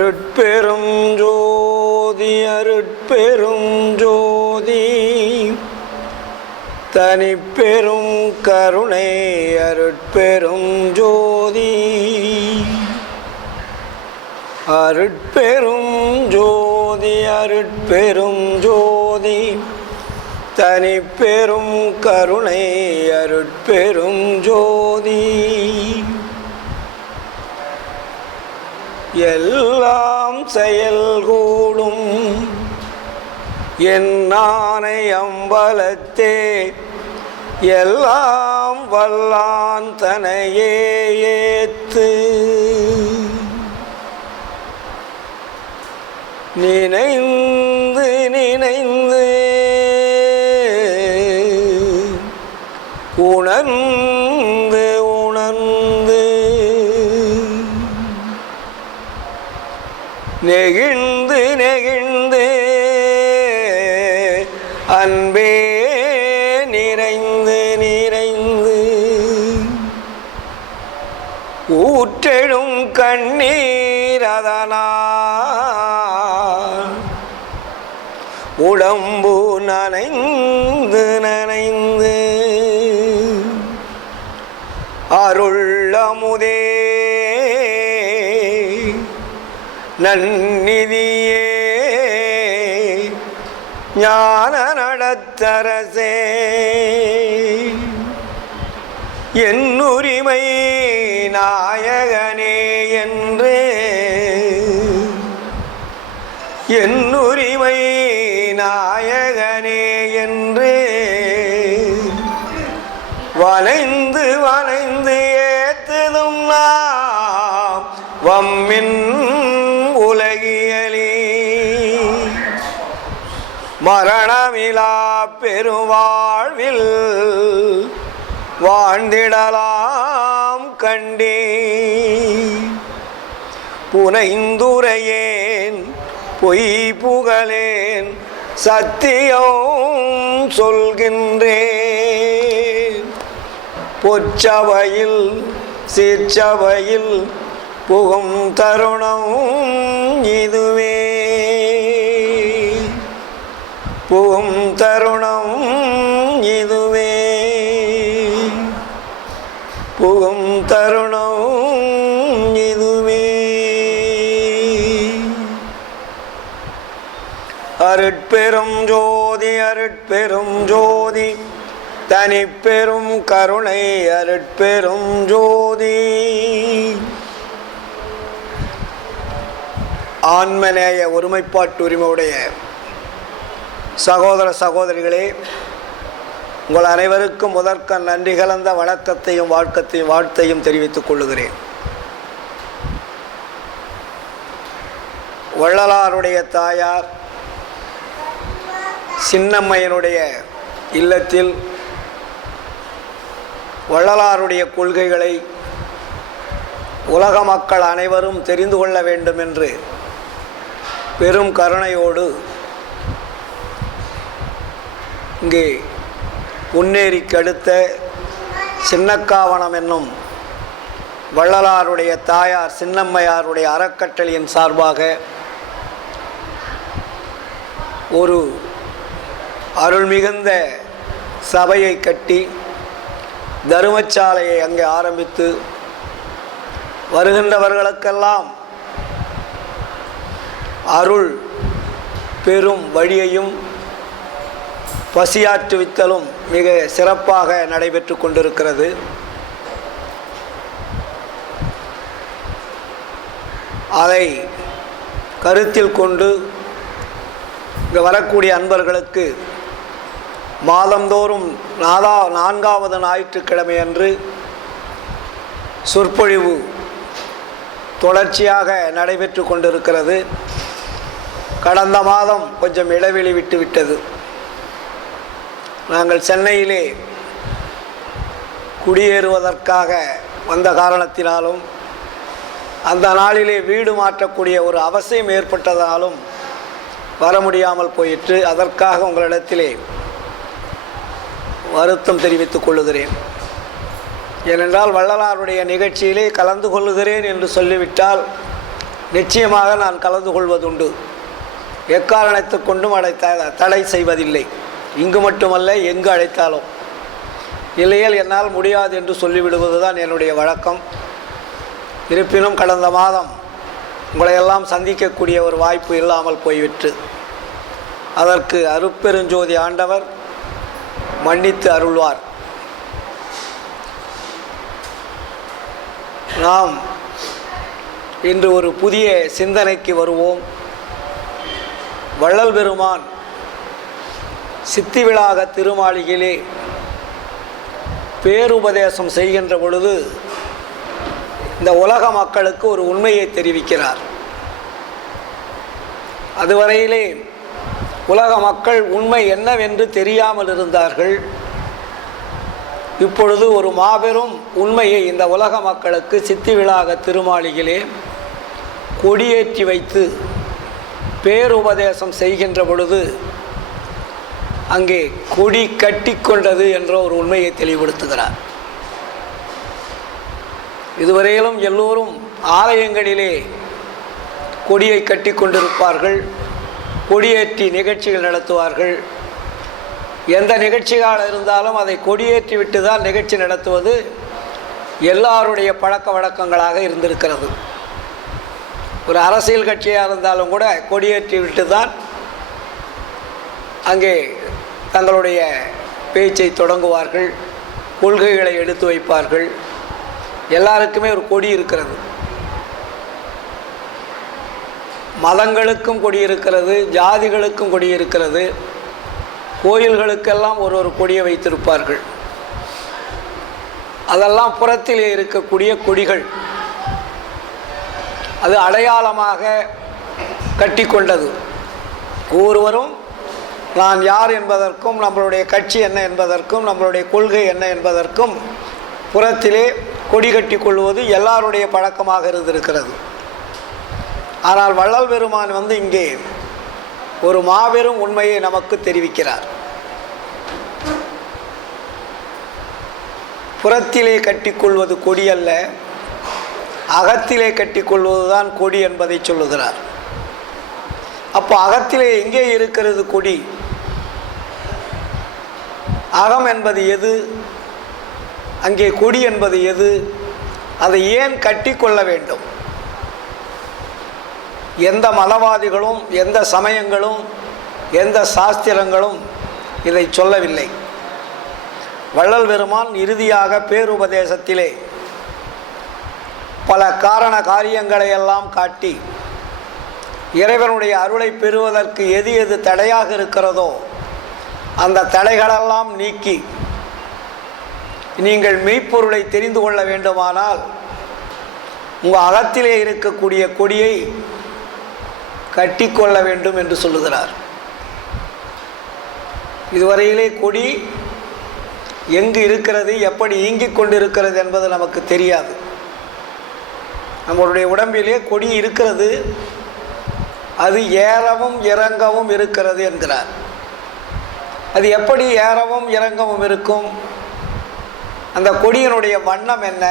அருட்பெரும் ஜோதி அருட்பெரும் ஜோதி தனிப்பெரும் கருணை அருட்பெரும் ஜோதி அருட்பெரும் ஜோதி அருட்பெரும் ஜோதி தனிப்பெரும் கருணை அருட்பெரும் ஜோதி எல்லாம் செயல்கூடும் என் ஆணை அம்பலத்தே எல்லாம் வல்லான் தனையே ஏத்து நினைந்து நினைந்து உணர்ந்து உணர்ந்து நெகிழ்ந்து நெகிழ்ந்து அன்பே நிறைந்து நிறைந்து ஊற்றெழும் கண்ணீர் அதனால் உடம்பு நனைந்து நனைந்து அருள் அமுதே நன்னிதியே ஞான நடத்தரசே என்னுரிமை நாயகனே என்று என்னுரிமை நாயகனே என்று வளைந்து வளைந்து ஏத்துதும் நாம் வம்மின் உலகியலே மரணமிலா பெருவாழ்வில் வாழ்ந்திடலாம் கண்டே புனைந்துரையேன் பொய் புகழேன் சத்தியம் சொல்கின்றேன் பொற்சபையில் சீர்ச்சபையில் புகும் தருணம் இதுவே புகும் தருணம் இதுவே புகும் தருணம் இதுவே அருட்பெரும் ஜோதி அருட்பெரும் ஜோதி தனிப்பெரும் கருணை அருட்பெரும் ஜோதி. ஆன்மநேய ஒருமைப்பாட்டு உரிமையுடைய சகோதர சகோதரிகளே, உங்கள் அனைவருக்கும் முதற்க நன்றி கலந்த வணக்கத்தையும் வாழ்த்தையும் தெரிவித்துக் கொள்ளுகிறேன். வள்ளலாருடைய தாயார் சின்னம்மையனுடைய இல்லத்தில் வள்ளலாருடைய கொள்கைகளை உலக மக்கள் அனைவரும் தெரிந்து கொள்ள வேண்டும் என்று பெரும் கருணையோடு இங்கே பொன்னேரிக்கு அடுத்த சின்னக்காவனம் என்னும் வள்ளலாருடைய தாயார் சின்னம்மையாருடைய அறக்கட்டளையின் சார்பாக ஒரு அருள்மிகுந்த சபையை கட்டி தருமச்சாலையை அங்கே ஆரம்பித்து வருகின்றவர்களுக்கெல்லாம் அருள் பெரும் வழியையும் பசியாற்றுவித்தலும் மிக சிறப்பாக நடைபெற்று கொண்டிருக்கிறது. அதை கருத்தில் கொண்டு இங்கே வரக்கூடிய அன்பர்களுக்கு மாதந்தோறும் 4வது ஞாயிற்றுக்கிழமை அன்று சொற்பொழிவு தொடர்ச்சியாக நடைபெற்று கொண்டிருக்கிறது. கடந்த மாதம் கொஞ்சம் இடைவெளி விட்டுவிட்டது. நாங்கள் சென்னையிலே குடியேறுவதற்காக வந்த காரணத்தினாலும் அந்த நாளிலே வீடு மாற்றக்கூடிய ஒரு அவசியம் ஏற்பட்டதாலும் வர முடியாமல் போயிற்று. அதற்காக உங்களிடத்திலே வருத்தம் தெரிவித்துக் கொள்ளுகிறேன். ஏனென்றால் வள்ளலாருடைய நிகழ்ச்சியிலே கலந்து கொள்ளுகிறேன் என்று சொல்லிவிட்டால் நிச்சயமாக நான் கலந்து கொள்வதுண்டு. எக்காரணத்தை கொண்டும் தடை செய்வதில்லை. இங்கு மட்டுமல்ல, எங்கு அழைத்தாலும். இல்லையேல் என்னால் முடியாது என்று சொல்லிவிடுவது தான் என்னுடைய வழக்கம். இருப்பினும் கடந்த மாதம் உங்களையெல்லாம் சந்திக்கக்கூடிய ஒரு வாய்ப்பு இல்லாமல் போய்விட்டு, அதற்கு அருட்பெருஞ்சோதி ஆண்டவர் மன்னித்து அருள்வார். நாம் இன்று ஒரு புதிய சிந்தனைக்கு வருவோம். வள்ளல் பெருமான் சித்திவிளாக திருமாளிகையிலே பேருபதேசம் செய்கின்ற பொழுது இந்த உலக மக்களுக்கு ஒரு உண்மையை தெரிவிக்கிறார். அதுவரையிலே உலக மக்கள் உண்மை என்னவென்று தெரியாமல் இருந்தார்கள். இப்பொழுது ஒரு மாபெரும் உண்மையை இந்த உலக மக்களுக்கு சித்திவிளாக திருமாளிகையிலே கொடியேற்றி வைத்து பேருபதேசம் செய்கின்ற பொழுது அங்கே கொடி கட்டி கொண்டது என்ற ஒரு உண்மையை தெளிவுபடுத்துகிறார். இதுவரையிலும் எல்லோரும் ஆலயங்களிலே கொடியை கட்டி கொண்டிருப்பார்கள், கொடியேற்றி நிகழ்ச்சிகள் நடத்துவார்கள். எந்த நிகழ்ச்சியாக இருந்தாலும் அதை கொடியேற்றி விட்டு தான் நிகழ்ச்சி நடத்துவது எல்லாருடைய பழக்க வழக்கங்களாக இருந்திருக்கிறது. ஒரு அரசியல் கட்சியாக இருந்தாலும் கூட கொடியேற்றி விட்டு தான் அங்கே தங்களுடைய பேச்சை தொடங்குவார்கள், கொள்கைகளை எடுத்து வைப்பார்கள். எல்லாருக்குமே ஒரு கொடி இருக்கிறது. மதங்களுக்கும் கொடி இருக்கிறது, ஜாதிகளுக்கும் கொடி இருக்கிறது. கோயில்களுக்கெல்லாம் ஒரு கொடியை வைத்திருப்பார்கள். அதெல்லாம் புறத்திலே இருக்கக்கூடிய கொடிகள். அது அடையாளமாக கட்டி கொண்டது. ஒவ்வொருவரும் நான் யார் என்பதற்கும், நம்மளுடைய கட்சி என்ன என்பதற்கும், நம்மளுடைய கொள்கை என்ன என்பதற்கும் புறத்திலே கொடி கட்டி கொள்வது எல்லாருடைய பழக்கமாக இருந்திருக்கிறது. ஆனால் வள்ளல் பெருமான் இங்கே ஒரு மாபெரும் உண்மையை நமக்கு தெரிவிக்கிறார். புறத்திலே கட்டிக்கொள்வது கொடி அல்ல, அகத்திலே கட்டிக்கொள்வதுதான் கொடி என்பதை சொல்லுகிறார். அப்போ அகத்திலே எங்கே இருக்கிறது கொடி? அகம் என்பது எது? அங்கே கொடி என்பது எது? அதை ஏன் கட்டி கொள்ள வேண்டும்? எந்த மதவாதிகளும், எந்த சமயங்களும், எந்த சாஸ்திரங்களும் இதை சொல்லவில்லை. வள்ளல் பெருமான் இறுதியாக பேருபதேசத்திலே பல காரண காரியங்களை எல்லாம் காட்டி இறைவனுடைய அருளை பெறுவதற்கு எது எது தடையாக இருக்கிறதோ அந்த தடைகளெல்லாம் நீக்கி, நீங்கள் மெய்ப்பொருளை தெரிந்து கொள்ள வேண்டுமானால் உங்கள் அகத்திலே இருக்கக்கூடிய கொடியை கட்டிக்கொள்ள வேண்டும் என்று சொல்லுகிறார். இதுவரையிலே கொடி எங்கு இருக்கிறது, எப்படி இயங்கிக் கொண்டிருக்கிறது என்பது நமக்கு தெரியாது. நம்மளுடைய உடம்பிலே கொடி இருக்கிறது, அது ஏறவும் இறங்கவும் இருக்கிறது என்கிறார். அது எப்படி ஏறவும் இறங்கவும் இருக்கும்? அந்த கொடியினுடைய வண்ணம் என்ன?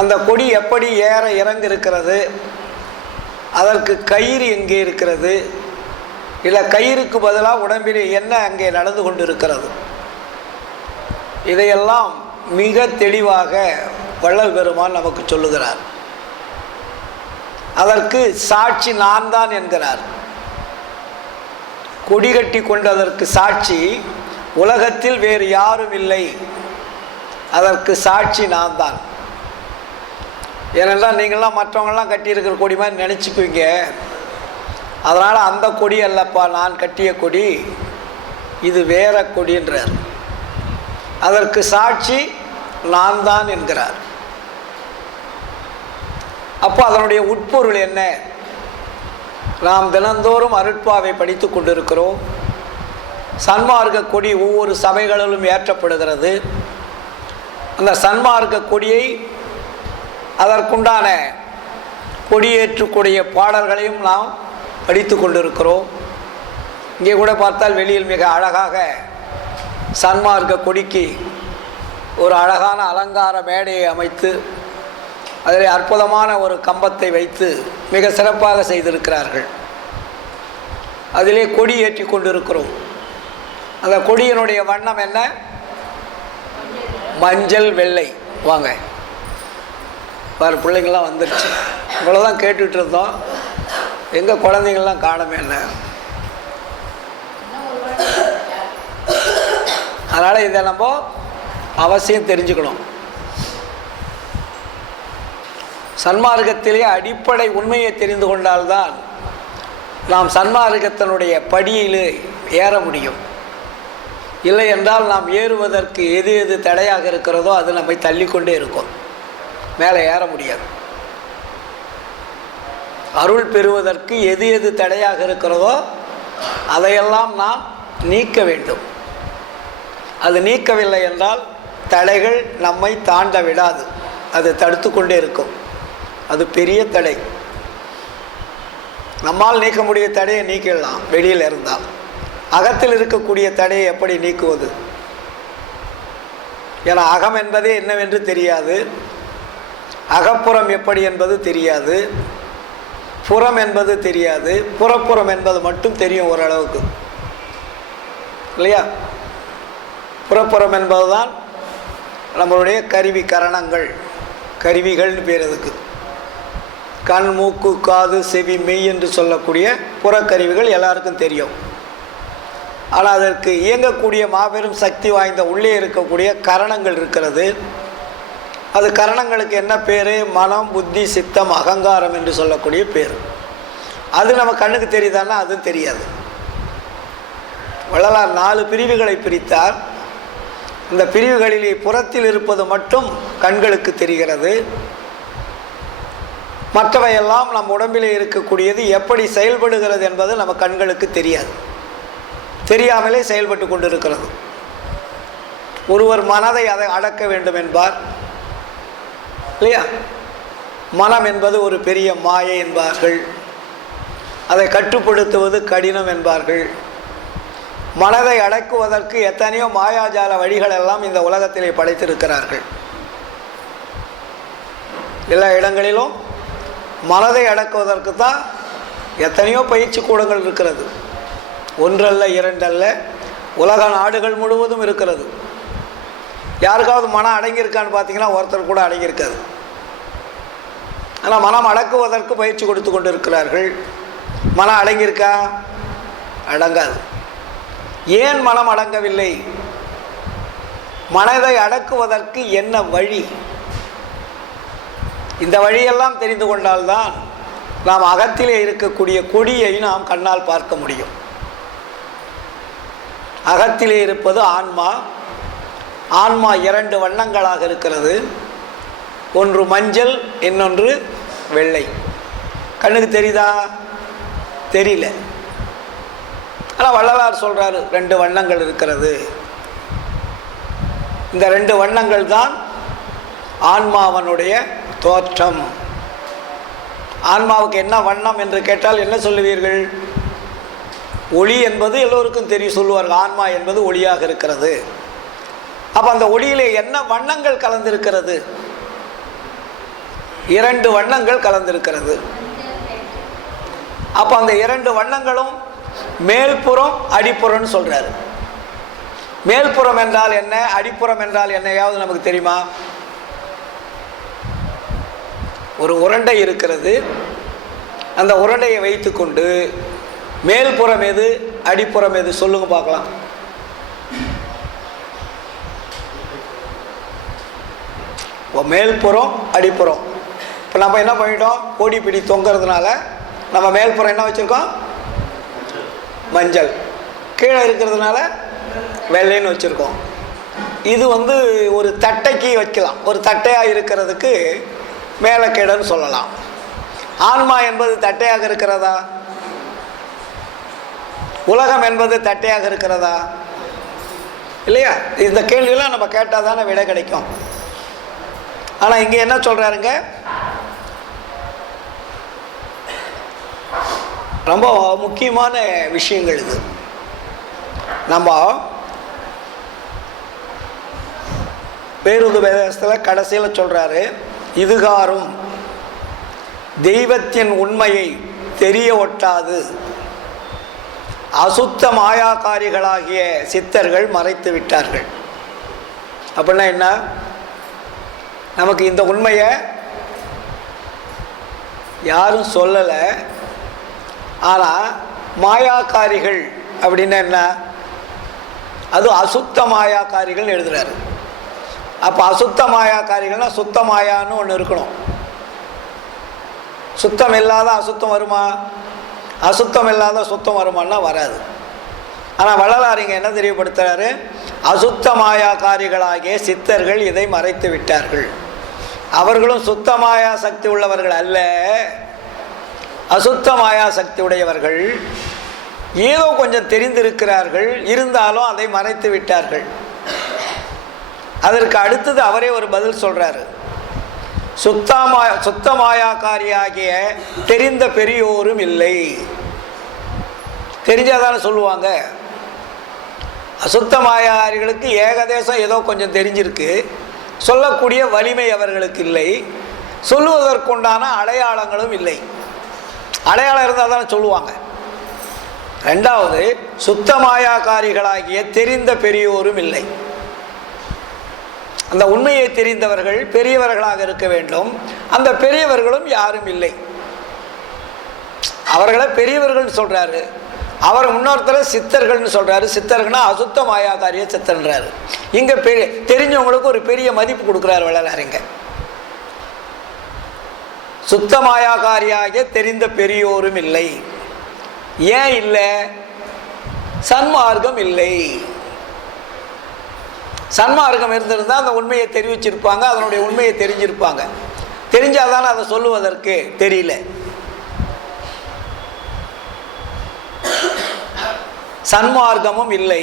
அந்த கொடி எப்படி ஏற இறங்க இருக்கிறது? அதற்கு கயிறு எங்கே இருக்கிறது? இல்லை கயிறுக்கு பதிலாக உடம்பிலே என்ன அங்கே நடந்து கொண்டு இருக்கிறது? இதையெல்லாம் மிக தெளிவாக வள்ளல் பெருமான் நமக்கு சொல்லுகிறார். அதற்கு சாட்சி நான் தான் என்கிறார். கொடி கட்டி கொண்டதற்கு சாட்சி உலகத்தில் வேறு யாரும் இல்லை, அதற்கு சாட்சி நான் தான். ஏனென்றால் நீங்கள்லாம் மற்றவங்களாம் கட்டியிருக்கிற கொடி மாதிரி நினச்சிக்குவீங்க. அதனால் அந்த கொடி அல்லப்பா நான் கட்டிய கொடி, இது வேற கொடின்றார். அதற்கு சாட்சி நான் தான் என்கிறார். அப்போ அதனுடைய உட்பொருள் என்ன? நாம் தினந்தோறும் அருட்பாவை படித்து கொண்டிருக்கிறோம். சன்மார்க்க கொடி ஒவ்வொரு சபைகளிலும் ஏற்றப்படுகிறது. அந்த சன்மார்க்க கொடியை, அதற்குண்டான கொடியேற்றக்கூடிய பாடல்களையும் நாம் படித்து கொண்டிருக்கிறோம். இங்கே கூட பார்த்தால் வெளியில் மிக அழகாக சன்மார்க்க கொடிக்கு ஒரு அழகான அலங்கார மேடையை அமைத்து அதில் அற்புதமான ஒரு கம்பத்தை வைத்து மிக சிறப்பாக செய்திருக்கிறார்கள். அதிலே கொடி ஏற்றி கொண்டிருக்கிறோம். அந்த கொடியினுடைய வண்ணம் என்ன? மஞ்சள் வெள்ளை. வாங்க பாரு, பிள்ளைங்கள்லாம் வந்துடுச்சு. இவ்வளோதான் கேட்டுட்டு இருந்தோம், எங்கள் குழந்தைங்கள்லாம் காணமே என்ன. அதனால் இதை நம்ம அவசியம் தெரிஞ்சுக்கணும். சன்மார்க்கத்திலே அடிப்படை உண்மையை தெரிந்து கொண்டால்தான் நாம் சன்மார்க்கத்தினுடைய படியிலே ஏற முடியும். இல்லை என்றால் நாம் ஏறுவதற்கு எது எது தடையாக இருக்கிறதோ அது நம்மை தள்ளிக்கொண்டே இருக்கும், மேலே ஏற முடியாது. அருள் பெறுவதற்கு எது எது தடையாக இருக்கிறதோ அதையெல்லாம் நாம் நீக்க வேண்டும். அது நீக்கவில்லை என்றால் தடைகள் நம்மை தாண்ட விடாது, அது தடுத்து கொண்டே இருக்கும். அது பெரிய தடை. நம்மால் நீக்க முடிய தடையை நீக்கிடலாம் வெளியில் இருந்தால். அகத்தில் இருக்கக்கூடிய தடையை எப்படி நீக்குவது? ஏன்னா அகம் என்பதே என்னவென்று தெரியாது, அகப்புறம் எப்படி என்பது தெரியாது, புறம் என்பது தெரியாது, புறப்புறம் என்பது மட்டும் தெரியும் ஓரளவுக்கு, இல்லையா? புறப்புறம் என்பதுதான் நம்மளுடைய கருவி கரணங்கள், கருவிகள்னு பேர் அதுக்கு. கண், மூக்கு, காது, செவி, மெய் என்று சொல்லக்கூடிய புறக்கருவிகள் எல்லாருக்கும் தெரியும். ஆனால் அதற்கு இயங்கக்கூடிய மாபெரும் சக்தி வாய்ந்த உள்ளே இருக்கக்கூடிய கரணங்கள் இருக்கிறது. அது கரணங்களுக்கு என்ன பேர்? மனம், புத்தி, சித்தம், அகங்காரம் என்று சொல்லக்கூடிய பேர். அது நம்ம கண்ணுக்கு தெரியுதான்னா அதுவும் தெரியாது. வள்ளலார் 4 பிரிவுகளை பிரித்தார். இந்த பிரிவுகளிலே புறத்தில் இருப்பது மட்டும் கண்களுக்கு தெரிகிறது. மற்றவையெல்லாம் நம் உடம்பிலே இருக்கக்கூடியது எப்படி செயல்படுகிறது என்பது நம்ம கண்களுக்கு தெரியாது, தெரியாமலே செயல்பட்டு கொண்டிருக்கிறது. ஒருவர் மனதை அதை அடக்க வேண்டும் என்பார், இல்லையா? மனம் என்பது ஒரு பெரிய மாயை என்பார்கள், அதை கட்டுப்படுத்துவது கடினம் என்பார்கள். மனதை அடக்குவதற்கு எத்தனையோ மாயாஜால வழிகள் எல்லாம் இந்த உலகத்திலே படைத்திருக்கிறார்கள். எல்லா இடங்களிலும் மனதை அடக்குவதற்கு தான் எத்தனையோ பயிற்சி கூடங்கள் இருக்கிறது. ஒன்றல்ல, இரண்டல்ல, உலக நாடுகள் முழுவதும் இருக்கிறது. யாருக்காவது மனம் அடங்கியிருக்கான்னு பார்த்தீங்கன்னா ஒருத்தர் கூட அடங்கியிருக்காது. ஆனால் மனம் அடக்குவதற்கு பயிற்சி கொடுத்து கொண்டு இருக்கிறார்கள். மனம் அடங்கியிருக்கா? அடங்காது. ஏன் மனம் அடங்கவில்லை? மனதை அடக்குவதற்கு என்ன வழி? இந்த வழியெல்லாம் தெரிந்து கொண்டால்தான் நாம் அகத்திலே இருக்கக்கூடிய கொடியை நாம் கண்ணால் பார்க்க முடியும். அகத்திலே இருப்பது ஆன்மா. ஆன்மா 2 வண்ணங்களாக இருக்கிறது. ஒன்று மஞ்சள், இன்னொன்று வெள்ளை. கண்ணுக்கு தெரியுதா? தெரியல. ஆனால் வள்ளலார் சொல்கிறாரு 2 வண்ணங்கள் இருக்கிறது. இந்த 2 வண்ணங்கள் தான் ஆன்மாவனுடைய தோற்றம். ஆன்மாவுக்கு என்ன வண்ணம் என்று கேட்டால் என்ன சொல்லுவீர்கள்? ஒளி என்பது எல்லோருக்கும் தெரியும், சொல்லுவார்கள். ஆன்மா என்பது ஒளியாக இருக்கிறது. அப்போ அந்த ஒளியிலே என்ன வண்ணங்கள் கலந்திருக்கிறது? 2 வண்ணங்கள் கலந்திருக்கிறது. அப்போ அந்த 2 வண்ணங்களும் மேல்புறம் அடிப்புறம்னு சொல்கிறாரு. மேல்புறம் என்றால் என்ன, அடிப்புறம் என்றால் என்னையாவது நமக்கு தெரியுமா? ஒரு உருண்டை இருக்கிறது. அந்த உருண்டையை வைத்துக்கொண்டு மேல்புறம் எது, அடிப்புறம் எது சொல்லுங்க பார்க்கலாம். மேல்புறம் அடிப்புறம். இப்போ நம்ம என்ன பண்ணிட்டோம்? கோடி பிடி தொங்குறதுனால நம்ம மேல்புறம் என்ன வச்சுருக்கோம்? மஞ்சள். கீழே இருக்கிறதுனால வெள்ளைன்னு வச்சுருக்கோம். இது ஒரு தட்டைக்கு வைக்கலாம். ஒரு தட்டையாக இருக்கிறதுக்கு மேலே கீழன்னு சொல்லலாம். ஆன்மா என்பது தட்டையாக இருக்கிறதா? உலகம் என்பது தட்டையாக இருக்கிறதா? இல்லையா? இந்த கேள்வியெல்லாம் நம்ம கேட்டால் தானே விடை கிடைக்கும். ஆனால் இங்கே என்ன சொல்கிறாருங்க? ரொம்ப முக்கியமான விஷயங்கள் இது. நம்ம பேருது வேதத்தில் கடைசியில் சொல்கிறாரு, இதுகாரும் தெய்வத்தின் உண்மையை தெரிய ஒட்டாது அசுத்த மாயாக்காரிகளாகிய சித்தர்கள் மறைத்து விட்டார்கள். அப்படின்னா என்ன? நமக்கு இந்த உண்மையை யாரும் சொல்லலை, ஆனால் மாயாக்காரிகள் அப்படின்னா என்ன? அது அசுத்த மாயாக்காரிகள் எழுதுறாரு. அப்போ அசுத்த மாயாக்காரிகள்னா சுத்த மாயான்னு ஒன்று இருக்கணும். சுத்தம் இல்லாத அசுத்தம் வருமா? அசுத்தம் இல்லாத சுத்தம் வருமானா வராது. ஆனால் வள்ளலாரிங்க என்ன தெரியப்படுத்துகிறாரு? அசுத்த மாயாக்காரிகளாகிய சித்தர்கள் இதை மறைத்து விட்டார்கள். அவர்களும் சுத்த மாயா சக்தி உள்ளவர்கள் அல்ல, அசுத்த மாயா சக்தி உடையவர்கள். ஏதோ கொஞ்சம் தெரிந்திருக்கிறார்கள், இருந்தாலும் அதை மறைத்து விட்டார்கள். அதற்கு அடுத்தது அவரே ஒரு பதில் சொல்றாரு. சுத்த மாயாக்காரியாகிய தெரிந்த பெரியோரும் இல்லை. தெரிஞ்சாதானே சொல்லுவாங்க. அசுத்த மாயாரிகளுக்கு ஏகதேசம் ஏதோ கொஞ்சம் தெரிஞ்சிருக்கு, சொல்லக்கூடிய வலிமை அவர்களுக்கு இல்லை, சொல்லுவதற்குண்டான அடையாளங்களும் இல்லை. அடையாளம் இருந்தால் தானே சொல்லுவாங்க. ரெண்டாவது, சுத்த மாயாக்காரிகளாகிய தெரிந்த பெரியோரும் இல்லை. அந்த உண்மையை தெரிந்தவர்கள் பெரியவர்களாக இருக்க வேண்டும். அந்த பெரியவர்களும் யாரும் இல்லை. அவர்களை பெரியவர்கள் சொல்றாரு, அவர் முன்னொருத்தர் சித்தர்கள்னு சொல்றாரு. சித்தர்கள்னா அசுத்த மாயாக்காரிய சித்தன்றாரு. இங்க தெரிஞ்சவங்களுக்கு ஒரு பெரிய மதிப்பு கொடுக்குறாரு வள்ளலாரிங்க. சுத்த மாயாக்காரியாக தெரிந்த பெரியோரும் இல்லை. ஏன் இல்லை? சன்மார்க்கம் இல்லை. சன்மார்க்கம் இருந்திருந்தால் அந்த உண்மையை தெரிவிச்சிருப்பாங்க, அதனுடைய உண்மையை தெரிஞ்சிருப்பாங்க. தெரிஞ்சாதானே அதை சொல்லுவதற்கு தெரியல. சன்மார்க்கமும் இல்லை.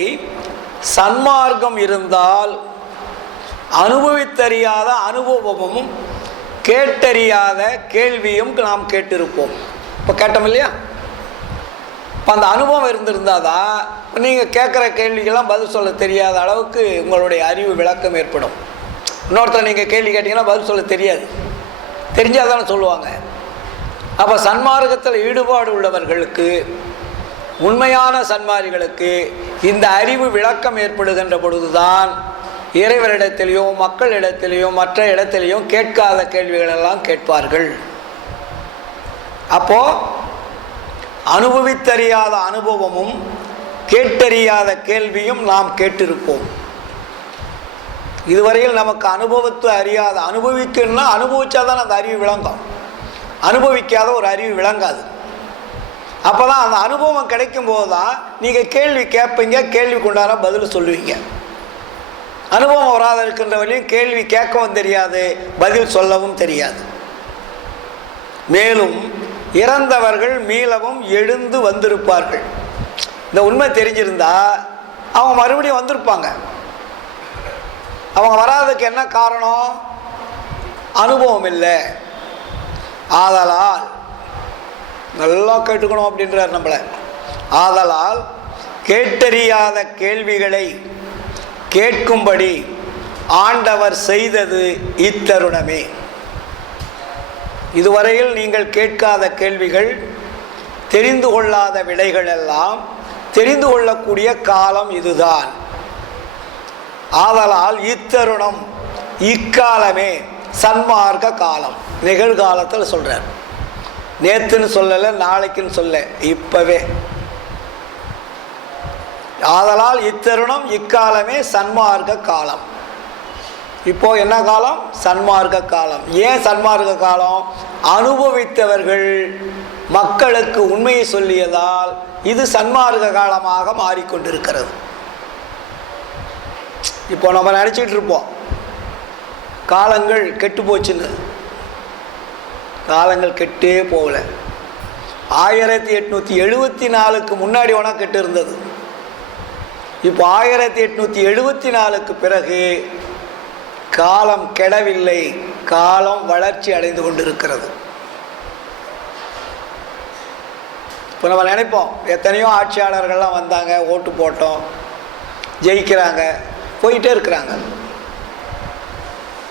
சன்மார்க்கம் இருந்தால் அனுபவித்தறியாத அனுபவமும் கேட்டறியாத கேள்வியும் நாம் கேட்டிருப்போம். இப்போ கேட்டோம் இல்லையா? இப்போ அந்த அனுபவம் இருந்திருந்தாதான் நீங்கள் கேட்குற கேள்விக்கெல்லாம் பதில் சொல்ல தெரியாத அளவுக்கு உங்களுடைய அறிவு விளக்கம் ஏற்படும். இன்னொருத்தர் நீங்கள் கேள்வி கேட்டிங்கன்னா பதில் சொல்ல தெரியாது, தெரிஞ்சால் தானே சொல்லுவாங்க. அப்போ சன்மார்க்கத்தில் ஈடுபாடு உள்ளவர்களுக்கு, உண்மையான சன்மாரிகளுக்கு இந்த அறிவு விளக்கம் ஏற்படுகின்ற பொழுதுதான் இறைவரிடத்திலையும் மக்களிடத்திலையும் மற்ற இடத்திலையும் கேட்காத கேள்விகளெல்லாம் கேட்பார்கள். அப்போது அனுபவித்தறியாத அனுபவமும் கேட்டறியாத கேள்வியும் நாம் கேட்டிருப்போம். இதுவரையில் நமக்கு அனுபவத்தை அறியாத, அனுபவிக்கணும்னா அனுபவிச்சாதான் அந்த அறிவு விளங்கும். அனுபவிக்காத ஒரு அறிவு விளங்காது. அப்போ தான் அந்த அனுபவம் கிடைக்கும் போது தான் நீங்கள் கேள்வி கேட்பீங்க, கேள்விக்கு உண்டான பதில் சொல்லுவீங்க. அனுபவம் வராத இருக்கின்ற வரையும் கேள்வி கேட்கவும் தெரியாது, பதில் சொல்லவும் தெரியாது. மேலும் இறந்தவர்கள் மீளவும் எழுந்து வந்திருப்பார்கள். இந்த உண்மை தெரிஞ்சிருந்தா அவங்க மறுபடியும் வந்திருப்பாங்க. அவங்க வராததுக்கு என்ன காரணம்? அனுபவம் இல்லை. ஆதலால் நல்லா கேட்டுக்கணும் அப்படின்றார் நம்மளை. ஆதலால் கேட்டறியாத கேள்விகளை கேட்கும்படி ஆண்டவர் செய்தது இத்தருணமே. இதுவரையில் நீங்கள் கேட்காத கேள்விகள், தெரிந்து கொள்ளாத விடைகள் எல்லாம் தெரிந்து கொள்ளக்கூடிய காலம் இதுதான். ஆதலால் இத்தருணம், இக்காலமே சன்மார்க்க காலம். நிகழ்காலத்தில் சொல்றார். நேத்துன்னு சொல்லலை, நாளைக்குன்னு சொல்ல, இப்பவே. ஆதலால் இத்தருணம் இக்காலமே சன்மார்க்க காலம். இப்போ என்ன காலம்? சன்மார்க்க காலம். ஏன் சன்மார்க்க காலம்? அனுபவித்தவர்கள் மக்களுக்கு உண்மையை சொல்லியதால் இது சன்மார்க்க காலமாக மாறிக்கொண்டிருக்கிறது. இப்போ நம்ம நினச்சிட்டு இருப்போம் காலங்கள் கெட்டு போச்சுன்னு. காலங்கள் கெட்டே போகல. 1874க்கு முன்னாடி வேணா கெட்டு இருந்தது. இப்போ 1874க்கு பிறகு காலம் கெடவில்லை, காலம் வளர்ச்சி அடைந்து கொண்டிருக்கிறது. இப்போ நம்ம நினைப்போம் எத்தனையோ ஆட்சியாளர்கள்லாம் வந்தாங்க, ஓட்டு போட்டோம், ஜெயிக்கிறாங்க, போயிட்டே இருக்கிறாங்க.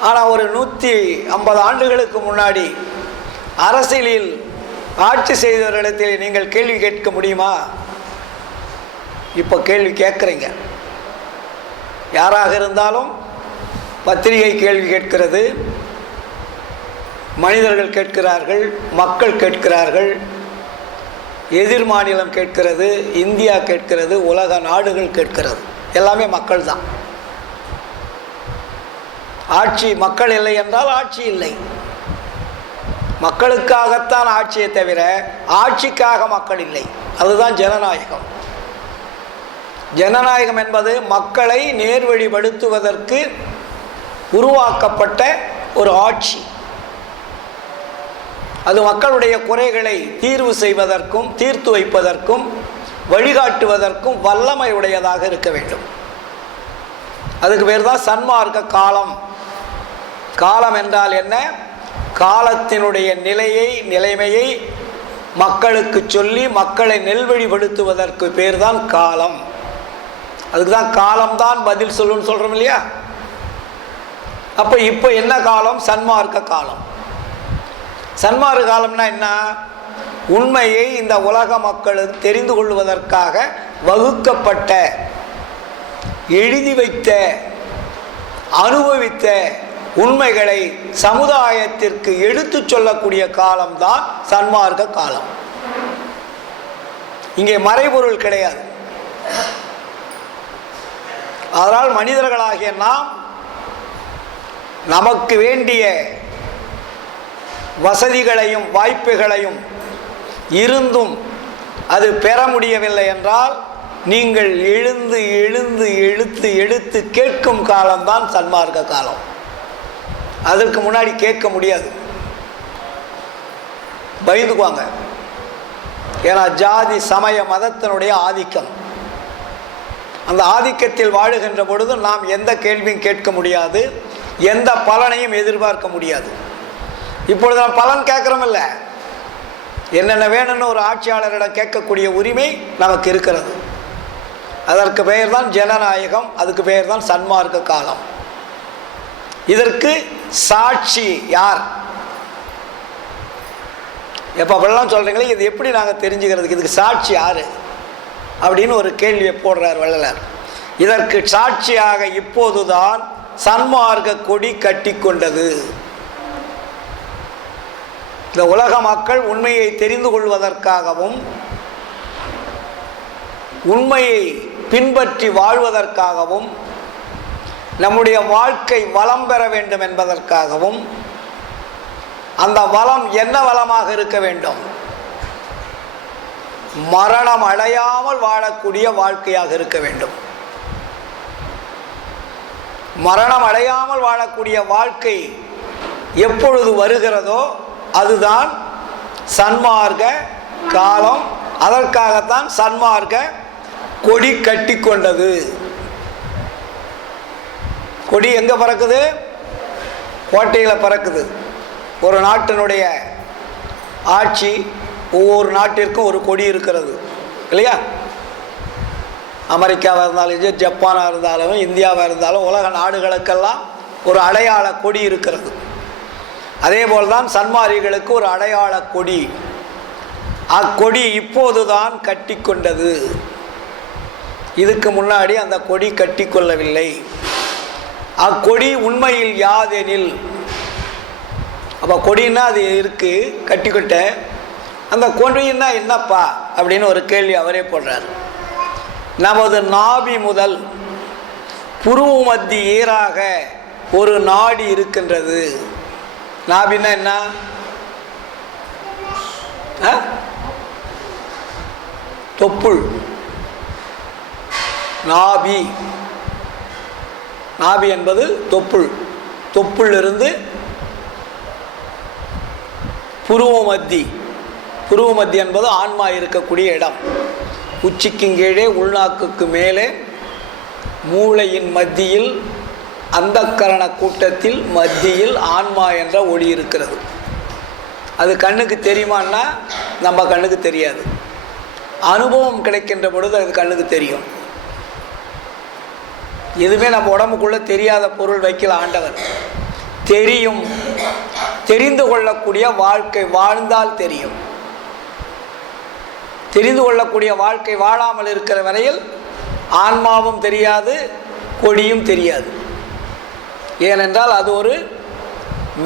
ஆனால் ஒரு 150 ஆண்டுகளுக்கு முன்னாடி அரசியலில் ஆட்சி செய்தவர்களிடத்தில் நீங்கள் கேள்வி கேட்க முடியுமா? இப்போ கேள்வி கேட்குறீங்க. யாராக இருந்தாலும் பத்திரிகை கேள்வி கேட்கிறது, மனிதர்கள் கேட்கிறார்கள், மக்கள் கேட்கிறார்கள், எதிர் மாநிலம் கேட்கிறது, இந்தியா கேட்கிறது, உலக நாடுகள் கேட்கிறது. எல்லாமே மக்கள் தான். ஆட்சி மக்கள் இல்லை என்றால் ஆட்சி இல்லை. மக்களுக்காகத்தான் ஆட்சியை தவிர ஆட்சிக்காக மக்கள் இல்லை. அதுதான் ஜனநாயகம். ஜனநாயகம் என்பது மக்களை நேர்வழிப்படுத்துவதற்கு உருவாக்கப்பட்ட ஒரு ஆட்சி. அது மக்களுடைய குறைகளை தீர்வு செய்வதற்கும் தீர்த்து வைப்பதற்கும் வழிகாட்டுவதற்கும் வல்லமை உடையதாக இருக்க வேண்டும். அதுக்கு பேர் தான் சன்மார்க்க காலம். காலம் என்றால் என்ன? காலத்தினுடைய நிலைமையை மக்களுக்கு சொல்லி மக்களை நெல்வழிப்படுத்துவதற்கு பேர் தான் காலம். அதுக்கு தான் காலம்தான் பதில் சொல்லுன்னு சொல்கிறோம் இல்லையா? அப்போ இப்போ என்ன காலம்? சன்மார்க்க காலம். சன்மார்க்க காலம்னா என்ன? உண்மையை இந்த உலக மக்களுக்கு தெரிந்து கொள்வதற்காக வகுக்கப்பட்ட, எழுதி வைத்த, அனுபவித்த உண்மைகளை சமுதாயத்திற்கு எடுத்து சொல்லக்கூடிய காலம்தான் சன்மார்க்க காலம். இங்கே மறைபொருள் கிடையாது. அதனால் மனிதர்களாகிய நாம் நமக்கு வேண்டிய வசதிகளையும் வாய்ப்புகளையும் இருந்தும் அது பெற முடியவில்லை என்றால் நீங்கள் எழுந்து எழுந்து எழுத்து எடுத்து கேட்கும் காலம்தான் சன்மார்க்க காலம். அதற்கு முன்னாடி கேட்க முடியாது, பயந்துக்குவாங்க. ஏன்னா ஜாதி சமய மதத்தினுடைய ஆதிக்கம். அந்த ஆதிக்கத்தில் வாழுகின்ற பொழுது நாம் எந்த கேள்வியும் கேட்க முடியாது, எந்த பலனையும் எதிர்பார்க்க முடியாது. இப்பொழுது நாம் பலன் கேட்குறோமில்ல, என்னென்ன வேணும்னு ஒரு ஆட்சியாளரிடம் கேட்கக்கூடிய உரிமை நமக்கு இருக்கிறது. அதற்கு பெயர் தான் ஜனநாயகம். அதுக்கு பெயர் தான் சன்மார்க்க காலம். இதற்கு சாட்சி யார்? எப்போ அப்படிலாம் சொல்கிறீங்களே, இது எப்படி நாங்கள் தெரிஞ்சுக்கிறதுக்கு? இதுக்கு சாட்சி யார் அப்படின்னு ஒரு கேள்வியை போடுறார் வள்ளலார். இதற்கு சாட்சியாக இப்போதுதான் சன்மார்க்க கொடி கட்டி கொண்டது. இந்த உலக மக்கள் உண்மையை தெரிந்து கொள்வதற்காகவும் உண்மையை பின்பற்றி வாழ்வதற்காகவும் நம்முடைய வாழ்க்கை வளம் பெற வேண்டும் என்பதற்காகவும், அந்த வளம் என்ன வளமாக இருக்க வேண்டும்? மரணம் அடையாமல் வாழக்கூடிய வாழ்க்கையாக இருக்க வேண்டும். மரணம் அடையாமல் வாழக்கூடிய வாழ்க்கை எப்பொழுது வருகிறதோ அதுதான் சன்மார்க்க காலம். அதற்காகத்தான் சன்மார்க்க கொடி கட்டி கொண்டது. கொடி எங்கே பறக்குது? கோட்டையில் பறக்குது. ஒரு நாட்டினுடைய ஆட்சி, ஒவ்வொரு நாட்டிற்கும் ஒரு கொடி இருக்கிறது இல்லையா? அமெரிக்காவாக இருந்தாலும் ஜப்பானாக இருந்தாலும் இந்தியாவாக இருந்தாலும் உலக நாடுகளுக்கெல்லாம் ஒரு அடையாள கொடி இருக்கிறது. அதேபோல் தான் சன்மார்க்கிகளுக்கு ஒரு அடையாள கொடி. அக்கொடி இப்போதுதான் கட்டி கொண்டது. இதுக்கு முன்னாடி அந்த கொடி கட்டி கொள்ளவில்லை. அக்கொடி உண்மையில் யாதெனில், அப்போ கொடின்னா அது இருக்குது கட்டிக்கிட்ட, அந்த கொடின்னா என்னப்பா அப்படின்னு ஒரு கேள்வி அவரே போடுறார். நமது நாபி முதல் புருவ மத்தி ஈராக ஒரு நாடி இருக்கின்றது. நாபின்னா என்ன? தொப்புள். நாபி, நாபி என்பது தொப்புள். தொப்புள் இருந்து புருவ மத்தி. புருவ மத்தி என்பது ஆன்மா இருக்கக்கூடிய இடம். உச்சிக்கு கீழே உள்நாக்குக்கு மேலே மூளையின் மத்தியில் அந்தக்கரண கூட்டத்தில் மத்தியில் ஆன்மா என்ற ஒளி இருக்கிறது. அது கண்ணுக்கு தெரியுமான்னா நம்ம கண்ணுக்கு தெரியாது. அனுபவம் கிடைக்கின்ற பொழுது அது கண்ணுக்கு தெரியும். எதுவுமே நம்ம உடம்புக்குள்ளே தெரியாத பொருள் வைக்கல ஆண்டவர். தெரியும். தெரிந்து கொள்ளக்கூடிய வாழ்க்கை வாழ்ந்தால் தெரியும். தெரிந்து கொள்ளக்கூடிய வாழ்க்கை வாழாமல் இருக்கிற வரையில் ஆன்மாவும் தெரியாது, கொடியும் தெரியாது. ஏனென்றால் அது ஒரு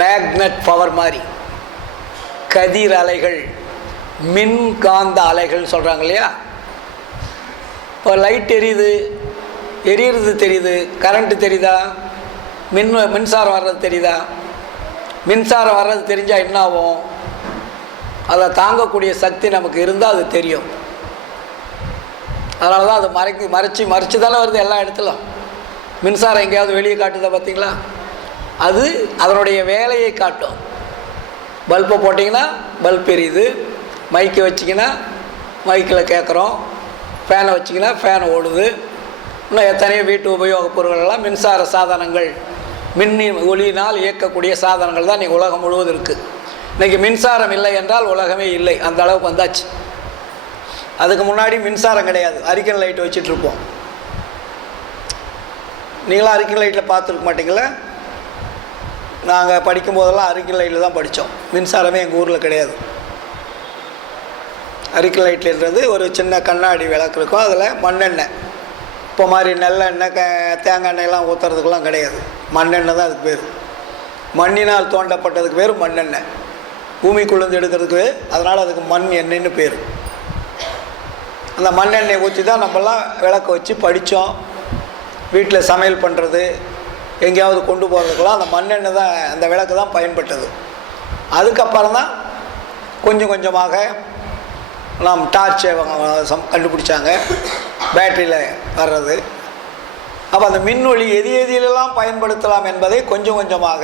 மேக்னட் பவர் மாதிரி, கதிர் அலைகள், மின்காந்த அலைகள் சொல்கிறாங்க இல்லையா. இப்போ லைட் எரியுறது தெரியுது, கரண்ட்டு தெரியுதா? மின்சாரம் வர்றது தெரியுதா? மின்சாரம் வர்றது தெரிஞ்சால் என்ன ஆகும்? அதை தாங்கக்கூடிய சக்தி நமக்கு இருந்தால் அது தெரியும். அதனால தான் அது மறைச்சி தானே வருது எல்லா இடத்துலும். மின்சாரம் எங்கேயாவது வெளியே காட்டுதா பார்த்தீங்களா? அது அதனுடைய வேலையை காட்டும். பல்பை போட்டிங்கன்னா பல்ப் எரியுது, மைக்கை வச்சிங்கன்னா மைக்கில் கேட்குறோம், ஃபேனை வச்சிங்கன்னா ஃபேன் ஓடுது. இன்னும் எத்தனையோ வீட்டு உபயோகப் பொருட்களெல்லாம் மின்சார சாதனங்கள், ஒளியினால் இயக்கக்கூடிய சாதனங்கள் தான் இன்றைக்கி உலகம் முழுவதும் இருக்குது. இன்றைக்கி மின்சாரம் இல்லை என்றால் உலகமே இல்லை, அந்த அளவுக்கு வந்தாச்சு. அதுக்கு முன்னாடி மின்சாரம் கிடையாது, அரிக்கன் லைட் வச்சிட்ருப்போம். நீங்களாம் அரிக்கன் லைட்டில் பார்த்துருக்க மாட்டிங்களா? நாங்கள் படிக்கும்போதெல்லாம் அரிக்கன் லைட்டில் தான் படித்தோம். மின்சாரமே எங்கள் ஊரில் கிடையாது. அரிக்கன் லைட்லன்றது ஒரு சின்ன கண்ணாடி விளக்கு இருக்கும், அதில் மண்ணெண்ணெய், இப்போ மாதிரி நல்லெண்ணெய் தேங்காய் எண்ணெயெல்லாம் ஊற்றுறதுக்கெலாம் கிடையாது. மண்ணெண்ணெய் தான் அதுக்கு பேர். மண்ணினால் தோண்டப்பட்டதுக்கு பேர் மண்ணெண்ணெய். பூமிக்குள்ளேருந்து எடுக்கிறதுக்கு, அதனால் அதுக்கு மண் எண்ணெய்னு பேர். அந்த மண்ணெண்ணெய் ஊற்றி தான் நம்மலாம் விளக்க வச்சு படித்தோம். வீட்டில் சமையல் பண்ணுறது, எங்கேயாவது கொண்டு போகிறதுக்கெல்லாம் அந்த மண்ணெண்ணெய் தான், அந்த விளக்கு தான் பயன்பட்டது. அதுக்கப்புறம் தான் கொஞ்சம் கொஞ்சமாக நாம் டார்ச்சை கண்டுபிடிச்சாங்க, பேட்டரியில் வர்றது. அப்போ அந்த மின்னொளி எதிலெல்லாம் பயன்படுத்தலாம் என்பதை கொஞ்சம் கொஞ்சமாக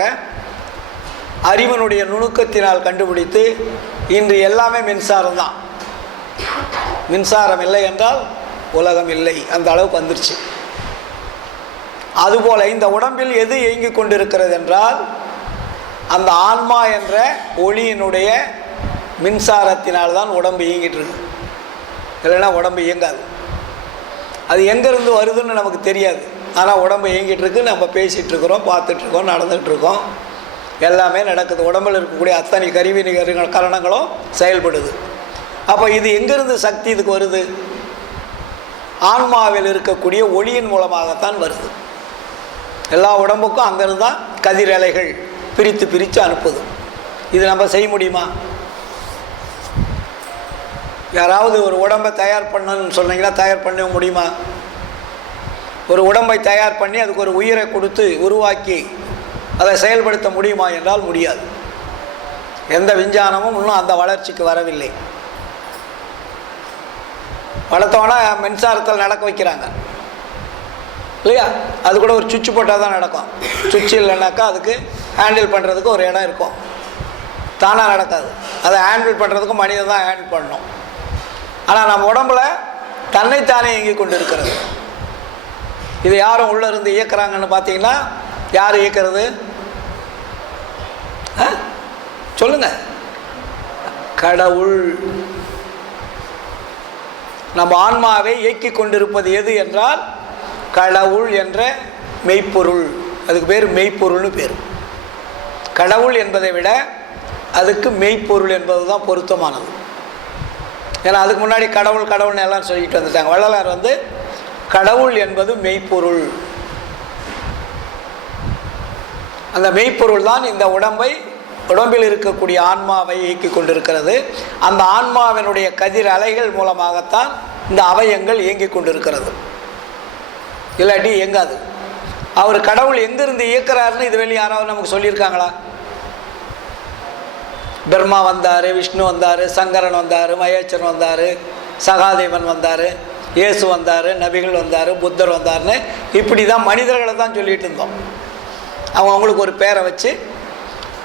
அறிவனுடைய நுணுக்கத்தினால் கண்டுபிடித்து இன்று எல்லாமே மின்சாரம் தான். மின்சாரம் இல்லை என்றால் உலகம் இல்லை, அந்த அளவுக்கு வந்துருச்சு. அதுபோல் இந்த உடம்பில் எது இயங்கிக் கொண்டிருக்கிறது என்றால் அந்த ஆன்மா என்ற ஒளியினுடைய மின்சாரத்தினால்தான் உடம்பு இயங்கிட்டு இருக்கு. இல்லைன்னா உடம்பு இயங்காது. அது எங்கேருந்து வருதுன்னு நமக்கு தெரியாது. ஆனால் உடம்பு இயங்கிட்டு இருக்கு, நம்ம பேசிகிட்டு இருக்கிறோம், பார்த்துட்ருக்கோம், நடந்துகிட்ருக்கோம், எல்லாமே நடக்குது. உடம்பில் இருக்கக்கூடிய அத்தனை கருவி கரணங்களும் செயல்படுது. அப்போ இது எங்கேருந்து சக்தி இதுக்கு வருது? ஆன்மாவில் இருக்கக்கூடிய ஒளியின் மூலமாகத்தான் வருது. எல்லா உடம்புக்கும் அங்கேருந்து தான் கதிர் அலைகள் பிரித்து அனுப்புது. இது நம்ம செய்ய முடியுமா? யாராவது ஒரு உடம்பை தயார் பண்ணணும்னு சொன்னீங்கன்னா தயார் பண்ண முடியுமா? ஒரு உடம்பை தயார் பண்ணி அதுக்கு ஒரு உயிரை கொடுத்து உருவாக்கி அதை செயல்படுத்த முடியுமா என்றால் முடியாது. எந்த விஞ்ஞானமும் இன்னும் அந்த வளர்ச்சிக்கு வரவில்லை. வளர்த்தோன்னா மின்சாரத்தில் நடக்க வைக்கிறாங்க இல்லையா? அது கூட ஒரு சுவிட்ச் போட்டால் தான் நடக்கும். சுவிட்ச் இல்லைனாக்கா அதுக்கு ஹேண்டில் பண்ணுறதுக்கு ஒரு இடம் இருக்கும், தானாக நடக்காது. அதை ஹேண்டில் பண்ணுறதுக்கு மனிதன் தான் ஹேண்டில் பண்ணணும். ஆனால் நம்ம உடம்புல தன்னைத்தானே இயங்கி கொண்டு இருக்கிறது. இது யாரும் உள்ளே இருந்து இயக்குறாங்கன்னு பார்த்தீங்கன்னா யார் இயக்கிறது? சொல்லுங்க. கடவுள். நம்ம ஆன்மாவை இயக்கி கொண்டிருப்பது எது என்றால் கடவுள் என்ற மெய்ப்பொருள். அதுக்கு பேர் மெய்ப்பொருள்னு பேர். கடவுள் என்பதை விட அதுக்கு மெய்ப்பொருள் என்பது தான் பொருத்தமானது. ஏன்னா அதுக்கு முன்னாடி கடவுள் கடவுள்னு எல்லாம் சொல்லிட்டு வந்துட்டாங்க. வள்ளலார் வந்து கடவுள் என்பது மெய்ப்பொருள். அந்த மெய்ப்பொருள் தான் இந்த உடம்பில் இருக்கக்கூடிய ஆன்மாவை இயக்கி கொண்டிருக்கிறது. அந்த ஆன்மாவினுடைய கதிர் அலைகள் மூலமாகத்தான் இந்த அவயங்கள் இயங்கி கொண்டிருக்கிறது. இல்லாட்டி இயங்காது. அவர் கடவுள் எங்கிருந்து இயக்குறாருன்னு இது வெளியே யாராவது நமக்கு சொல்லியிருக்காங்களா? பிரம்மா வந்தார், விஷ்ணு வந்தார், சங்கரன் வந்தார், மகேஸ்வரன் வந்தார், சகாதேவன் வந்தார், இயேசு வந்தார், நபிகள் வந்தார், புத்தர் வந்தார்னு இப்படி தான் மனிதர்களை தான் சொல்லிகிட்டு இருந்தோம். அவங்களுக்கு ஒரு பேரை வச்சு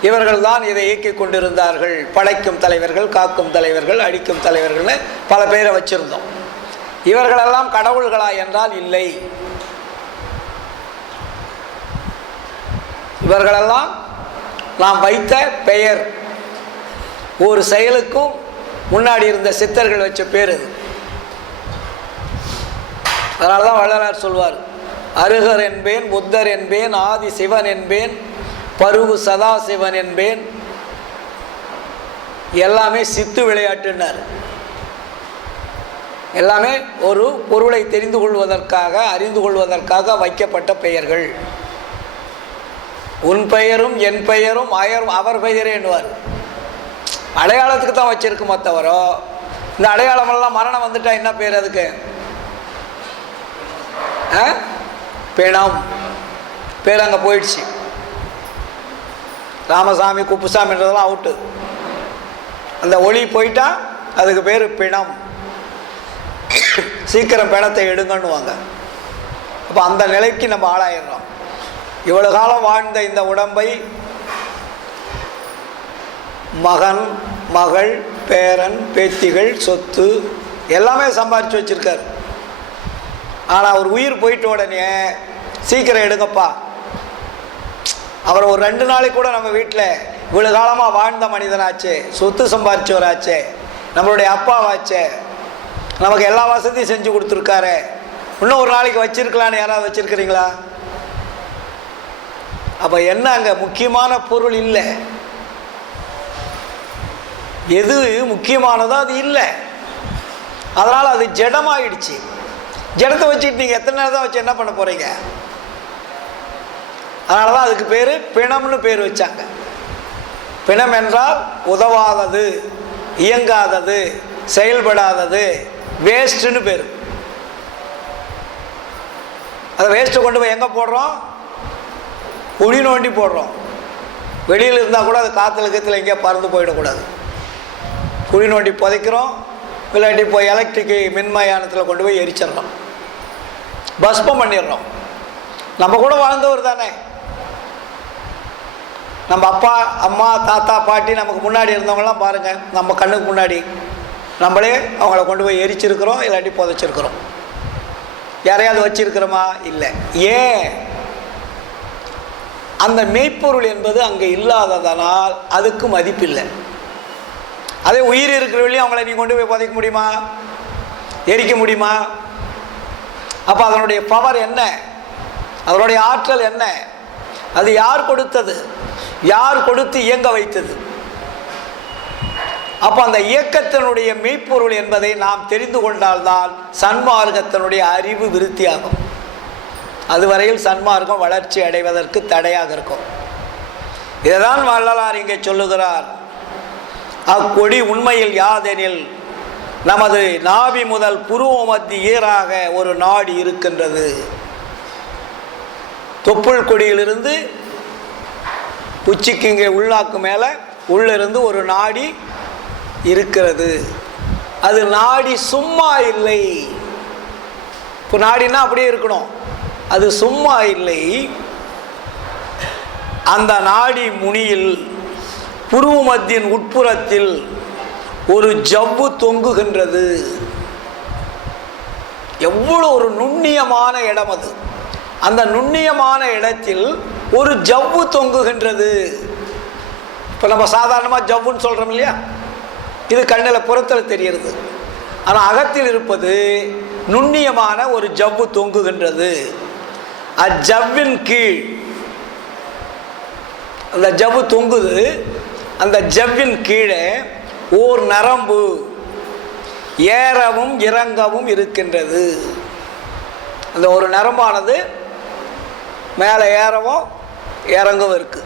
இவர்கள் தான் இதை இயக்கி கொண்டிருந்தார்கள். படைக்கும் தலைவர்கள், காக்கும் தலைவர்கள், அடிக்கும் தலைவர்கள்னு பல பேரை வச்சுருந்தோம். இவர்களெல்லாம் கடவுள்களா என்றால் இல்லை. இவர்களெல்லாம் நாம் வைத்த பெயர். ஒரு செயலுக்கும் முன்னாடி இருந்த சித்தர்கள் வச்ச பேர் அது. அதனால தான் வள்ளலார் சொல்வார், அருகர் என்பேன், புத்தர் என்பேன், ஆதி சிவன் என்பேன், பருவு சதாசிவன் என்பேன், எல்லாமே சித்து விளையாட்டுன்னார். எல்லாமே ஒரு பொருளை தெரிந்து கொள்வதற்காக, அறிந்து கொள்வதற்காக வைக்கப்பட்ட பெயர்கள். உன் பெயரும் என் பெயரும் அவர் பெயரே என்னுவார். அடையாளத்துக்கு தான் வச்சிருக்குமா தவிர, இந்த அடையாளமெல்லாம் மரணம் வந்துட்டா என்ன பேர் அதுக்கு? பிணம் பேர் அங்கே போயிடுச்சு. ராமசாமி குப்புசாமின்றதெல்லாம் அவுட்டு. அந்த ஒளி போயிட்டா அதுக்கு பேர் பிணம். சீக்கிரம் பிணத்தை எடுங்கன்னுவாங்க. அப்போ அந்த நிலைக்கு நம்ம ஆளாயிடுறோம். இவ்வளவு காலம் வாழ்ந்த இந்த உடம்பை மகன், மகள், பேரன், பேத்திகள், சொத்து எல்லாமே சம்பாதிச்சு வச்சிருக்காரு. ஆனால் அவர் உயிர் போயிட்ட உடனே சீக்கிரம் எடுங்கப்பா. அவரை ஒரு 2 நாளைக்கு கூட நம்ம வீட்டில் இவ்வளவு காலமாக வாழ்ந்த மனிதனாச்சே, சொத்து சம்பாதிச்சவராச்சே, நம்மளுடைய அப்பாவாச்சே, நமக்கு எல்லா வசதியும் செஞ்சு கொடுத்துருக்காரு, இன்னும் ஒரு நாளைக்கு வச்சிருக்கலான்னு யாராவது வச்சிருக்கிறீங்களா? அப்போ என்ன அங்கே முக்கியமான பொருள் இல்லை. எது முக்கியமானதோ அது இல்லை. அதனால் அது ஜடமாயிடுச்சு. ஜடத்தை வச்சுட்டு நீங்கள் எத்தனை நேரம் தான் வச்சு என்ன பண்ண போகிறீங்க? அதனால தான் அதுக்கு பேர் பிணம்னு பேர் வச்சாங்க. பிணம் என்றால் உதவாதது, இயங்காதது, செயல்படாதது, வேஸ்ட்டுன்னு பேர். அதை வேஸ்ட்டை கொண்டு போய் எங்கே போடுறோம்? குழி நோண்டி போடுறோம். வெளியில் இருந்தால் கூட அது காற்றுல கீத்துல எங்கேயா பறந்து போயிடக்கூடாது. குழி நோண்டி புதைக்கிறோம். இல்லாட்டி போய் எலக்ட்ரிக் மின்மயானத்தில் கொண்டு போய் எரிச்சிடறோம், பஸ்பம் பண்ணிடுறோம். நம்ம கூட வாழ்ந்தவர் தானே. நம்ம அப்பா, அம்மா, தாத்தா, பாட்டி நமக்கு முன்னாடி இருந்தவங்களாம் பாருங்கள், நம்ம கண்ணுக்கு முன்னாடி நம்மளே அவங்கள கொண்டு போய் எரிச்சிருக்கிறோம், இல்லாட்டி புதைச்சிருக்கிறோம். யாரையாவது வச்சிருக்கிறோமா? இல்லை. ஏன்? அந்த மெய்ப்பொருள் என்பது அங்கே இல்லாததனால் அதுக்கு மதிப்பில்லை. அதே உயிர் இருக்கிறவர்களையும் அவங்கள நீ கொண்டு போய் புதைக்க முடியுமா? எரிக்க முடியுமா? அப்போ அதனுடைய பவர் என்ன? அதனுடைய ஆற்றல் என்ன? அது யார் கொடுத்தது? யார் கொடுத்து இயங்க வைத்தது? அப்போ அந்த இயக்கத்தினுடைய மெய்ப்பொருள் என்பதை நாம் தெரிந்து கொண்டால்தான் சன்மார்க்கத்தினுடைய அறிவு விருத்தியாகும். அதுவரையில் சன்மார்க்கம் வளர்ச்சி அடைவதற்கு தடையாக இருக்கும். இதைதான் வள்ளலார் இங்கே சொல்லுகிறார். அக்கொடி உண்மையில் யாதெனில் நமது நாபி முதல் புருவ மத்தி ஈராக ஒரு நாடி இருக்கின்றது. தொப்புள் கொடியிலிருந்து உச்சிக்கு இங்கே உள்ளாக்கு மேலே உள்ளிருந்து ஒரு நாடி இருக்கிறது. அது நாடி சும்மா இல்லை. இப்போ நாடினா அப்படியே இருக்கணும், அது சும்மா இல்லை. அந்த நாடி முனியில் புருவ மத்தியின் உட்புறத்தில் ஒரு ஜவ்வு தொங்குகின்றது. எவ்வளோ ஒரு நுண்ணியமான இடம் அது. அந்த நுண்ணியமான இடத்தில் ஒரு ஜவ்வு தொங்குகின்றது. இப்போ நம்ம சாதாரணமாக ஜவ்வுன்னு சொல்கிறோம் இல்லையா, இது கண்ணில் புறத்தில் தெரிகிறது. ஆனால் அகத்தில் இருப்பது நுண்ணியமான ஒரு ஜவ்வு தொங்குகின்றது. அஜவ்வின் கீழ் அந்த ஜவ்வு தொங்குது. அந்த ஜவ்வின் கீழே ஓர் நரம்பு ஏறவும் இறங்கவும் இருக்கின்றது. அந்த ஒரு நரம்பானது மேலே ஏறவும் இறங்கவும் இருக்கு.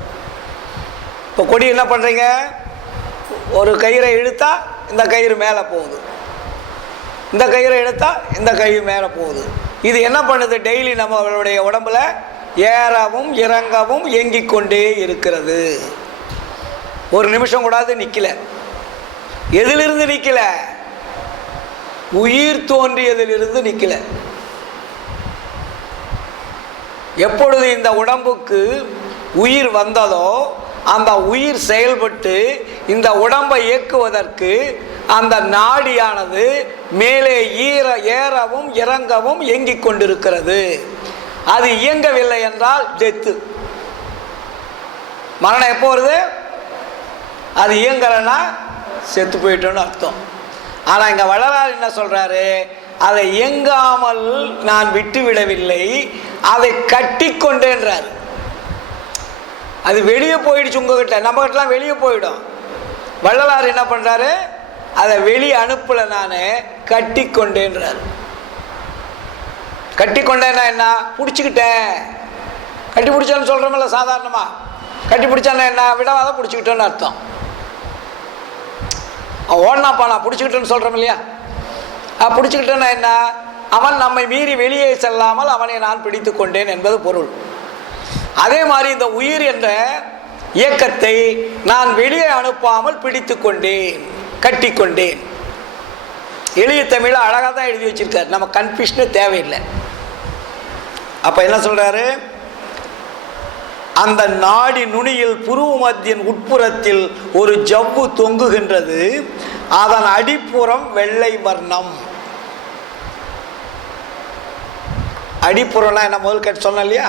இப்போ கொடி என்ன பண்ணுறீங்க? ஒரு கயிறை இழுத்தா இந்த கயிறு மேலே போகுது, இந்த கயிறை இழுத்தா இந்த கயிறு மேலே போகுது. இது என்ன பண்ணுது? டெய்லி நம்மளுடைய உடம்புல ஏறவும் இறங்கவும் இயங்கிக் கொண்டே இருக்கிறது. ஒரு நிமிஷம் கூடாது நிற்கல. எதிலிருந்து நிற்கல? உயிர் தோன்றியதிலிருந்து நிற்கல. எப்பொழுது இந்த உடம்புக்கு உயிர் வந்ததோ அந்த உயிர் செயல்பட்டு இந்த உடம்பை இயக்குவதற்கு அந்த நாடியானது மேலே ஏறவும் இறங்கவும் இயங்கிக் கொண்டிருக்கிறது. அது இயங்கவில்லை என்றால் டெத்து, மரணம். எப்போ வருது? அது இயங்கலைன்னா செத்து போயிட்டோன்னு அர்த்தம். ஆனால் இங்கே வள்ளலார் என்ன சொல்கிறாரு? அதை இயங்காமல் நான் விட்டு விடவில்லை, அதை கட்டி கொண்டேன்றார். அது வெளியே போயிடுச்சு உங்ககிட்ட, நம்மகிட்டலாம் வெளியே போயிடும். வள்ளலார் என்ன பண்ணுறாரு, அதை வெளியே அனுப்பலை, நான் கட்டி கொண்டேன்றார். கட்டி கொண்டேன்னா என்ன, பிடிச்சிக்கிட்டேன். கட்டி பிடிச்சான்னு சொல்கிறோமில்ல சாதாரணமாக, கட்டி பிடிச்சான்னா என்ன, விடாத பிடிச்சிக்கிட்டேன்னு அர்த்தம். அவன் ஓடனாப்பா நான் பிடிச்சிக்கிட்டேன்னு சொல்கிறோம் இல்லையா, பிடிச்சிக்கிட்டேன்னா என்ன, அவன் நம்மை மீறி வெளியே செல்லாமல் அவனை நான் பிடித்து கொண்டேன் என்பது பொருள். அதே மாதிரி இந்த உயிர் என்ற இயக்கத்தை நான் வெளியே அனுப்பாமல் பிடித்து கொண்டேன், கட்டி கொண்டேன். எளிய தமிழில் அழகாக தான் எழுதி வச்சிருக்காரு, நம்ம கன்ஃபியூஷனே தேவையில்லை. அப்போ என்ன சொல்கிறாரு, அந்த நாடி நுனியில் புருவ மத்தியின் உட்புறத்தில் ஒரு ஜவ்வு தொங்குகின்றது, அதன் அடிப்புறம் வெள்ளை வர்ணம். அடிப்புறம்னா என்ன முதல் கேட்டு சொன்ன இல்லையா,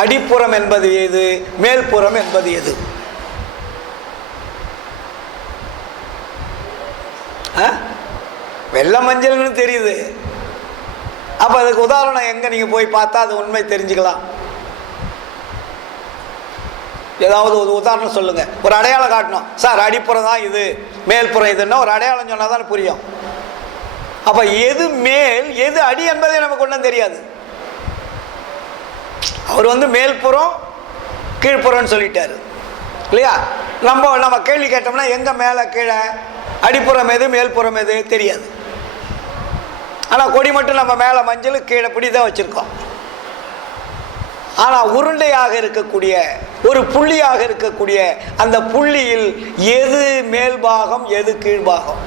அடிப்புறம் என்பது எது, மேல்புறம் என்பது எது? வெள்ளை மஞ்சள்னு தெரியுது. அப்போ அதுக்கு உதாரணம் எங்கே நீங்கள் போய் பார்த்தா அது உண்மை தெரிஞ்சுக்கலாம். ஏதாவது ஒரு உதாரணம் சொல்லுங்கள், ஒரு அடையாளம் காட்டணும். சார் அடிப்புறம் தான் இது, மேல்புறம் இதுன்னா ஒரு அடையாளம் சொன்னால் தான் புரியும். அப்போ எது மேல் எது அடி என்பதே நமக்கு ஒன்றும் தெரியாது. அவர் மேல்புறம் கீழ்ப்புறம்னு சொல்லிட்டாரு இல்லையா. நம்ம கேள்வி கேட்டோம்னா எங்கே மேலே கீழே, அடிப்புறம் எது மேல்புறம் எது தெரியாது. ஆனால் கொடி மட்டும் நம்ம மேலே மஞ்சள் கீழே பிடி தான் வச்சுருக்கோம். ஆனால் உருண்டையாக இருக்கக்கூடிய ஒரு புள்ளியாக இருக்கக்கூடிய அந்த புள்ளியில் எது மேல்பாகம் எது கீழ்பாகம்,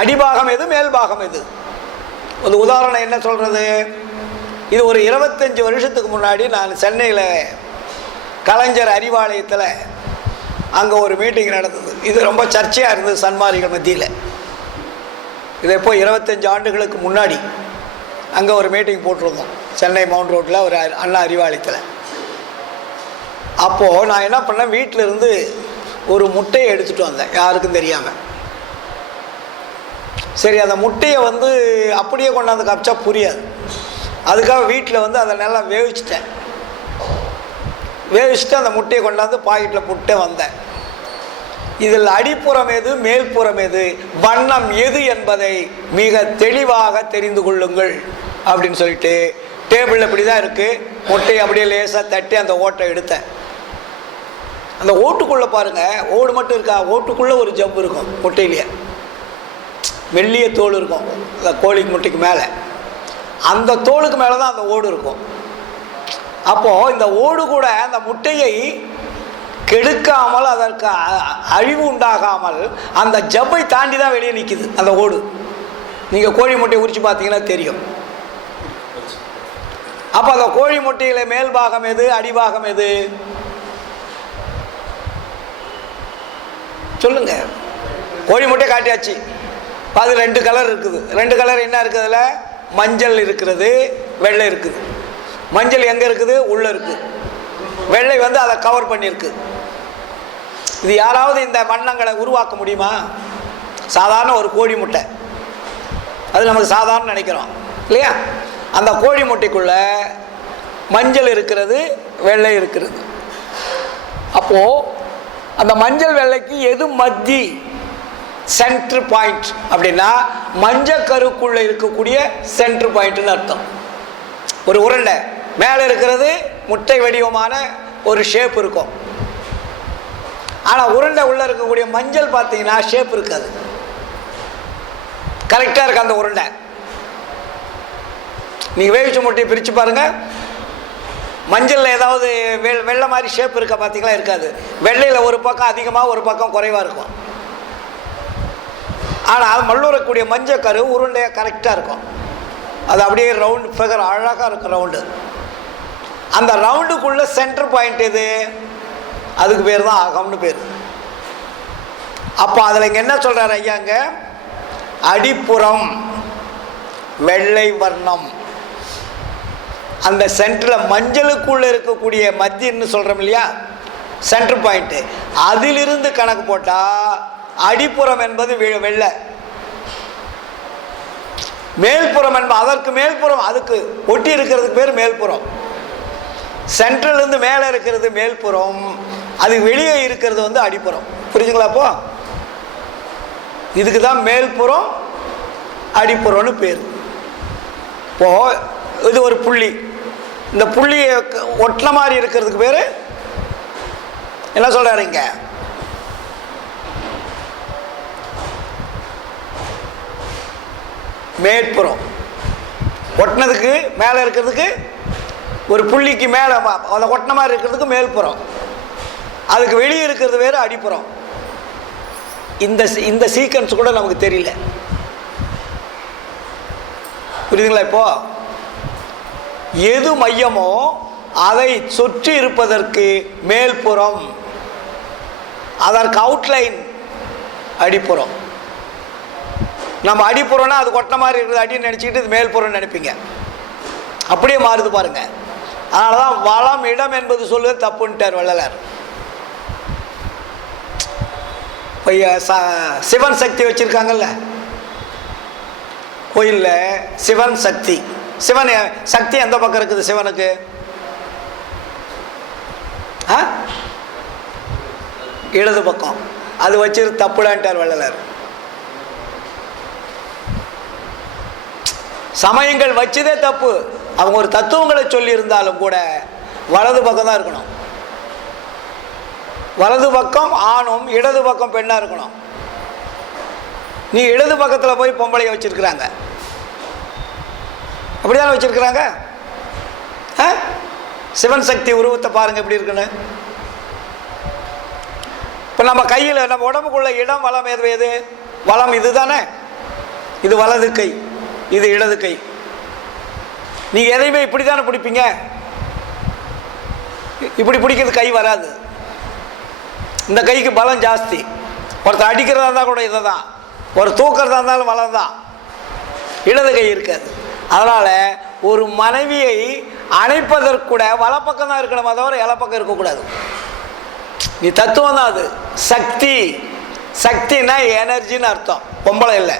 அடிபாகம் எது மேல்பாகம் எது? ஒரு உதாரணம் என்ன சொல்கிறது, இது ஒரு 25 வருஷத்துக்கு முன்னாடி நான் சென்னையில் கலைஞர் அறிவாலயத்தில் அங்கே ஒரு மீட்டிங் நடந்தது. இது ரொம்ப சர்ச்சையாக இருந்தது சன்மாரிகள் மத்தியில். இதை இப்போ 25 ஆண்டுகளுக்கு முன்னாடி அங்கே ஒரு மீட்டிங் போட்டிருந்தோம் சென்னை மவுண்ட் ரோட்டில் ஒரு அண்ணா அறிவாலயத்தில். அப்போது நான் என்ன பண்ணேன், வீட்டில் இருந்து ஒரு முட்டையை எடுத்துகிட்டு வந்தேன் யாருக்கும் தெரியாமல். சரி, அந்த முட்டையை அப்படியே கொண்டாந்து காமிச்சா புரியாது, அதுக்காக வீட்டில் அதை நல்லா வேவிச்சிட்டேன். வேவிச்சுட்டு அந்த முட்டையை கொண்டாந்து பாக்கெட்டில் போட்டு வந்தேன். இதில் அடிப்புறம் எது மேல்புறம் எது, வண்ணம் எது என்பதை மிக தெளிவாக தெரிந்து கொள்ளுங்கள் அப்படின்னு சொல்லிட்டு டேபிளில் இப்படி தான் இருக்குது. முட்டையை அப்படியே லேசாக தட்டி அந்த ஓட்டை எடுத்தேன். அந்த ஓட்டுக்குள்ளே பாருங்கள், ஓடு மட்டும் இருக்கா, ஓட்டுக்குள்ளே ஒரு ஜவ்வு இருக்கும். முட்டையிலேயே மெல்லிய தோல் இருக்கும் அந்த கோழி முட்டைக்கு மேலே, அந்த தோலுக்கு மேலே தான் அந்த ஓடு இருக்கும். அப்போது இந்த ஓடு கூட அந்த முட்டையை கெடுக்காமல், அதற்கு அழிவு உண்டாகாமல் அந்த ஜவ்வை தாண்டி தான் வெளியே நிற்கிது அந்த ஓடு. நீங்கள் கோழி முட்டையை உரித்து பார்த்தீங்கன்னா தெரியும். அப்போ அந்த கோழி முட்டையில் மேல் பாகம் எது அடிபாகம் எது சொல்லுங்க. கோழி முட்டை காட்டியாச்சு, அது 2 கலர் இருக்குது. 2 கலர் என்ன இருக்குது, அதில் மஞ்சள் இருக்கிறது, வெள்ளை இருக்குது. மஞ்சள் எங்கே இருக்குது, உள்ளே இருக்குது. வெள்ளை அதை கவர் பண்ணியிருக்கு. இது யாராவது இந்த வண்ணங்களை உருவாக்க முடியுமா? சாதாரண ஒரு கோழி முட்டை, அது நமக்கு சாதாரண நினைக்கிறோம் இல்லையா. அந்த கோழி முட்டைக்குள்ள மஞ்சள் இருக்கிறது, வெள்ளை இருக்கிறது. அப்போது அந்த மஞ்சள் வெள்ளைக்கு எது மத்தி, சென்டர் பாயிண்ட் அப்படின்னா மஞ்சள் கருக்குள்ளே இருக்கக்கூடிய சென்டர் பாயிண்ட்னு அர்த்தம். ஒரு உருண்டை மேலே இருக்கிறது முட்டை வடிவமான ஒரு ஷேப் இருக்கும். ஆனால் உருண்டை உள்ளே இருக்கக்கூடிய மஞ்சள் பார்த்தீங்கன்னா ஷேப் இருக்காது, கரெக்டாக இருக்கு அந்த உருண்டை. நீங்கள் வேவிச்ச முட்டையை பிரித்து பாருங்கள், மஞ்சளில் ஏதாவது வெள்ளை மாதிரி ஷேப் இருக்கா பார்த்தீங்களா, இருக்காது. வெள்ளையில் ஒரு பக்கம் அதிகமாக ஒரு பக்கம் குறைவாக இருக்கும். ஆனால் மல்லூரக்கூடிய மஞ்சள் கரு உருண்டையாக கரெக்டாக இருக்கும். அது அப்படியே ரவுண்டு ஃபிகர் அழகாக இருக்கும் ரவுண்டு. அந்த ரவுண்டுக்குள்ளே சென்டர் பாயிண்ட் எது, அதுக்கு பேர் தான் அகம்னு பேர். அப்போ அதில் இங்கே என்ன சொல்கிறார் ஐயாங்க, அடிப்புறம் வெள்ளை வர்ணம், அந்த சென்டரில் மஞ்சளுக்குள்ளே இருக்கக்கூடிய மத்தியன்னு சொல்கிறோம் இல்லையா, சென்டர் பாயிண்ட்டு, அதிலிருந்து கணக்கு போட்டால் அடிப்புறம் என்பது வெள்ளை, மேல்புறம் என்பது அதற்கு மேல்புறம், அதுக்கு ஒட்டி இருக்கிறதுக்கு பேர் மேல்புறம். சென்ட்ரலேருந்து மேலே இருக்கிறது மேல்புறம், அது வெளியே இருக்கிறது வந்து அடிப்புறம். புரியுதுங்களா? அப்போ இதுக்கு தான் மேல்புறம் அடிப்புறம்னு பேர். இப்போ இது ஒரு புள்ளி, இந்த புள்ளியை ஒட்டின மாதிரி இருக்கிறதுக்கு பேர் என்ன சொல்றாருங்க? மேற்புறம். ஒட்டினதுக்கு மேலே இருக்கிறதுக்கு, ஒரு புள்ளிக்கு மேலே அதை ஒட்டின மாதிரி இருக்கிறதுக்கு மேல்புறம், அதுக்கு வெளியே இருக்கிறது வேறு அடிப்புறம். இந்த சீக்வன்ஸ் கூட நமக்கு தெரியல. புரியுதுங்களா? இப்போ எது மையமோ அதை சுற்றி இருப்பதற்கு மேல்புறம், அதற்கு அவுட்லைன் அடிப்புறம். நம்ம அடிப்புறம்னா அது கொட்ட மாதிரி இருக்குது அடின்னு நினச்சிக்கிட்டு இது மேல்புறம் நினைப்பீங்க. அப்படியே மாறுது பாருங்க. அதனால தான் வளம் இடம் என்பது சொல்லுவது தப்புன்ட்டார் வள்ளலார். இப்போ சிவன் சக்தி வச்சுருக்காங்கல்ல கோயிலில், சிவன் சக்தி. சிவன் சக்தி எந்த பக்கம் இருக்குது? சிவனுக்கு இடது பக்கம். அது வச்சு தப்புடான்ட்டார் வள்ளலார். சமயங்கள் வச்சதே தப்பு. அவங்க ஒரு தத்துவங்களை சொல்லி இருந்தாலும் கூட வலது பக்கம் தான் இருக்கணும். வலது பக்கம் ஆணும், இடது பக்கம் பெண்ணா இருக்கணும். நீ இடது பக்கத்தில் போய் பொம்பளைய வச்சிருக்கிறாங்க, அப்படிதானே வச்சிருக்கிறாங்க. சிவன் சக்தி உருவத்தை பாருங்க எப்படி இருக்குன்னு. இப்போ நம்ம கையில், நம்ம உடம்புக்குள்ள இடம் வலம் எது? வலம் இது தானே. இது வலது கை, இது இடது கை. நீங்க எதையுமே இப்படி தானே பிடிப்பீங்க. இப்படி பிடிக்கிறது கை வராது. இந்த கைக்கு பலம் ஜாஸ்தி. ஒருத்தர் அடிக்கிறதா இருந்தால் கூட இதை தான், ஒரு தூக்கிறதா இருந்தாலும் வலம் தான், இடது கை இருக்காது. அதனால ஒரு மனைவியை அணைப்பதற்கு கூட வலப்பக்கம் தான் இருக்கணுமே தவிர இலப்பக்கம் இருக்கக்கூடாது. நீ தத்துவம் தான் அது. சக்தி, சக்தினா எனர்ஜின்னு அர்த்தம், பொம்பளை இல்லை.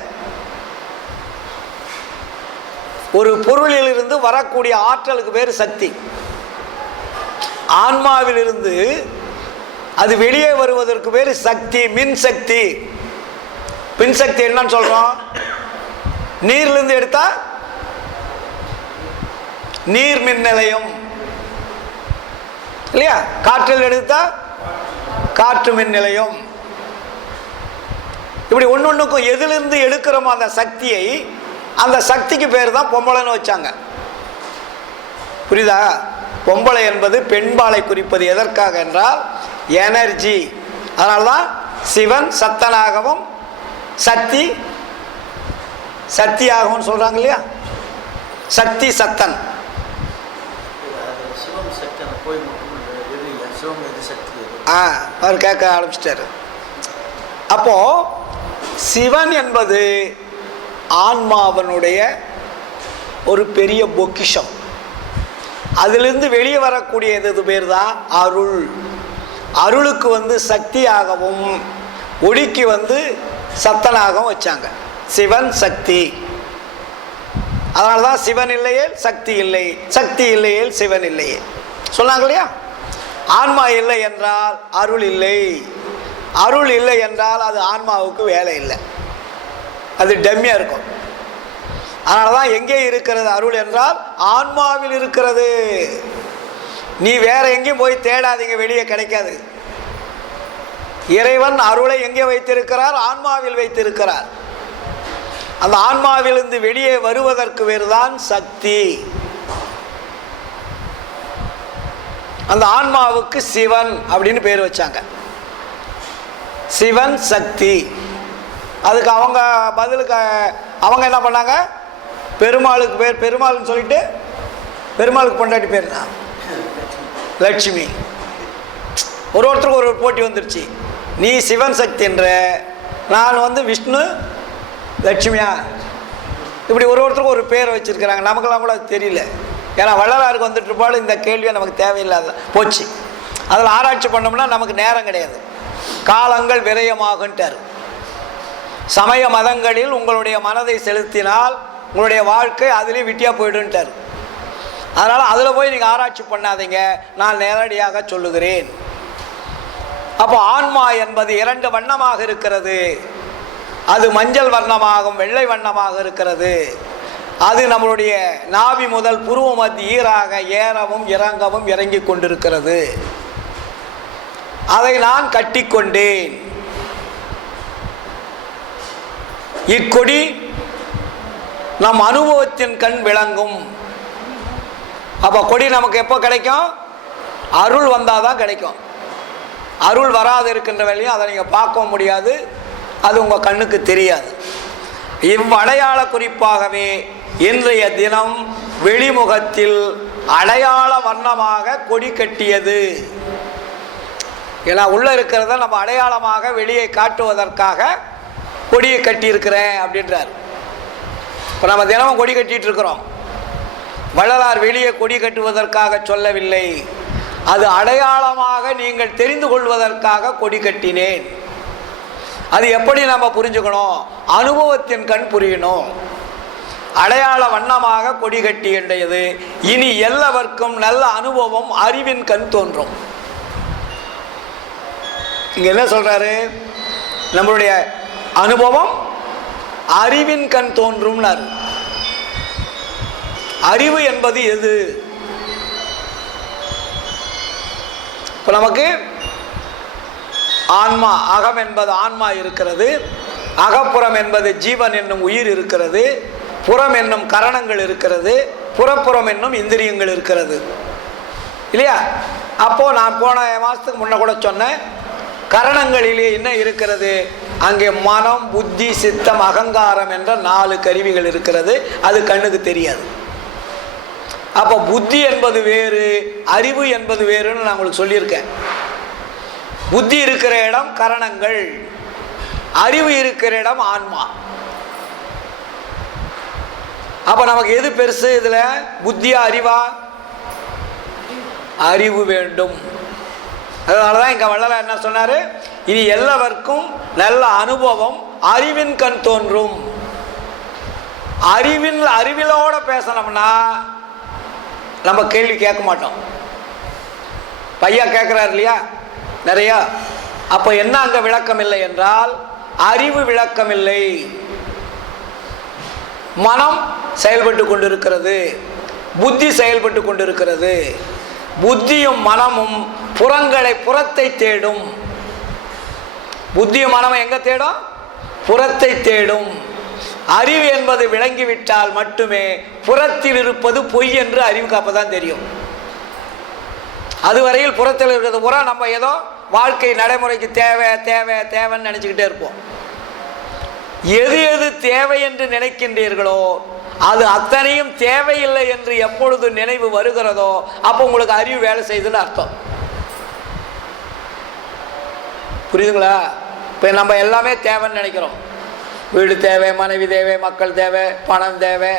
ஒரு பொருளிலிருந்து வரக்கூடிய ஆற்றலுக்கு பேர் சக்தி. ஆன்மாவிலிருந்து அது வெளியே வருவதற்கு பேர் சக்தி, மின் சக்தி. மின் சக்தி என்னன்னு சொல்றோம்? நீர்லிருந்து எடுத்தா நீர் மின் நிலையம் இல்லையா? காற்றில் எடுத்தா காற்று மின் நிலையம். இப்படி ஒன்னொன்னுக்கும் எதிலிருந்து எடுக்கிறோமோ அந்த சக்தியை, அந்த சக்திக்கு பேர் தான் பொம்பளைன்னு வச்சாங்க. புரியுதா? பொம்பளை என்பது பெண்பாலை குறிப்பது. எதற்காக என்றால் எனர்ஜி. அதனால்தான் சிவன் சத்தனாகவும் சக்தி சக்தியாகவும் சொல்றாங்க இல்லையா? சக்தி சத்தன். அவர் கேட்க ஆரம்பிச்சிட்டாரு. அப்போ சிவன் என்பது ஆன்மாவனுடைய ஒரு பெரிய பொக்கிஷம். அதிலிருந்து வெளியே வரக்கூடியது பேர் தான் அருள். அருளுக்கு வந்து சக்தியாகவும் ஒளிக்கு வந்து சத்தனாகவும் வச்சாங்க. சிவன் சக்தி. அதனால தான் சிவன் இல்லையே சக்தி இல்லை, சக்தி இல்லையே சிவன் இல்லையே சொன்னாங்க இல்லையா? ஆன்மா இல்லை என்றால் அருள் இல்லை, அருள் இல்லை என்றால் அது ஆன்மாவுக்கு வேலை இல்லை, அது டம்மியாக இருக்கும். அதனால தான் எங்கே இருக்கிறது அருள் என்றால் ஆன்மாவில் இருக்கிறது. நீ வேற எங்கேயும் போய் தேடாதீங்க, வெளியே கிடைக்காது. இறைவன் அருளை எங்கே வைத்திருக்கிறார்? ஆன்மாவில் வைத்திருக்கிறார். அந்த ஆன்மாவிலிருந்து வெளியே வருவதற்கு வேறுதான் சக்தி. அந்த ஆன்மாவுக்கு சிவன் அப்படின்னு பேர் வச்சாங்க. சிவன் சக்தி. அதுக்கு அவங்க பதிலுக்கு அவங்க என்ன பண்ணாங்க? பெருமாளுக்கு பேர் பெருமாள்னு சொல்லிட்டு, பெருமாளுக்கு பொண்டாட்டி பேர் தான் லட்சுமி. ஒருத்தருக்கு ஒரு போட்டி வந்துருச்சு. நீ சிவன் சக்தி என்ற, நான் வந்து விஷ்ணு லட்சுமியா, இப்படி ஒருத்தருக்கு ஒரு பேர் வச்சிருக்கிறாங்க. நமக்கெல்லாம் கூட அது தெரியல. ஏன்னா வள்ளலாருக்கு வந்துட்டு இருப்பாலும் இந்த கேள்வியை நமக்கு தேவையில்லாத போச்சு. அதில் ஆராய்ச்சி பண்ணோம்னா நமக்கு நேரம் கிடையாது, காலங்கள் விரயமாகன்ட்டார். சமய மதங்களில் உங்களுடைய மனதை செலுத்தினால் உங்களுடைய வாழ்க்கை அதிலே விட்டியாக போய்டுன்ட்டார். அதனால் அதில் போய் நீங்கள் ஆராய்ச்சி பண்ணாதீங்க, நான் நேரடியாக சொல்லுகிறேன். அப்போ ஆன்மா என்பது 2 வண்ணமாக இருக்கிறது. அது மஞ்சள் வண்ணமாகவும் வெள்ளை வண்ணமாக இருக்கிறது. அது நம்மளுடைய நாபி முதல் புருவ மத்திய ஈராக ஏறவும் இறங்கவும் இறங்கி கொண்டிருக்கிறது. அதை நான் கட்டிக்கொண்டேன். இக்கொடி நம் அனுபவத்தின் கண் விளங்கும். அப்போ கொடி நமக்கு எப்போ கிடைக்கும்? அருள் வந்தால் தான் கிடைக்கும். அருள் வராது இருக்கின்ற வேலையும் அதை நீங்கள் பார்க்க முடியாது, அது உங்கள் கண்ணுக்கு தெரியாது. இவ்வடையாள குறிப்பாகவே இன்றைய தினம் வெளிமுகத்தில் அடையாள வண்ணமாக கொடி கட்டியது. ஏன்னா உள்ளே இருக்கிறத நம்ம அடையாளமாக வெளியே காட்டுவதற்காக கொடியை கட்டியிருக்கிறேன் அப்படின்றார். இப்போ நம்ம தினமும் கொடி கட்டிகிட்டு இருக்கிறோம். வள்ளலார் வெளியே கொடி கட்டுவதற்காக சொல்லவில்லை, அது அடையாளமாக நீங்கள் தெரிந்து கொள்வதற்காக கொடி கட்டினேன். அது எப்படி நம்ம புரிஞ்சுக்கணும்? அனுபவத்தின் கண் புரியணும். அடையாள வண்ணமாக கொடி கட்டி என்றது இனி எல்லாவர்க்கும் நல்ல அனுபவம் அறிவின் கண் தோன்றும். இங்க என்ன சொல்றாரு? நம்மளுடைய அனுபவம் அறிவின் கண் தோன்றும்னார். அறிவு என்பது எது? இப்போ நமக்கு ஆன்மா, அகம் என்பது ஆன்மா இருக்கிறது, அகப்புறம் என்பது ஜீவன் என்னும் உயிர் இருக்கிறது, புறம் என்னும் கரணங்கள் இருக்கிறது, புறப்புறம் என்னும் இந்திரியங்கள் இருக்கிறது இல்லையா? அப்போது நான் போன மாதத்துக்கு முன்ன கூட சொன்னேன், கரணங்களிலே என்ன இருக்கிறது? அங்கே மனம், புத்தி, சித்தம், அகங்காரம் என்ற 4 கருவிகள் இருக்கிறது. அது கண்ணுக்கு தெரியாது. அப்போ புத்தி என்பது வேறு, அறிவு என்பது வேறுன்னு நான் உங்களுக்கு சொல்லியிருக்கேன். புத்தி இருக்கிற இடம் கரணங்கள், அறிவு இருக்கிற இடம் ஆன்மா. அப்போ நமக்கு எது பெருசு இதில்? புத்தியா அறிவா? அறிவு வேண்டும். அதனால தான் இங்கே வள்ளலார் என்ன சொன்னார்? இனி எல்லாவர்க்கும் நல்ல அனுபவம் அறிவின் கண் தோன்றும். அறிவிலோட பேசணும்னா நம்ம கேள்வி கேட்க மாட்டோம். பையா கேட்குறாரு இல்லையா நிறையா. அப்போ என்ன அங்கே விளக்கம் இல்லை என்றால் அறிவு விளக்கம் இல்லை. மனம் செயல்பட்டு கொண்டிருக்கிறது, புத்தி செயல்பட்டு கொண்டிருக்கிறது. புத்தியும் மனமும் புறத்தை தேடும். புத்தியும் மனமும் எங்க தேடும்? புறத்தை தேடும். அறிவு என்பது விளங்கிவிட்டால் மட்டுமே புறத்தில் இருப்பது பொய் என்று அறிவுக்கு அப்பதான் தெரியும். அதுவரையில் புறத்தில் இருக்கிறது பூரா நம்ம ஏதோ வாழ்க்கை நடைமுறைக்கு தேவை தேவை தேவைன்னு நினச்சிக்கிட்டே இருப்போம். எது எது தேவை என்று நினைக்கின்றீர்களோ அது அத்தனையும் தேவையில்லை என்று எப்பொழுது நினைவு வருகிறதோ அப்போ உங்களுக்கு அறிவு வேலை செய்யுதுன்னு அர்த்தம். புரியுதுங்களா? இப்போ நம்ம எல்லாமே தேவைன்னு நினைக்கிறோம். வீடு தேவை, மனைவி தேவை, மக்கள் தேவை, பணம் தேவை,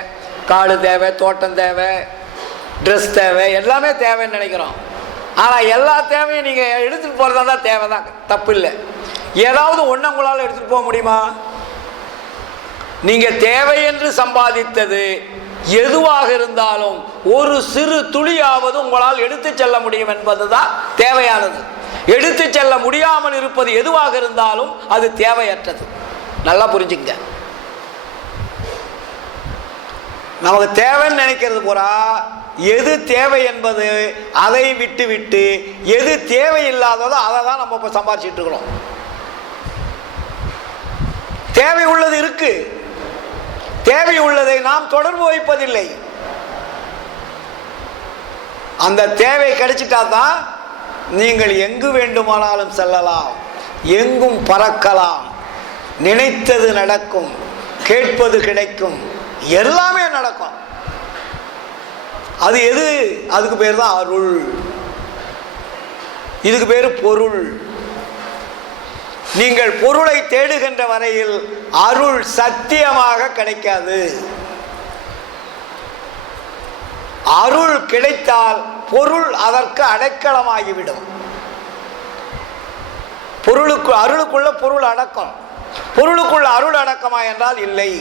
காடு தேவை, தோட்டம் தேவை, ட்ரெஸ் தேவை, எல்லாமே தேவைன்னு நினைக்கிறோம். ஆனால் எல்லா தேவையும் நீங்கள் எடுத்துகிட்டு போகிறதா தான் தேவை தான், தப்பு இல்லை. ஏதாவது ஒன்று உங்களால் எடுத்துகிட்டு போக முடியுமா? நீங்கள் தேவை என்று சம்பாதித்தது எதுவாக இருந்தாலும் ஒரு சிறு துளியாவது உங்களால் எடுத்து செல்ல முடியும் என்பது தான் தேவையானது. எடுத்து செல்ல முடியாமல் இருப்பது எதுவாக இருந்தாலும் அது தேவையற்றது. நல்லா புரிஞ்சுங்க. நமக்கு தேவைன்னு நினைக்கிறது பூரா எது தேவை என்பது அதை விட்டு விட்டு எது தேவையில்லாததோ அதை தான் நம்ம இப்போ சம்பாதிச்சுட்டு இருக்கிறோம். தேவை உள்ளது இருக்கு, தேவை உள்ளதை நாம் தொடர்பு வைப்பதில்லை. அந்த தேவை கிடைச்சிட்டா தான் நீங்கள் எங்கு வேண்டுமானாலும் செல்லலாம், எங்கும் பறக்கலாம், நினைத்தது நடக்கும், கேட்பது கிடைக்கும், எல்லாமே நடக்கும். அது எது? அதுக்கு பேர் தான் அருள். இதுக்கு பேர் பொருள். நீங்கள் பொருளை தேடுகின்ற வரையில் அருள் சத்தியமாக கிடைக்காது. அருள் கிடைத்தால் பொருள் அதற்கு அடைக்கலமாகிவிடும். அருளுக்குள்ள பொருள் அடக்கம், பொருளுக்குள்ள அருள் அடக்கமா என்றால் இல்லை.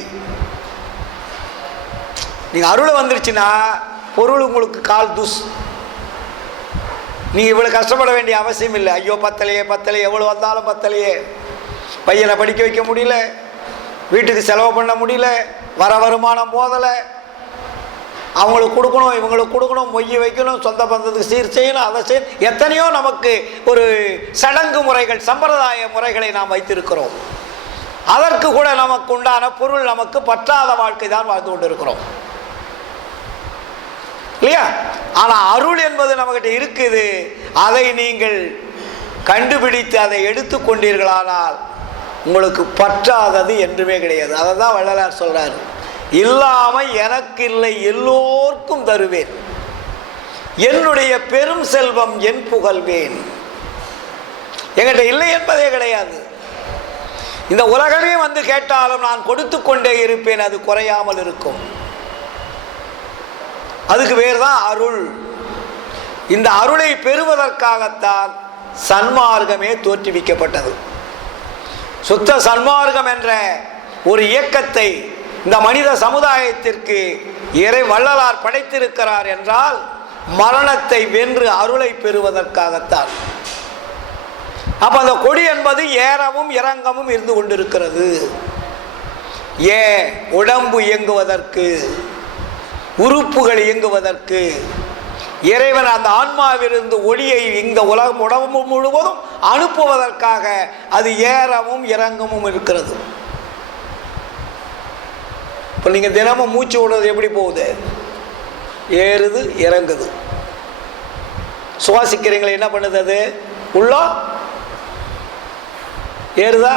நீங்க அருள் வந்துருச்சுன்னா பொருள் உங்களுக்கு கால் துஸ். நீங்கள் இவ்வளோ கஷ்டப்பட வேண்டிய அவசியம் இல்லை. ஐயோ பத்தலையே பத்தலையே, எவ்வளோ வந்தாலும் பத்தலையே, பையனை படிக்க வைக்க முடியல, வீட்டுக்கு செலவு பண்ண முடியல, வருமானம் போதலை, அவங்களுக்கு கொடுக்கணும் இவங்களுக்கு கொடுக்கணும், மொய் வைக்கணும், சொந்த பந்தத்துக்கு சீர் செய்யணும், அதை செய்யணும், எத்தனையோ நமக்கு ஒரு சடங்கு முறைகள் சம்பிரதாய முறைகளை நாம் வைத்திருக்கிறோம். அதற்கு கூட நமக்கு உண்டான பொருள் நமக்கு பற்றாத வாழ்க்கை தான் வாழ்ந்து கொண்டு இருக்கிறோம் இல்லையா? ஆனால் அருள் என்பது நம்மகிட்ட இருக்குது. அதை நீங்கள் கண்டுபிடித்து அதை எடுத்து கொண்டீர்களானால் உங்களுக்கு பற்றாதது என்றுமே கிடையாது. அதை தான் வள்ளலார் சொல்றாரு, இல்லாமல் எனக்கு இல்லை எல்லோருக்கும் தருவேன், என்னுடைய பெரும் செல்வம் என் புகழ்வேன். என்கிட்ட இல்லை என்பதே கிடையாது. இந்த உலகமே வந்து கேட்டாலும் நான் கொடுத்து கொண்டே இருப்பேன், அது குறையாமல் இருக்கும். அதுக்கு பேர் தான் அருள். இந்த அருளை பெறுவதற்காகத்தான் சன்மார்க்கமே தோற்றுவிக்கப்பட்டது. சுத்த சன்மார்க்கம் என்ற ஒரு இயக்கத்தை இந்த மனித சமுதாயத்திற்கு இறை வள்ளலார் படைத்திருக்கிறார் என்றால் மரணத்தை வென்று அருளை பெறுவதற்காகத்தான். அப்ப அந்த கொடி என்பது ஏறவும் இறங்கவும் இருந்து கொண்டிருக்கிறது. உடம்பு இயங்குவதற்கு, உறுப்புகள் இயங்குவதற்கு, இறைவன் அந்த ஆன்மாவிலிருந்து ஒளியை இந்த உலகம் உடம்பு முழுவதும் அனுப்புவதற்காக அது ஏறவும் இறங்கவும் இருக்கிறது. இப்போ நீங்கள் தினமும் மூச்சு விடுறது எப்படி போகுது? ஏறுது இறங்குது. சுவாசிக்கிறீங்களே, என்ன பண்ணுது? அது உள்ள ஏறுதா,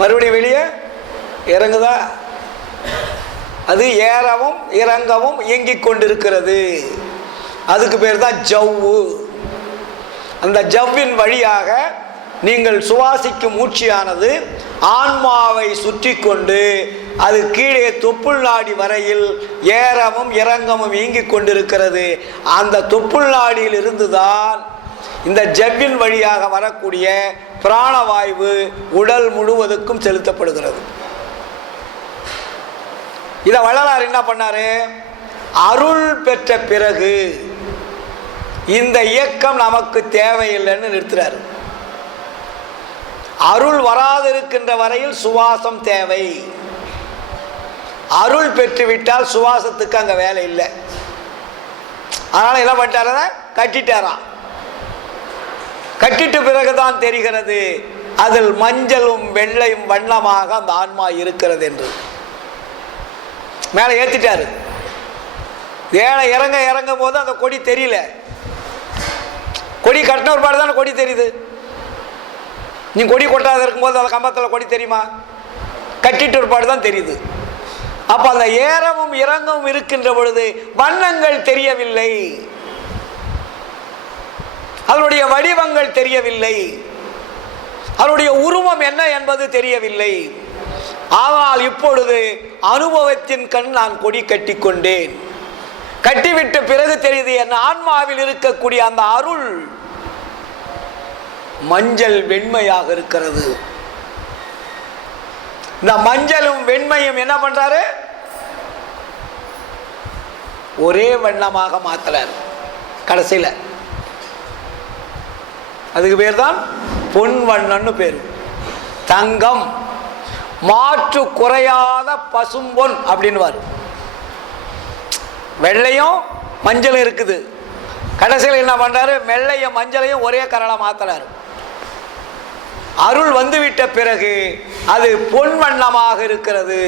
மறுபடியும் வெளியே இறங்குதா? அது ஏறவும் இறங்கவும் இயங்கிக் கொண்டிருக்கிறது. அதுக்கு பேர் தான் ஜவ்வு. அந்த ஜவ்வின் வழியாக நீங்கள் சுவாசிக்கும் மூச்சியானது ஆன்மாவை சுற்றி கொண்டு அது கீழே தொப்புள் நாடி வரையில் ஏறவும் இறங்கவும் இயங்கிக் கொண்டிருக்கிறது. அந்த தொப்புள் நாடியில் இருந்துதான் இந்த ஜவ்வின் வழியாக வரக்கூடிய பிராணவாயு உடல் முழுவதுக்கும் செலுத்தப்படுகிறது. இதை வள்ளலார் என்ன பண்ணாரு? அருள் பெற்ற பிறகு இந்த இயக்கம் நமக்கு தேவையில்லைன்னு நிறுத்துறாரு. அருள் வராதிருக்கின்ற வரையில் சுவாசம் தேவை. அருள் பெற்றுவிட்டால் சுவாசத்துக்கு அங்கே வேலை இல்லை. அதனால என்ன பண்ணிட்டார? கட்டிட்டாராம். கட்டிட்ட பிறகுதான் தெரிகிறது அதில் மஞ்சளும் வெள்ளையும் வண்ணமாக அந்த ஆன்மா இருக்கிறது என்று. மேலே ஏற்றிட்டாரு. ஏழை இறங்கும் போது அந்த கொடி தெரியல. கொடி கட்டின ஒரு பாடு தான் கொடி தெரியுது. நீ கொடி கொட்டாத இருக்கும்போது அந்த கம்பத்தில் கொடி தெரியுமா? கட்டிட்டு ஒரு பாடு தான் தெரியுது. அப்போ அந்த ஏறவும் இறங்கவும் இருக்கின்ற பொழுது வண்ணங்கள் தெரியவில்லை, அதனுடைய வடிவங்கள் தெரியவில்லை, அதனுடைய உருவம் என்ன என்பது தெரியவில்லை. ஆனால் இப்பொழுது அனுபவத்தின் கண் நான் கொடி கட்டி கொண்டேன். கட்டிவிட்ட பிறகு தெரியுது என் ஆன்மாவில் இருக்கக்கூடிய அந்த அருள் மஞ்சள் வெண்மையாக இருக்கிறது. இந்த மஞ்சளும் வெண்மையும் என்ன பண்றாரு? ஒரே வண்ணமாக மாத்துறாரு கடைசியில். அதுக்கு பேர் தான் பொன் வண்ணன்னு பேர். தங்கம் மாற்று குறையாத பசும்பொன் அப்படின்னு. வெள்ளையும் மஞ்சளும் இருக்குது. கடைசியில் என்ன பண்றாரு? வெள்ளையும் மஞ்சளையும் ஒரே கரலா மாத்துறாரு. அருள் வந்துவிட்ட பிறகு அது பொன் வண்ணமாக இருக்கிறது.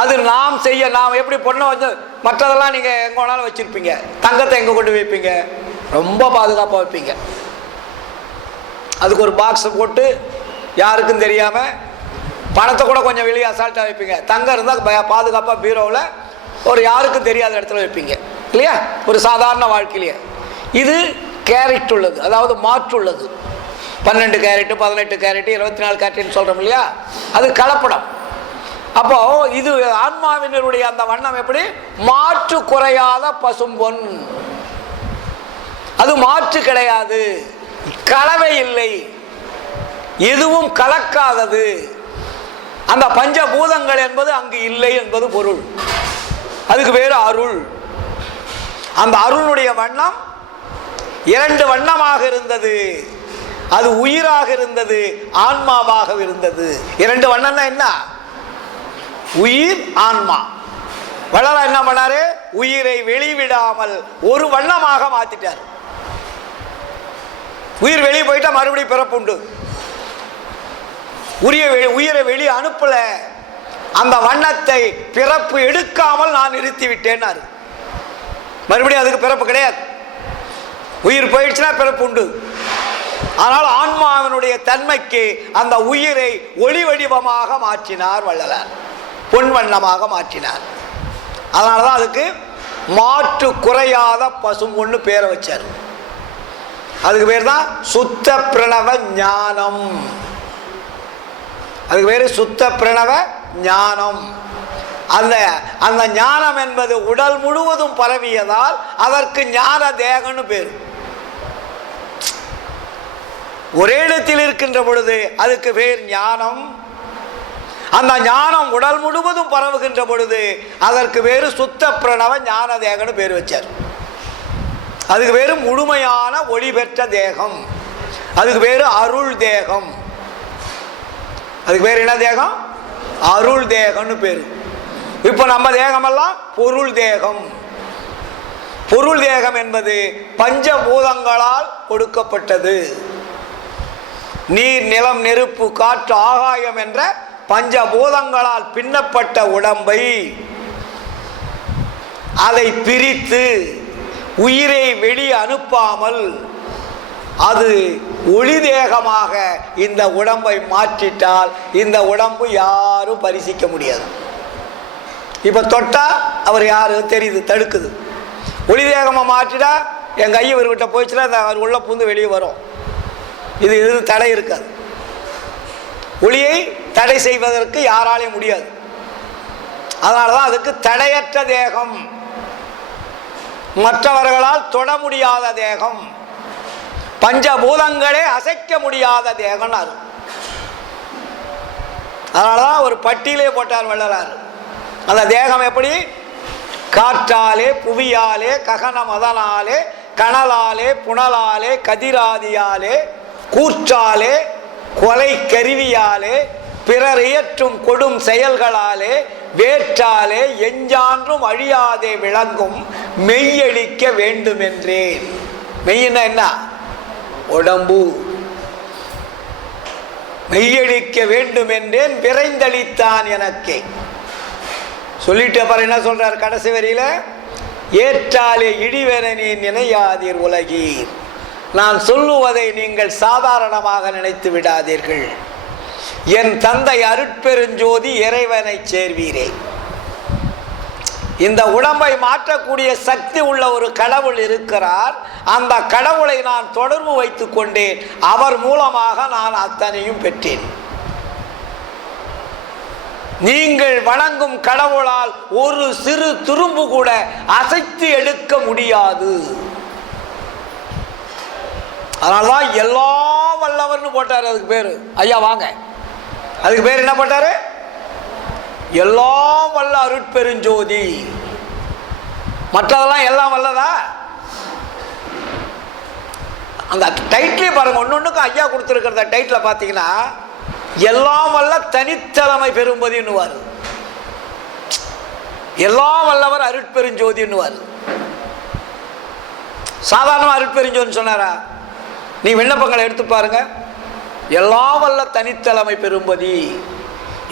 அது நாம் செய்ய, நாம் எப்படி பொண்ணை வந்து மற்றதெல்லாம் நீங்க எங்க வேணாலும் வச்சிருப்பீங்க, தங்கத்தை எங்க கொண்டு வைப்பீங்க? ரொம்ப பாதுகாப்பாக வைப்பீங்க. அதுக்கு ஒரு பாக்ஸ் போட்டு யாருக்கும் தெரியாம, பணத்தை கூட கொஞ்சம் வெளியே அசால்ட்டாக வைப்பீங்க. தங்கம் இருந்தால் பாதுகாப்பாக பீரோவில் ஒரு யாருக்கும் தெரியாத இடத்துல வைப்பீங்க இல்லையா? ஒரு சாதாரண வாழ்க்கையிலேயே. இது கேரட் உள்ளது, அதாவது மாற்றுள்ளது. 12 கேரட்டு 18 கேரட்டு 24 கேரட்டுன்னு சொல்கிறோம் இல்லையா? அது கலப்படம். அப்போ இது ஆன்மாவினருடைய அந்த வண்ணம் எப்படி? மாற்று குறையாத பசும்பொன். அது மாற்று கிடையாது, கலவை இல்லை, எதுவும் கலக்காதது. அந்த பஞ்சபூதங்கள் என்பது அங்கு இல்லை என்பது பொருள். அதுக்கு பேரு அருள். அந்த அருளுடைய வண்ணம் இரண்டு வண்ணமாக இருந்தது. அது உயிராக இருந்தது, ஆன்மாவாக இருந்தது. இரண்டு வண்ணம் என்ன? உயிர், ஆன்மா. வள்ளலார் என்ன பண்ணாரு? உயிரை வெளிவிடாமல் ஒரு வண்ணமாக மாத்திட்டார். உயிர் வெளியே போயிட்டா மறுபடியும் பிறப்புண்டு. உயிரை வெளியே அனுப்பல. அந்த வண்ணத்தை பிறப்பு எடுக்காமல் நான் நிறுத்தி விட்டேன். மறுபடியும் அதுக்கு பிறப்பு கிடையாது. உயிர் போயிடுச்சுன்னா பிறப்பு உண்டு. ஆனால் ஆன்மாவினுடைய தன்மைக்கு அந்த உயிரை ஒளி வடிவமாக மாற்றினார் வள்ளலார், பொன் வண்ணமாக மாற்றினார். அதனாலதான் அதுக்கு மாற்று குறையாத பசும்பொன்னு பேரை வச்சார். அதுக்கு பேர் தான் சுத்த பிரணவ ஞானம். அதுக்கு பேரு சுத்த பிரணவ ஞானம். அந்த ஞானம் என்பது உடல் முழுவதும் பரவியதால் அதற்கு ஞான தேகம்னு பேர். ஒரே இடத்தில் இருக்கின்ற பொழுது அதுக்கு பேர் ஞானம். அந்த ஞானம் உடல் முழுவதும் பரவுகின்ற பொழுது அதற்கு பேரு சுத்த பிரணவ ஞான தேகம்னு பேர் வச்சார். அதுக்கு பேரு முழுமையான ஒளி பெற்ற தேகம். அதுக்கு பேரு அருள் தேகம். அதுக்கு பேர் என்ன தேகம்? அருள் தேகம்னு பேரு. இப்ப நம்ம தேகமெல்லாம் பொருள் தேகம். பொருள் தேகம் என்பது பஞ்சபூதங்களால் கொடுக்கப்பட்டது. நீர், நிலம், நெருப்பு, காற்று, ஆகாயம் என்ற பஞ்சபூதங்களால் பின்னப்பட்ட உடம்பை அதை பிரித்து உயிரை வெளியே அனுப்பாமல் அது ஒளி தேகமாக இந்த உடம்பை மாற்றிட்டால் இந்த உடம்பு யாரும் பரிசிக்க முடியாது. இப்ப தொட்டா அவர் யாரு தெரியுது, தடுக்குது. ஒளி தேகமா மாற்றிட்டா என் கையை இவர்கிட்ட போயிடுச்சுன்னா அவர் உள்ள பூந்து வெளியே வரும். இது தடை இருக்காது. ஒளியை தடை செய்வதற்கு யாராலையும் முடியாது. அதனாலதான் அதுக்கு தடையற்ற தேகம், மற்றவர்களால் தொட முடியாத தேகம், பஞ்சபூதங்களே அசைக்க முடியாத தேகம். அதனாலதான் ஒரு பட்டியலே போட்டார் வள்ளலார். அந்த தேகம் எப்படி? காற்றாலே, புவியாலே, ககன மதனாலே, கனலாலே, புனலாலே, கதிராதியாலே, கூற்றாலே, கொலை கருவியாலே, பிறர் இயற்றும் கொடும் செயல்களாலே, வேற்றாலே எஞ்சான்றும் அழியாதே விளங்கும் மெய்யளிக்க வேண்டும் என்றேன். மெய்யினா என்ன? உடம்பு. மெய்யளிக்க வேண்டும் என்றேன் விரைந்தளித்தான் எனக்கே. சொல்லிட்டு அப்புறம் என்ன சொல்றார் கடைசி வரியில? ஏற்றாலே இடிவெனி நினையாதீர் உலகீர். நான் சொல்லுவதை நீங்கள் சாதாரணமாக நினைத்து விடாதீர்கள். என் தந்தை அருட்பெருஞ்சோதி இறைவனை சேர்வீரே. இந்த உடம்பை மாற்றக்கூடிய சக்தி உள்ள ஒரு கடவுள் இருக்கிறார். அந்த கடவுளை நான் தொடர்பு வைத்துக் கொண்டேன். அவர் மூலமாக நான் அத்தனையும் பெற்றேன். நீங்கள் வணங்கும் கடவுளால் ஒரு சிறு துரும்பு கூட அசைத்து எடுக்க முடியாது. அதனால்தான் எல்லாம் வல்லவர்னு போட்டாரு. அதுக்கு பேரு ஐயா வாங்க, அதுக்கு பேர் என்ன போட்டாரு? எல்லாம் வல்ல அருட்பெருஞ்சோதி. மற்றதெல்லாம் எல்லாம் வல்லதா? அந்த டைட்டிலே பாருங்க, ஒன்னொன்னுக்கும் ஐயா கொடுத்துருக்கிறத டைட்டில பார்த்தீங்கன்னா எல்லாம் வல்ல தனித்தலைமை பெரும்பதின்னுவார், எல்லாம் வல்லவர் அருட்பெருஞ்சோதின்னுவார். சாதாரணமாக அருட்பெருஞ்சோதின்னு சொன்னாரா? நீ விண்ணப்பங்களை எடுத்து பாருங்க. எல்லாம் வல்ல தனித்தலைமை பெரும்பதி,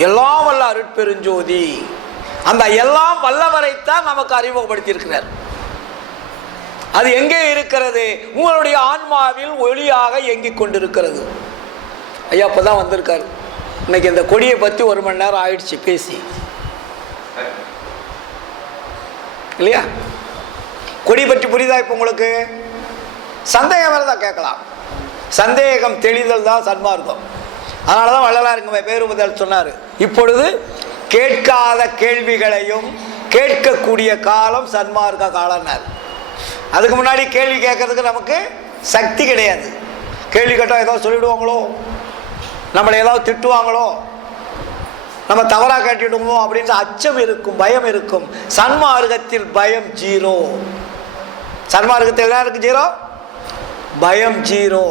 எல்லாம் வல்ல அருட்பெருஞ்சோதி. அந்த எல்லாம் வல்லவரைத்தான் நமக்கு அறிமுகப்படுத்தி இருக்கிறார். அது எங்கே இருக்கிறது? உங்களுடைய ஆன்மாவில் ஒளியாக இயங்கிக் கொண்டிருக்கிறது. ஐயா இப்பதான் வந்திருக்காரு. இன்னைக்கு இந்த கொடியை பற்றி 1 மணி நேரம் ஆயிடுச்சு பேசி, இல்லையா? கொடி பற்றி புரியுதா? இப்போ உங்களுக்கு சந்தேகம் தான் கேட்கலாம். சந்தேகம் தெளிதல் தான் சன்மார்க்கம். அதனால தான் வள்ளலார் இங்கே பேருபதல் சொன்னார், இப்பொழுது கேட்காத கேள்விகளையும் கேட்கக்கூடிய காலம் சன்மார்க்க காலம்னார். அதுக்கு முன்னாடி கேள்வி கேட்கறதுக்கு நமக்கு சக்தி கிடையாது. கேள்வி கேட்டால் ஏதாவது சொல்லிவிடுவாங்களோ, நம்மளை ஏதாவது திட்டுவாங்களோ, நம்ம தவறாக கேட்டுடுவோமோ அப்படின்ற அச்சம் இருக்கும், பயம் இருக்கும். சன்மார்க்கத்தில் பயம் 0. சன்மார்க்கத்தில் என்ன இருக்கு? ஜீரோ. பயம் ஜீரோ.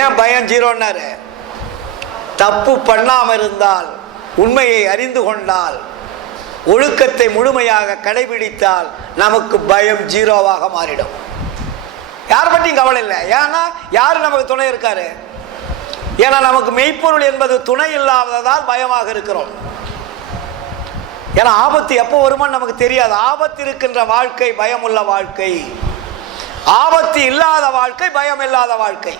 ஏன் பயம் ஜீரோன்னாரு? தப்பு பண்ணாமல் இருந்தால், உண்மையை அறிந்து கொண்டால், ஒழுக்கத்தை முழுமையாக கடைபிடித்தால் நமக்கு பயம் ஜீரோவாக மாறிடும். யார் பற்றியும் கவலை இல்லை. ஏன்னா யார் நமக்கு துணை இருக்காரு? ஏன்னா நமக்கு மெய்ப்பொருள் என்பது துணை இல்லாததால் பயமாக இருக்கிறோம். ஏன்னா ஆபத்து எப்போ வருமானு நமக்கு தெரியாது. ஆபத்து இருக்கின்ற வாழ்க்கை பயமுள்ள வாழ்க்கை, ஆபத்து இல்லாத வாழ்க்கை பயம் இல்லாத வாழ்க்கை.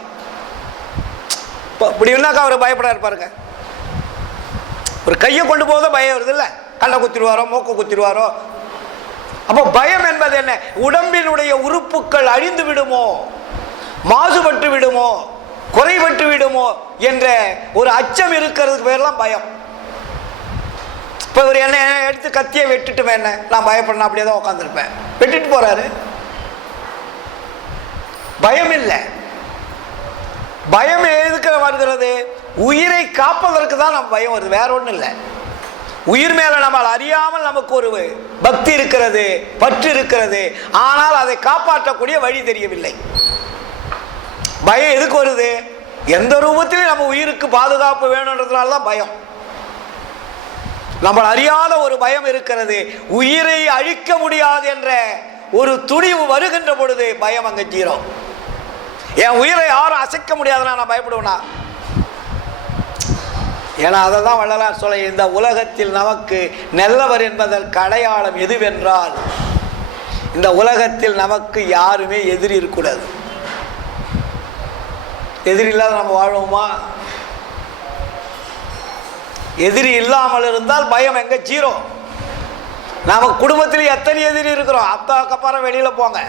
இப்படி இருந்தாக்கா அவர் பயப்படாரு பாருங்க. ஒரு கையை கொண்டு போதோ பயம் வருது இல்லை, கண்ணை குத்திடுவாரோ மூக்க குத்திடுவாரோ. அப்போ பயம் என்பது என்ன? உடம்பினுடைய உறுப்புகள் அழிந்து விடுமோ, மாசுபட்டு விடுமோ, குறைபட்டு விடுமோ என்ற ஒரு அச்சம் இருக்கிறதுக்கு பேர்லாம் பயம். இப்போ இவர் என்ன எடுத்து கத்தியை வெட்டுட்டுமே, என்ன நான் பயப்படணும் அப்படியே தான் உட்காந்துருப்பேன். வெட்டிட்டு போறாரு. பயம் இல்லை. பயம் எதுக்கு வருகிறது? உயிரை காப்பதற்கு தான் நம்ம பயம் வருது, வேற ஒன்றும் இல்லை. உயிர் மேல நம்மால் அறியாமல் நமக்கு ஒரு பக்தி இருக்கிறது, பற்று இருக்கிறது, ஆனால் அதை காப்பாற்றக்கூடிய வழி தெரியவில்லை. பயம் எதுக்கு வருது? எந்த ரூபத்திலும் நம்ம உயிருக்கு பாதுகாப்பு வேணுன்றதுனால தான் பயம். நம்ம அறியாத ஒரு பயம் இருக்கிறது. உயிரை அழிக்க முடியாது என்ற ஒரு துணிவு வருகின்ற பொழுது பயம் அங்க ஜீரோ. என் உயிரை யாரும் அசைக்க முடியாதுன்னா நான் பயப்படுவேனா? ஏன்னா அதை தான் வள்ளலார் சொல்ல, இந்த உலகத்தில் நமக்கு நல்லவர் என்பதற்கு அடையாளம் எதுவென்றால், இந்த உலகத்தில் நமக்கு யாருமே எதிரி இருக்கக்கூடாது. எதிரி இல்லாத நம்ம வாழ்வோமா? எதிரி இல்லாமல் இருந்தால் பயம் எங்க ஜீரோ. நாம குடும்பத்தில் எத்தனை எதிரி இருக்கிறோம்? அப்பாக்கப்புறம் வெளியில போங்க,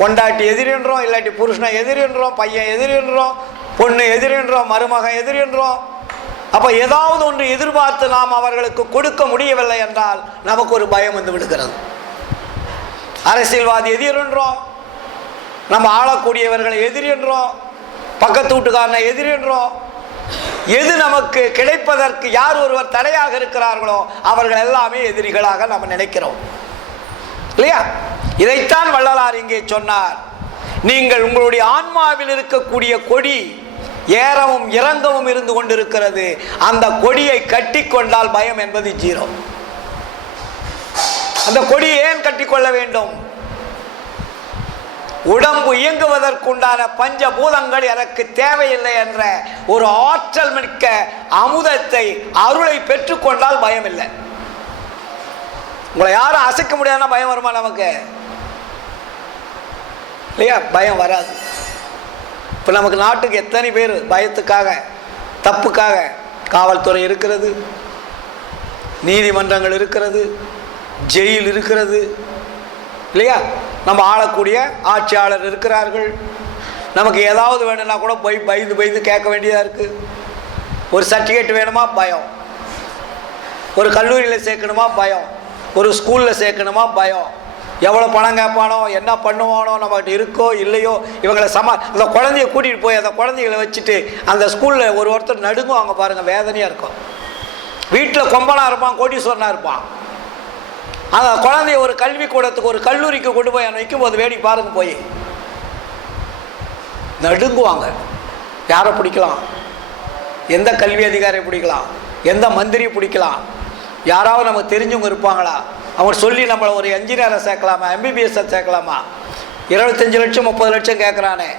பொண்டாட்டி எதிரின்றோம், இல்லாட்டி புருஷனை எதிரின்றோம், பையன் எதிரின்றோம், பொண்ணு எதிரின்றோம், மருமகன் எதிரின்றோம். அப்ப ஏதாவது ஒன்று எதிர்பார்த்து நாம் அவர்களுக்கு கொடுக்க முடியவில்லை என்றால் நமக்கு ஒரு பயம் வந்து விடுகிறது. அரசியல்வாதி எதிரின்றோம், நம்ம ஆளக்கூடியவர்களை எதிரின்றோம், பக்கத்து வீட்டுக்காரனை எதிரின்றோம். எது நமக்கு கிடைப்பதற்கு யார் ஒருவர் தடையாக இருக்கிறார்களோ அவர்கள் எல்லாமே எதிரிகளாக நம்ம நினைக்கிறோம் இல்லையா? இதைத்தான் வள்ளலார் இங்கே சொன்னார். நீங்கள் உங்களுடைய ஆன்மாவில் இருக்கக்கூடிய கொடி ஏறவும் இறங்கவும் இருந்து கொண்டிருக்கிறது. அந்த கொடியை கட்டி கொண்டால் பயம் என்பது ஜீரோ. அந்த கொடியை ஏன் கட்டிக்கொள்ள வேண்டும்? உடம்பு இயங்குவதற்குண்டான பஞ்சபூதங்கள் எனக்கு தேவையில்லை என்ற ஒரு ஆற்றல் மிக்க அமுதத்தை, அருளை பெற்றுக்கொண்டால் பயம் இல்லை. உங்களை யாரும் அசைக்க முடியாதுன்னா பயம் வருமா நமக்கு? இல்லையா? பயம் வராது. இப்போ நமக்கு நாட்டுக்கு எத்தனை பேர் பயத்துக்காக, தப்புக்காக காவல்துறை இருக்கிறது, நீதிமன்றங்கள் இருக்கிறது, ஜெயில் இருக்கிறது இல்லையா? நம்ம ஆளக்கூடிய ஆட்சியாளர் இருக்கிறார்கள். நமக்கு ஏதாவது வேணும்னா கூட பயந்து பயந்து கேட்க வேண்டியதாக இருக்குது. ஒரு சர்டிஃபிகேட் வேணுமா பயம், ஒரு கல்லூரியில் சேர்க்கணுமா பயம், ஒரு ஸ்கூலில் சேர்க்கணுமா பயம், எவ்வளோ பணம் கேட்பானோ, என்ன பண்ணுவானோ, நம்மகிட்ட இருக்கோ இல்லையோ, இவங்களை அந்த குழந்தைய கூட்டிகிட்டு போய் அந்த குழந்தைகளை வச்சுட்டு அந்த ஸ்கூலில் ஒருத்தர் நடுங்குவாங்க பாருங்கள், வேதனையாக இருக்கும். வீட்டில் கொம்பனாக இருப்பான், கோடீஸ்வரனாக இருப்பான். அந்த குழந்தைய ஒரு கல்வி கூடத்துக்கு, ஒரு கல்லூரிக்கு கொண்டு போய் வைக்கும் போது வேடிக்கை பாருங்க, போய் நடுங்குவாங்க. யாரை பிடிக்கலாம்? எந்த கல்வி அதிகாரியை பிடிக்கலாம்? எந்த மந்திரியை பிடிக்கலாம்? யாராவது நமக்கு தெரிஞ்சவங்க இருப்பாங்களா? அவங்க சொல்லி நம்மளை ஒரு என்ஜினியரை சேர்க்கலாமா, எம்பிபிஎஸ்ஸை சேர்க்கலாமா? 25 லட்சம் 30 லட்சம் கேட்குறானே.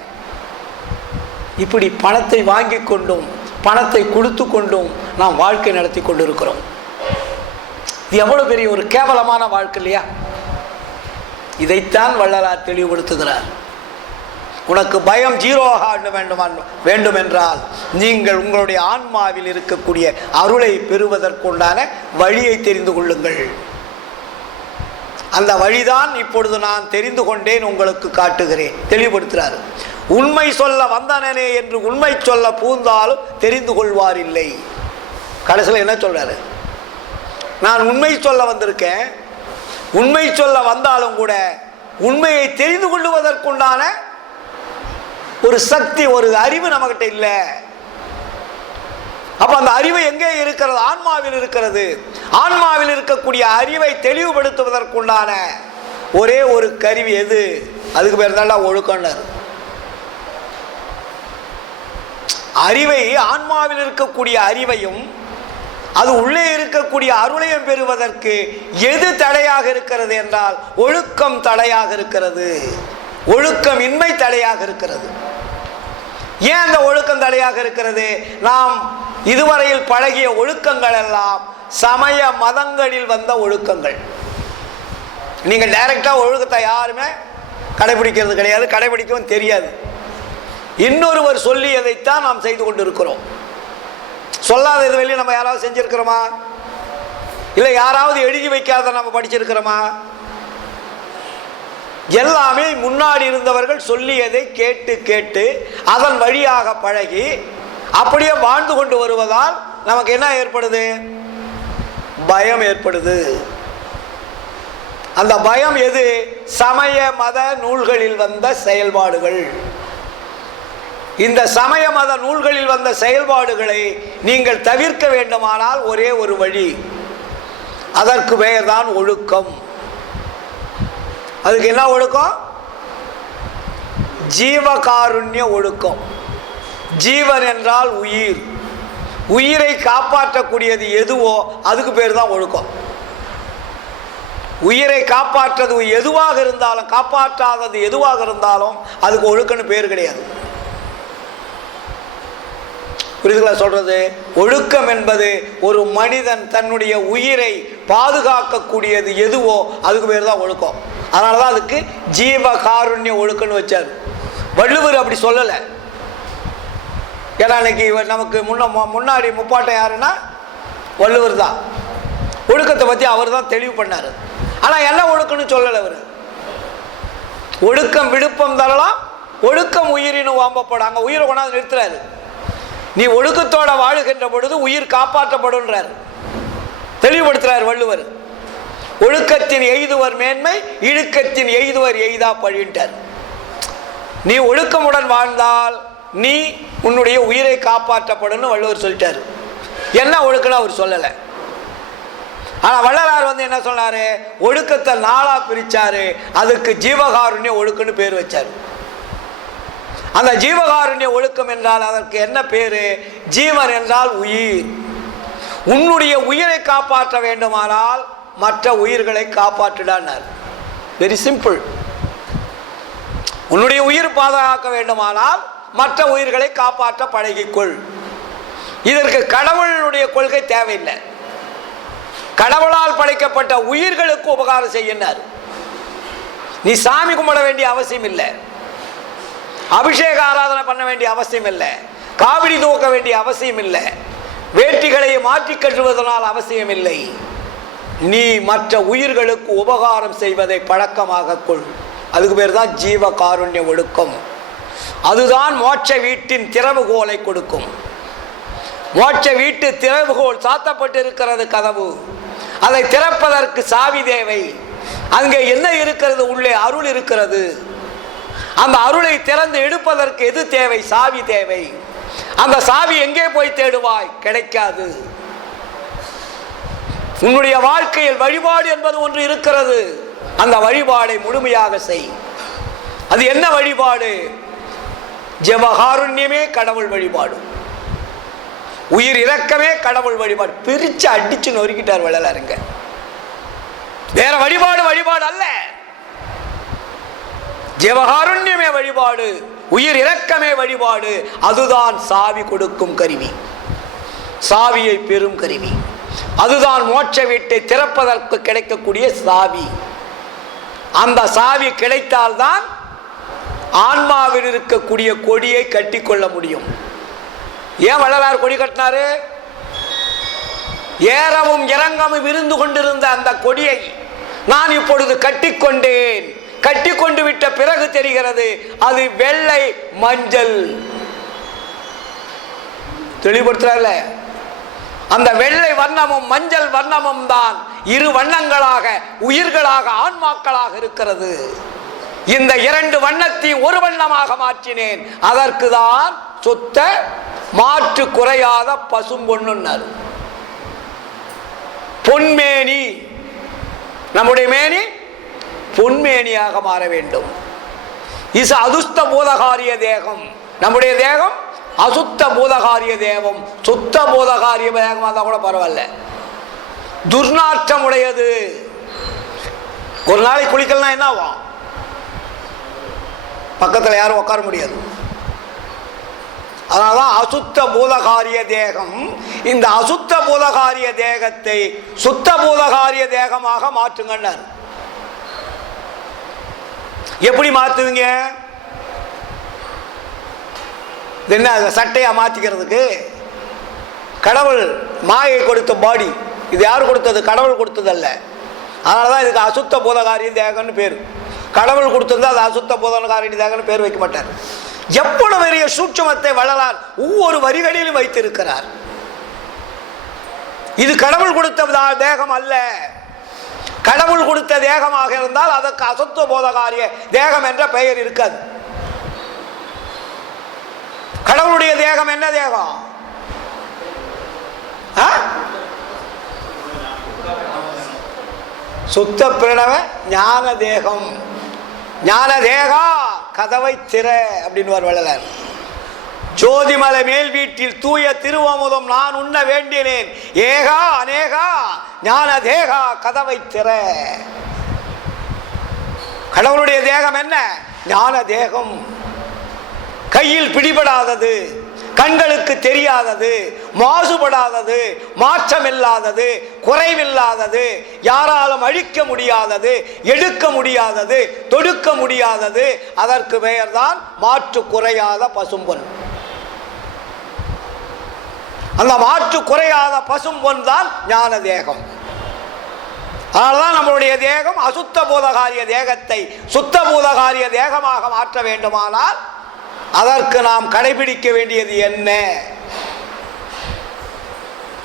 இப்படி பணத்தை வாங்கி கொண்டும் பணத்தை கொடுத்து கொண்டும் நாம் வாழ்க்கை நடத்தி கொண்டு இருக்கிறோம். இது எவ்வளோ பெரிய ஒரு கேவலமான வாழ்க்கை இல்லையா? இதைத்தான் வள்ளலார் தெளிவுபடுத்துகிறார். உனக்கு பயம் ஜீரோவாக வேண்டும் என்றால் நீங்கள் உங்களுடைய ஆன்மாவில் இருக்கக்கூடிய அருளை பெறுவதற்குண்டான வழியை தெரிந்து கொள்ளுங்கள். அந்த வழிதான் இப்பொழுது நான் தெரிந்து கொண்டேன், உங்களுக்கு காட்டுகிறேன். தெளிவுபடுத்துகிறார். உண்மை சொல்ல வந்தனனே என்று உண்மை சொல்ல பூந்தாலும் தெரிந்து கொள்வார் இல்லை. கடைசியில் என்ன சொல்றாரு? நான் உண்மை சொல்ல வந்திருக்கேன், உண்மை சொல்ல வந்தாலும் கூட உண்மையை தெரிந்து கொள்வதற்குண்டான ஒரு சக்தி, ஒரு அறிவு நம்மகிட்ட இல்லை. அப்ப அந்த அறிவு எங்கே இருக்கிறது? ஆன்மாவில் இருக்கிறது. ஆன்மாவில் இருக்கக்கூடிய அறிவை தெளிவுபடுத்துவதற்குண்டான ஒரே ஒரு கருவி எது? அதுக்கு பேர் தான்டா ஒழுக்கம்னார். அறிவை, ஆன்மாவில் இருக்கக்கூடிய அறிவையும் அது உள்ளே இருக்கக்கூடிய அருளையும் பெறுவதற்கு எது தடையாக இருக்கிறது என்றால் ஒழுக்கம் தடையாக இருக்கிறது. ஒழுக்கம் இன்மை தடையாக இருக்கிறது. ஏன் அந்த ஒழுக்கம் தடையாக இருக்கிறது? நாம் இதுவரையில் பழகிய ஒழுக்கங்கள் எல்லாம் சமய மதங்களில் வந்த ஒழுக்கங்கள். நீங்கள் டைரக்டா ஒழுக்கத்தை யாருமே கடைபிடிக்கிறது கிடையாது, கடைபிடிக்கவும் தெரியாது. இன்னொருவர் சொல்லியதைத்தான் நாம் செய்து கொண்டிருக்கிறோம். சொல்லாத இது வெளியே நம்ம யாராவது செஞ்சிருக்கிறோமா? இல்லை யாராவது எழுதி வைக்காத நம்ம படிச்சிருக்கிறோமா? எல்லாமே முன்னாடி இருந்தவர்கள் சொல்லியதை கேட்டு கேட்டு அதன் வழியாக பழகி அப்படியே வாழ்ந்து கொண்டு வருவதால் நமக்கு என்ன ஏற்படுது? பயம் ஏற்படுது. அந்த பயம் எது? சமய மத நூல்களில் வந்த செயல்பாடுகள். இந்த சமய மத நூல்களில் வந்த செயல்பாடுகளை நீங்கள் தவிர்க்க வேண்டுமானால் ஒரே ஒரு வழி, அதற்கு பெயர் தான் ஒழுக்கம். அதுக்கு என்ன ஒழுக்கம்? ஜீவகாருண்ய ஒழுக்கம். ஜீவன் என்றால் உயிர். உயிரை காப்பாற்றக்கூடியது எதுவோ அதுக்கு பேர் தான் ஒழுக்கம். உயிரை காப்பாற்றது எதுவாக இருந்தாலும், காப்பாற்றாதது எதுவாக இருந்தாலும் அதுக்கு ஒழுக்கம்னு பேர் கிடையாது. புரிதுங்களா சொல்றது? ஒழுக்கம் என்பது ஒரு மனிதன் தன்னுடைய உயிரை பாதுகாக்கக்கூடியது எதுவோ அதுக்கு பேர் தான் ஒழுக்கம். அதனால தான் அதுக்கு ஜீவகாருண்ய ஒழுக்கம்னு வச்சார். வள்ளுவர் அப்படி சொல்லலை. ஏன்னா இன்னைக்கு நமக்கு முன்னாடி முப்பாட்டம் யாருன்னா வள்ளுவர் தான். ஒழுக்கத்தை பற்றி அவர் தான் தெளிவு பண்ணார். ஆனால் என்ன ஒழுக்கம்னு சொல்லலை அவர். ஒழுக்கம் விழுப்பம் தரலாம், ஒழுக்கம் உயிரினும் வாம்பப்படும். அங்கே உயிரை கொண்டாந்து நிறுத்துறாரு. நீ ஒழுக்கத்தோட வாழுகின்ற பொழுது உயிர் காப்பாற்றப்படுன்றார், தெளிவுபடுத்துறார் வள்ளுவர். ஒழுக்கத்தின் எய்துவர் மேன்மை, இழுக்கத்தின் எய்துவர் எய்தா பழின்றார். நீ ஒழுக்கமுடன் வாழ்ந்தால் நீ உன்னுடைய உயிரை காப்பாற்றப்படும் வள்ளுவர் சொல்லிட்டார். என்ன ஒழுக்கம்னு அவர் சொல்லலை. ஆனா வள்ளலார் என்ன சொன்னாரு? ஒழுக்கத்தை நாளா பிரிச்சாரு. அதுக்கு ஜீவகாருண்ய ஒழுக்கம்னு பேர் வச்சாரு. அந்த ஜீவகாருண்ய ஒழுக்கம் என்றால் அதற்கு என்ன பேரு? ஜீவன் என்றால் உயிர். உன்னுடைய உயிரை காப்பாற்ற வேண்டுமானால் மற்ற உயிர்களை காப்பாற்றிடார். Very simple. உன்னுடைய உயிர் பாதுகாக்க வேண்டுமானால் மற்ற உயிர்களை காப்பாற்ற பழகிக்கொள். இதற்கு கடவுளுடைய கொள்கை தேவையில்லை. கடவுளால் படைக்கப்பட்ட உயிர்களுக்கு உபகாரம் செய்யினார். நீ சாமி கும்பிட வேண்டிய அவசியம் இல்லை, அபிஷேக ஆராதனை பண்ண வேண்டிய அவசியம் இல்லை, காவடி தூக்க வேண்டிய அவசியம் இல்லை, வேட்டிகளை மாற்றி கட்டுவதனால் அவசியம் இல்லை. நீ மற்ற உயிர்களுக்கு உபகாரம் செய்வதை பழக்கமாக கொள். அதுக்கு பேர் தான் ஜீவ காருண்ய ஒழுக்கம். அதுதான் மோட்ச வீட்டின் திறவுகோலை கொடுக்கும். மோட்ச வீட்டு திறவுகோல் சாத்தப்பட்டு இருக்கிறது கதவு. அதை திறப்பதற்கு சாவி தேவை. அங்கே என்ன இருக்கிறது? உள்ளே அருள் இருக்கிறது. அந்த அருளை திறந்து எடுப்பதற்கு எது தேவை? சாவி தேவை. அந்த சாவி எங்கே போய் தேடுவாய்? கிடைக்காது. உன்னுடைய வாழ்க்கையில் வழிபாடு என்பது ஒன்று இருக்கிறது. அந்த வழிபாடை முழுமையாக செய். அது என்ன வழிபாடு? ஜீவகாருண்யமே கடவுள் வழிபாடு, உயிர் இரக்கமே கடவுள் வழிபாடு. பிரிச்சு அடிச்சு நொறுக்கிட்டார் வள்ளலாருங்க. வேற வழிபாடு அல்ல. ஜீவகாருண்யமே வழிபாடு, உயிர் இரக்கமே வழிபாடு. அதுதான் சாவி கொடுக்கும் கருவி, சாவியை பெறும் கருவி. அதுதான் மோட்ச வீட்டை திறப்பதற்கு கிடைக்கக்கூடிய சாவி. அந்த சாவி கிடைத்தால்தான் ஆன்மாவில் இருக்கக்கூடிய கொடியை கட்டி கொள்ள முடியும். ஏன் வள்ளலார் கொடி கட்டினாரு? ஏறவும் இறங்கவும் இருந்து கொண்டிருந்த அந்த கொடியை நான் இப்பொழுது கட்டிக்கொண்டேன். கட்டி கொண்டு விட்ட பிறகு தெரிகிறது அது வெள்ளை மஞ்சள். தெளிவுபடுத்துறாருல, அந்த வெள்ளை வண்ணமும் மஞ்சள் வண்ணமும் தான் இரு வண்ணங்களாக உயிர்களாக ஆன்மாக்களாக இருக்கிறது. இந்த இரண்டு வண்ணத்தை ஒரு வண்ணமாக மாற்றினேன். அதற்கு தான் சுத்த மாற்று குறையாத பசும்பொன்னுன்னாரு. பொன்மேனி, நம்முடைய மேனி பொன்மேனியாக மாற வேண்டும். இது அதுஸ்த பூதகாரிய தேகம். நம்முடைய தேகம் அசுத்த பூதகாரிய தேவம். சுத்த பூதகாரிய தேகமாக இருந்தால் கூட பரவாயில்ல. துர்நாற்றம் உடையது. ஒரு நாளைக்கு குளிக்கலாம் என்ன ஆகும்? பக்கத்தில் யாரும் உட்கார முடியாது. அதனால்தான் அசுத்த பூதகாரிய தேகம். இந்த அசுத்த பூதகாரிய தேகத்தை சுத்த பூதகாரிய தேகமாக மாற்றுங்கன்னார். எப்படி மாற்றுவீங்க? என்ன சட்டையா மாற்றிக்கிறதுக்கு? கடவுள் மாயை கொடுத்த பாடி. இது யார் கொடுத்தது? கடவுள் கொடுத்ததல்ல. அதனால தான் இதுக்கு அசுத்த பூதகாரிய தேகம்னு பேர். கடவுள் கொடுத்தது அது அசுத்த பூதகாரிய தேகம்னு பேர் வைக்க மாட்டார். எவ்வளவு பெரிய சூட்சுமத்தை வள்ளலார் ஒவ்வொரு வரிகளிலும் வைத்திருக்கிறார். இது கடவுள் கொடுத்த தேகம் அல்ல. கடவுள் கொடுத்த தேகமாக இருந்தால் அதற்கு அசுத்த போதகாரிய தேகம் என்ற பெயர் இருக்காது. கடவுளுடைய தேகம் என்ன தேகம்? சுத்த பிரணவ ஞான தேகம். ஞான தேகா கதவை திற அப்படின்னு வள்ளலார். ஜோதிமலை மேல் வீட்டில் தூய திருவமுதம் நான் உண்ண வேண்டினேன். ஏகா அநேகா ஞான தேகா கதவை திற. கடவுளுடைய தேகம் என்ன? ஞான தேகம். கையில் பிடிபடாதது, கண்களுக்கு தெரியாதது, மாசுபடாதது, மாற்றமில்லாதது, குறைவில்லாதது, யாராலும் அழிக்க முடியாதது, எடுக்க முடியாதது, தொடுக்க முடியாதது. அதற்கு பெயர்தான் மாற்று குறையாத பசும்பொன். அந்த மாற்று குறையாத பசும்பொன் தான் ஞான தேகம். அதனால்தான் நம்மளுடைய தேகம் அசுத்த பூதகாரிய தேகத்தை சுத்த பூதகாரிய தேகமாக மாற்ற வேண்டுமானால் அதற்கு நாம் கடைபிடிக்க வேண்டியது என்ன?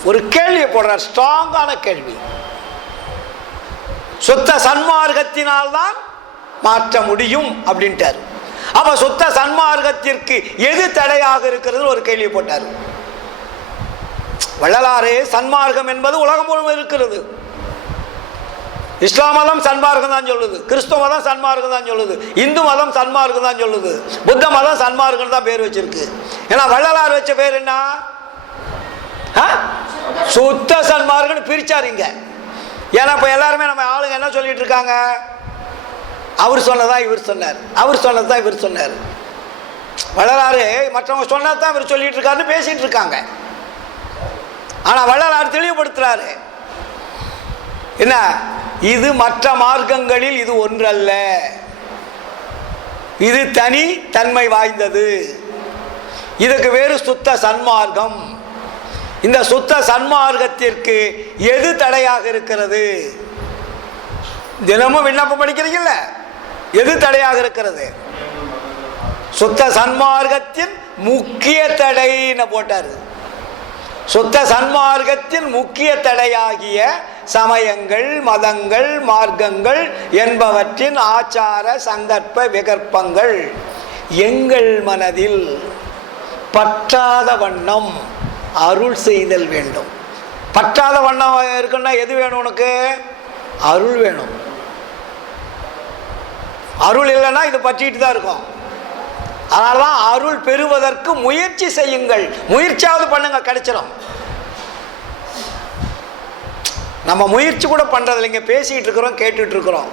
ஒரு கேள்வி போடுறார், ஸ்ட்ராங்கான கேள்வி. சுத்த சன்மார்க்கத்தினால்தான் மாற்ற முடியும் அப்படின்ட்டார். அப்ப சுத்த சன்மார்க்கத்திற்கு எது தடையாக இருக்கிறது ஒரு கேள்வி போட்டார் வள்ளலாரே. சன்மார்க்கம் என்பது உலகம் முழுவதும் இருக்கிறது. இஸ்லாம் மதம் சன்மார்க்கம் தான் சொல்லுது, கிறிஸ்துவ மதம் சன்மார்க்கம் தான் சொல்லுது, இந்து மதம் சன்மார்க்கம் தான் சொல்லுது, புத்த மதம் சன்மார்க்கம் தான் பேர் வச்சிருக்கு. ஏன்னா வள்ளலார் வச்ச பேர் என்ன? சுத்த சன்மார்க்கம் பிரிச்சாருங்க. ஏன்னா இப்ப எல்லாருமே நம்ம ஆளுங்க என்ன சொல்லிட்டு இருக்காங்க? அவர் சொன்னதா இவர் சொன்னார், அவர் சொன்னதான் இவர் சொன்னார். வள்ளலாறு மற்றவங்க சொன்னதான் இவர் சொல்லிட்டு இருக்காருன்னு பேசிட்டு இருக்காங்க. ஆனா வள்ளலார் தெளிவுபடுத்துறாரு என்ன? இது மற்ற மார்க்கங்களில் இது ஒன்றல்ல, இது தனி தன்மை வாய்ந்தது. இதுக்கு வேறு சுத்த சன்மார்க்கம். இந்த சுத்த சன்மார்க்கத்திற்கு எது தடையாக இருக்கிறது? தினமும் விண்ணப்பம் படிக்கிறீங்கல்ல, எது தடையாக இருக்கிறது? சுத்த சன்மார்க்கத்தின் முக்கிய தடைன்னு போட்டாரு. சுத்த சன்மார்க்கத்தின் முக்கிய தடையாகிய சமயங்கள், மதங்கள், மார்க்கங்கள் என்பவற்றின் ஆச்சார சங்கற்ப விகற்பங்கள் எங்கள் மனதில் பற்றாத வண்ணம் அருள் செய்தல் வேண்டும். பற்றாத வண்ணம் இருக்குன்னா எது வேணும் உனக்கு? அருள் வேணும். அருள் இல்லைன்னா இது பற்றிட்டு தான் இருக்கும். அதனால்தான் அருள் பெறுவதற்கு முயற்சி செய்யுங்கள். முயற்சியாவது பண்ணுங்க, கிடைச்சிடும். நம்ம முயற்சி கூட பண்றது இல்லைங்க, பேசிட்டு இருக்கிறோம், கேட்டுட்டு இருக்கிறோம்,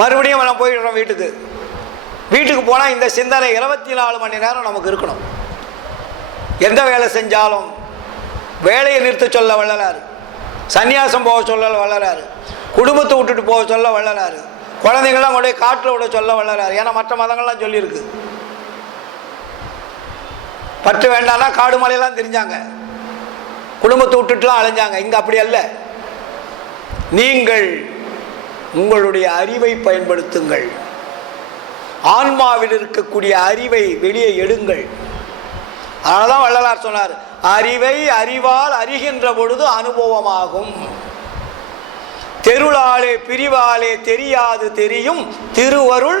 மறுபடியும் நம்ம போயிடுறோம் வீட்டுக்கு. வீட்டுக்கு போனால் இந்த சிந்தனை 24 மணி நேரம் நமக்கு இருக்கணும். எந்த வேலை செஞ்சாலும் வேலையை நிறுத்த சொல்ல வள்ளலாரு, சன்னியாசம் போக சொல்ல வள்ளலாரு, குடும்பத்தை விட்டுட்டு போக சொல்ல வள்ளலாரு, குழந்தைங்கள்லாம் கொண்டு காட்டில் விட சொல்ல வள்ளலாரு. ஏன்னா மற்ற மதங்கள்லாம் சொல்லியிருக்கு. பற்று வேண்டாம்னா காடு மலையெல்லாம் தெரிஞ்சாங்க, குடும்பத்தை விட்டுட்டுலாம் அலைஞ்சாங்க. இங்கே அப்படி அல்ல. நீங்கள் உங்களுடைய அறிவை பயன்படுத்துங்கள். ஆன்மாவில் இருக்கக்கூடிய அறிவை வெளியே எடுங்கள். அதனால்தான் வள்ளலார் சொன்னார், அறிவை அறிவால் அறிகின்ற பொழுது அனுபவமாகும், தெருளாலே பிரிவாலே தெரியாது தெரியும், திருவருள்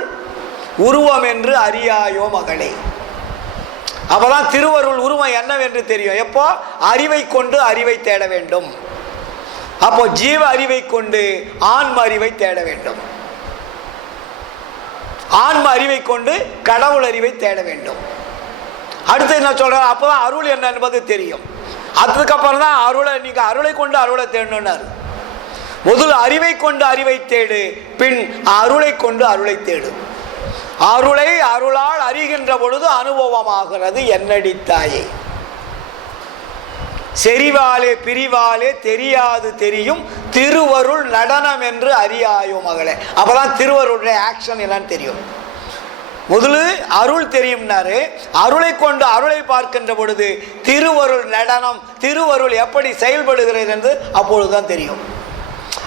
உருவம் என்று அறியாயோ மகளே. அப்பதான் திருவருள் உருவம் என்னவென்று தெரியும். எப்போ? அறிவை கொண்டு அறிவை தேட வேண்டும். அப்போ ஜீவ அறிவை கொண்டு ஆன்ம அறிவை தேட வேண்டும். ஆன்ம அறிவை கொண்டு கடவுள் அறிவை தேட வேண்டும். அடுத்து என்ன சொல்றாரு? அப்பதான் அருள் என்ன என்பது தெரியும். அதுக்கப்புறம் தான் நீங்க அருளை கொண்டு அருளை தேடணும்னாரு. முதல் அறிவை கொண்டு அறிவை தேடு, பின் அருளை கொண்டு அருளை தேடு. அருளை அருளால் அறிகின்ற பொழுது அனுபவமாகிறது. என்னடித்தாயே செறிவாலே பிரிவாலே தெரியாது தெரியும் திருவருள் நடனம் என்று அறியாயோ மகளே. அப்பதான் திருவருளுடைய ஆக்ஷன் என்னன்னு தெரியும். முதல்ல அருள் தெரியும்னாரு. அருளை கொண்டு அருளை பார்க்கின்ற பொழுது திருவருள் நடனம், திருவருள் எப்படி செயல்படுகிறது என்று அப்பொழுதுதான் தெரியும்.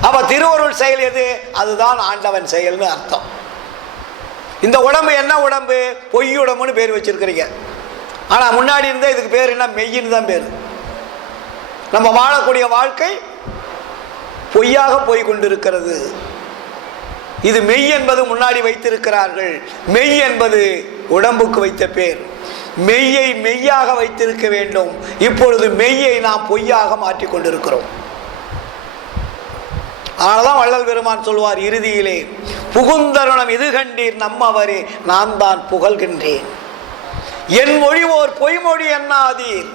அப்ப திருவருள் செயல் எது? அதுதான் ஆண்டவன் செயல்னு அர்த்தம். இந்த உடம்பு என்ன உடம்பு? பொய் உடம்புன்னு பேர் வச்சிருக்கிறீங்க. ஆனா முன்னாடி இருந்தா இதுக்கு பேர் என்ன? மெய்யின்னு தான் பேர். நம்ம வாழக்கூடிய வாழ்க்கை பொய்யாக போய் கொண்டிருக்கிறது. இது மெய் என்பது முன்னாடி வைத்திருக்கிறார்கள். மெய் என்பது உடம்புக்கு வைத்த பேர். மெய்யை மெய்யாக வைத்திருக்க வேண்டும். இப்பொழுது மெய்யை நாம் பொய்யாக மாற்றிக் கொண்டிருக்கிறோம். அதனால்தான் வள்ளல் பெருமான் சொல்வார் இறுதியிலே, புகுந்தருணம் இது கண்டீர் நம்மவரே நான் தான் புகழ்கின்றேன். என் மொழிவோர் பொய்மொழி என்னாதீர்.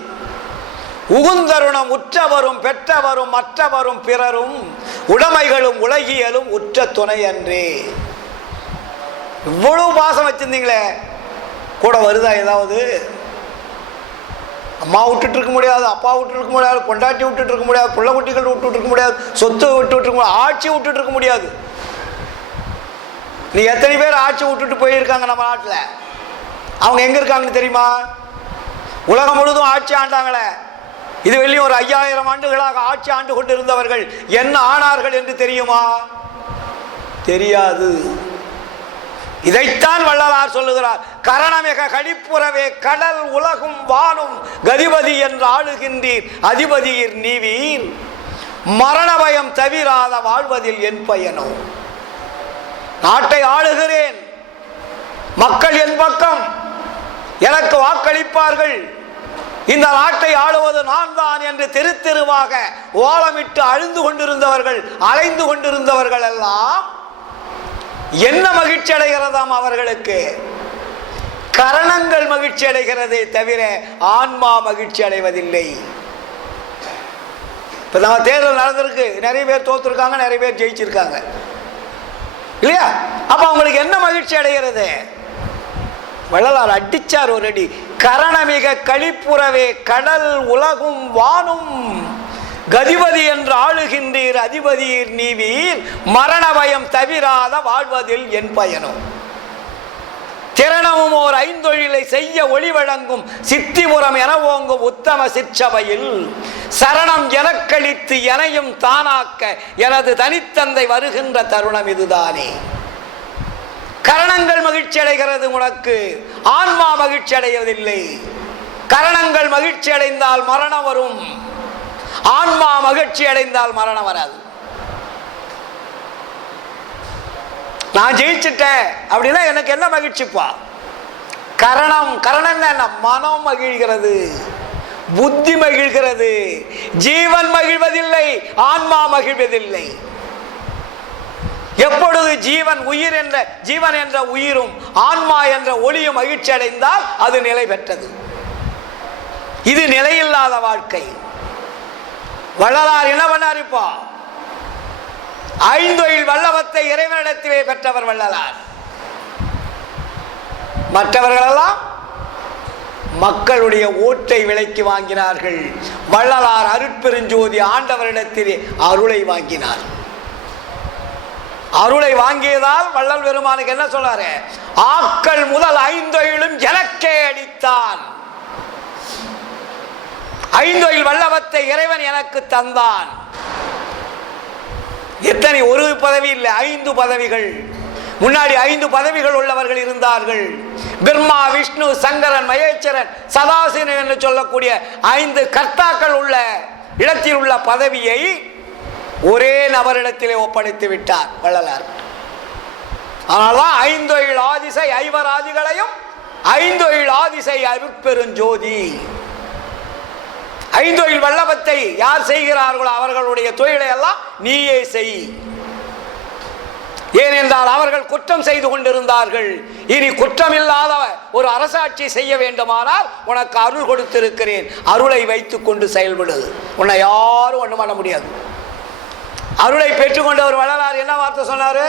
உகுந்தருணம் உற்றவரும் பெற்றவரும் மற்றவரும் பிறரும் உடைமைகளும் உலகியலும் உற்ற துணை அன்றே. இவ்வளவு பாசம் வச்சிருந்தீங்களே, கூட வருதா ஏதாவது? அம்மா விட்டுட்டு இருக்க முடியாது, அப்பா விட்டு இருக்க முடியாது, பொண்டாட்டி விட்டுட்டு இருக்க முடியாது, பிள்ளை குட்டிகள் விட்டுட்டு இருக்க முடியாது, சொத்து விட்டுட்டு இருக்க முடியாது, ஆட்சி விட்டுட்டு இருக்க முடியாது. நீ எத்தனை பேர் ஆட்சி விட்டுட்டு போயிருக்காங்க நம்ம நாட்டில்? அவங்க எங்க இருக்காங்கன்னு தெரியுமா? உலகம் முழுதும் ஆட்சி ஆண்டாங்களே. இது வெளியும் ஒரு 5000 ஆண்டுகளாக ஆட்சி ஆண்டு கொண்டு இருந்தவர்கள் என்ன ஆனார்கள் என்று தெரியுமா? தெரியாது. இதைத்தான் வள்ளலார் சொல்லுகிறார். கரணமிக கடிப்புறவே கடல் உலகும் வானும் கதிபதி என்று ஆளுகின்றீர் அதிபதியர் நீவீர். மரண பயம் தவிராத வாழ்வதில் என் பயனோ. நாட்டை ஆளுகிறேன், மக்கள் என் பக்கம், எனக்கு வாக்களிப்பார்கள், இந்த நாட்டை ஆளுவது நான் தான் என்று தெரு தெருவாக ஓலமிட்டு அழுந்து கொண்டிருந்தவர்கள், அலைந்து கொண்டிருந்தவர்கள் எல்லாம் என்ன மகிழ்ச்சி அடைகிறதாம் அவர்களுக்கு? கரணங்கள் மகிழ்ச்சி அடைகிறதே தவிர ஆன்மா மகிழ்ச்சி அடைவதில்லை. இப்ப நம்ம தேர்தல் நடந்திருக்கு, நிறைய பேர் தோத்துருக்காங்க, நிறைய பேர் ஜெயிச்சிருக்காங்க இல்லையா? அப்ப அவங்களுக்கு என்ன மகிழ்ச்சி அடைகிறது? வள்ளலார் அடிச்சார் ஒரு அடி. கரணமிக கழிப்புறவே கடல் உலகும் வானும் கதிபதி என்று ஆளுகின்றீர் அதிபதியர் நீவீர். மரண பயம் தவிராத வாழ்வதில் என் பயனும். திறனமும் ஓர் ஐந்தொழிலை செய்ய ஒளி வழங்கும் சித்திபுரம் என ஓங்கும் உத்தம சிற்சபையில் சரணம் எனக்களித்து எனையும் தானாக்க எனது தனித்தந்தை வருகின்ற தருணம் இதுதானே. கரணங்கள் மகிழ்ச்சி அடைகிறது, உனக்கு ஆன்மா மகிழ்ச்சி அடைவதில்லை. கரணங்கள் மகிழ்ச்சி அடைந்தால் மரணம் வரும், ஆன்மா மகிழ்ச்சி அடைந்தால் மரணம் வராது. நான் ஜெயிச்சிட்டேன் அப்படின்னா எனக்கு என்ன மகிழ்ச்சிப்பா? கரணம் என்ன? மனம் மகிழ்கிறது, புத்தி மகிழ்கிறது. ஜீவன் மகிழ்வதில்லை, ஆன்மா மகிழ்வதில்லை. எப்பொழுது ஜீவன் என்ற உயிரும் ஆன்மா என்ற ஒளியும் மகிழ்ச்சி அடைந்தால் அது நிலை பெற்றது. இது நிலையில்லாத வாழ்க்கை. வள்ளலார் என்ன பண்ணாரிப்பா? ஐந்தொழில் வல்லவத்தை இறைவனிடத்திலே பெற்றவர் வள்ளலார். மற்றவர்களெல்லாம் மக்களுடைய ஓட்டை விலைக்கு வாங்கினார்கள். வள்ளலார் அருட்பெருஞ்சோதி ஆண்டவரிடத்திலே அருளை வாங்கினார். அருளை வாங்கியதால் வள்ளல் பெருமானுக்கு என்ன சொல்றாரு? ஆக்கள் முதல் ஐந்தொழிலும் எனக்கே அடித்தான். ஐந்தொழில் வல்லவத்தை இறைவன் எனக்கு தந்தான். எத்தனை? ஒரு பதவி இல்லை, 5 பதவிகள். முன்னாடி 5 பதவிகள் உள்ளவர்கள் இருந்தார்கள். பிரம்மா, விஷ்ணு, சங்கரன், மகேஸ்வரன், சதாசிவன் என்று சொல்லக்கூடிய 5 கர்த்தாக்கள் உள்ள இடத்தில் உள்ள பதவியை ஒரே நபரிடத்திலே ஒப்படைத்து விட்டார் வள்ளலார். அதனால்தான் ஐந்தொழில் ஆதிசை ஐவராதிகளையும் ஐந்தொழில் ஆதிசை அருட்பெருஞ்சோதி. ஐந்தொழில் வல்லவத்தை யார் செய்கிறார்களோ அவர்களுடைய தொழிலை எல்லாம் நீயே செய். ஏனென்றால் அவர்கள் குற்றம் செய்து கொண்டிருந்தார்கள். இனி குற்றமில்லாத ஒரு அரசாட்சி செய்ய வேண்டுமானால் உனக்கு அருள் கொடுத்திருக்கிறேன், அருளை வைத்துக் கொண்டு செயல்படு, உன்னை யாரும் ஒன்றும் பண்ண முடியாது. அருளை பெற்றுக்கொண்ட ஒரு வள்ளலார் என்ன வார்த்தை சொன்னாரு?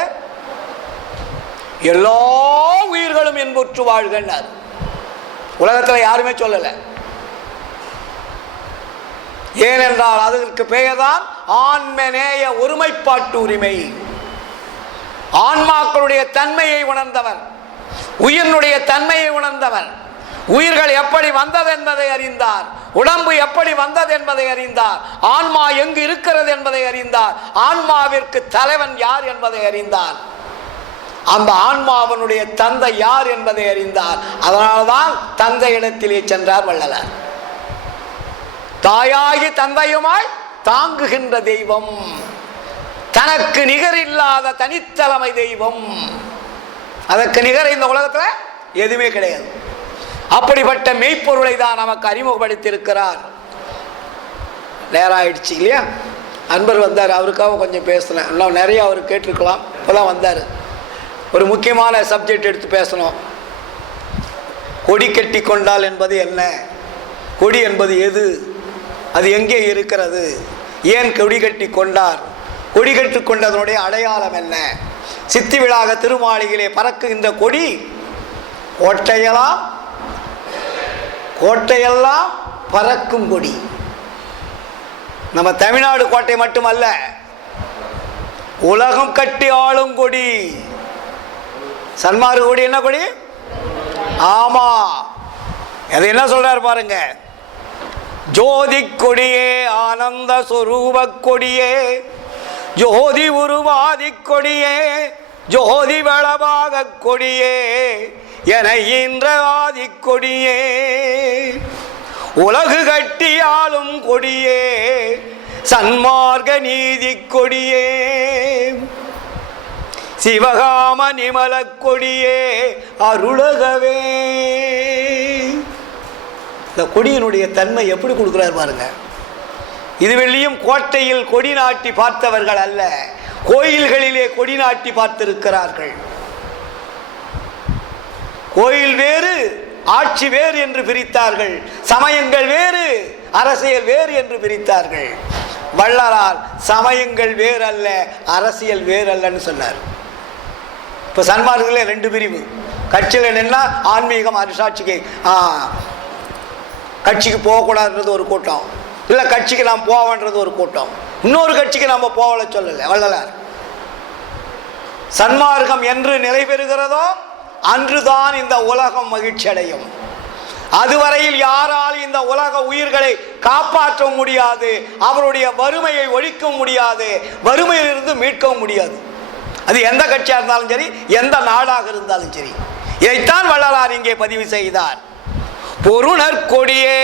எல்லா உயிர்களும் என்புற்று வாழ்கின்றார். உலகத்தில் யாருமே சொல்லல. ஏனென்றால் அதற்கு பெயர்தான் ஆன்மநேய ஒருமைப்பாட்டு உரிமை. ஆன்மாக்களுடைய தன்மையை உணர்ந்தவர், உயிரினுடைய தன்மையை உணர்ந்தவர், உயிர்கள் எப்படி வந்தது என்பதை அறிந்தார், உடம்பு எப்படி வந்தது என்பதை அறிந்தார், ஆன்மா எங்கு இருக்கிறது என்பதை அறிந்தார், ஆன்மாவிற்கு தலைவன் யார் என்பதை அறிந்தார், அந்த ஆன்மாவனுடைய தந்தை யார் என்பதை அறிந்தார். அதனால்தான் தந்தை இடத்திலே சென்றார் வள்ளலார். தாயாகி தந்தையுமாய் தாங்குகின்ற தெய்வம், தனக்கு நிகரில்லாத தனித்தலைமை தெய்வம். அதற்கு நிகர் இந்த உலகத்தில் எதுவுமே கிடையாது. அப்படிப்பட்ட மெய்ப்பொருளை தான் நமக்கு அறிமுகப்படுத்தியிருக்கிறார். நேரம் ஆயிடுச்சு இல்லையா? அன்பர் வந்தார், அவருக்காக கொஞ்சம் பேசினேன். இன்னும் நிறைய அவர் கேட்டிருக்கலாம், இப்போதான் வந்தார். ஒரு முக்கியமான சப்ஜெக்ட் எடுத்து பேசணும். கொடி கட்டி கொண்டால் என்பது என்ன? கொடி என்பது எது? அது எங்கே இருக்கிறது? ஏன் கொடி கட்டி கொண்டார்? கொடி கட்டி கொண்டதனுடைய அடையாளம் என்ன? சித்தி விழாக திருமாளிகையிலே பறக்குகின்ற கொடி கோட்டையெல்லாம் பறக்கும் கொடி. நம்ம தமிழ்நாடு கோட்டை மட்டுமல்ல, உலகம் கட்டி ஆளும் கொடி. சன்மார்க்க கொடி என்ன கொடி? ஆமா, அது என்ன சொல்றாரு பாருங்க. ஜோதி கொடியே, ஆனந்த சொரூப கொடியே, ஜோதி உருவாதி கொடியே, ஜோதி வளபாக கொடியே, என ஈன்ற ஆதி கொடியே, உலகு கட்டி ஆளும் கொடியே, சன்மார்க்க நீதி கொடியே, சிவகாம நிமல கொடியே, அருளகவே. இந்த கொடியினுடைய தன்மை எப்படி கொடுக்கிறார் பாருங்க. இதுவெளியும் கோட்டையில் கொடி நாட்டி பார்த்தவர்கள் அல்ல, கோயில்களிலே கொடி நாட்டி பார்த்திருக்கிறார்கள். கோயில் வேறு, ஆட்சி வேறு என்று பிரித்தார்கள். சமயங்கள் வேறு, அரசியல் வேறு என்று பிரித்தார்கள். வள்ளலார் சமயங்கள் வேறு அல்ல, அரசியல் வேறு அல்லன்னு சொன்னார். இப்போ சன்மார்க்கத்தில் ரெண்டு பிரிவு. கட்சியில் நின்னா ஆன்மீகம் அரசாட்சிக்கு கட்சிக்கு போகக்கூடாதுன்றது ஒரு கூட்டம், இல்லை கட்சிக்கு நாம் போவன்றது ஒரு கூட்டம், இன்னொரு கட்சிக்கு நம்ம போகல சொல்லலை வள்ளலார். சன்மார்க்கம் என்று நிலை பெறுகிறதோ அன்றுதான் இந்த உலகம் மகிழ்ச்சி அடையும். அதுவரையில் யாரால் இந்த உலக உயிர்களை காப்பாற்ற முடியாது, அவருடைய வறுமையை ஒழிக்க முடியாது, வறுமையிலிருந்து மீட்கவும் முடியாது. அது எந்த கட்சியாக இருந்தாலும் சரி, எந்த நாடாக இருந்தாலும் சரி. இதைத்தான் வள்ளலார் இங்கே பதிவு செய்தார். பொருணர் கொடியே,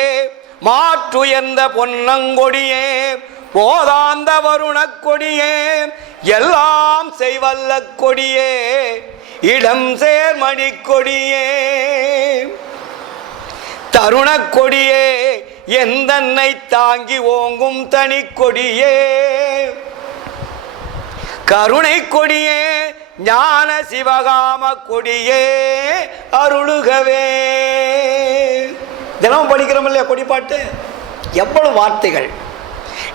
மாற்றுயர்ந்த பொன்னங்கொடியே, போதாந்த வருண கொடியே, எல்லாம் செய்வல்ல கொடியே, இடம் சேர்மணி கொடியே, தருண கொடியே, எந்தன்னை தாங்கி ஓங்கும் தனி கொடியே, கருணை கொடியே, ஞான சிவகாம கொடியே, அருளுகவே. தினமும் படிக்கிறோம் இல்லையா கொடிப்பாட்டு? எவ்வளவு வார்த்தைகள்.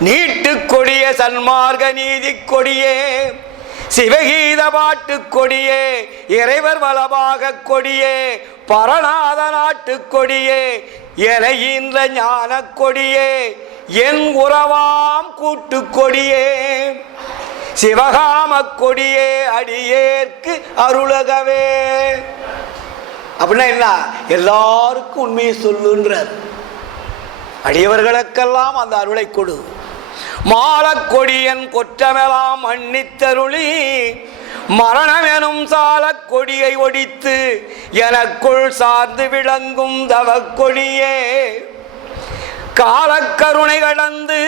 நீட்டு கொடிய சன்மார்க்க நீதி கொடியே, சிவகீத பாட்டு கொடியே, இறைவர் வளபாக கொடியே, பரநாத நாட்டு கொடியே, எனையின்ற ஞான கொடியே, என் உறவாம் கூட்டு கொடியே, சிவகாம கொடியே, அடியேற்கு அருளகவே. அப்படின்னா என்ன? எல்லாருக்கும் உண்மையை சொல்லுன்றார். அடியவர்களுக்கெல்லாம் அந்த அருளை கொடு. மாலக்கொடியன் கொற்றமெல்லாம் மன்னித்தருளி, மரணம் எனும் சால கொடியை ஒடித்து எனக்குள் சார்ந்து விளங்கும் தவக்கொடியே, காலக்கருணை கடந்து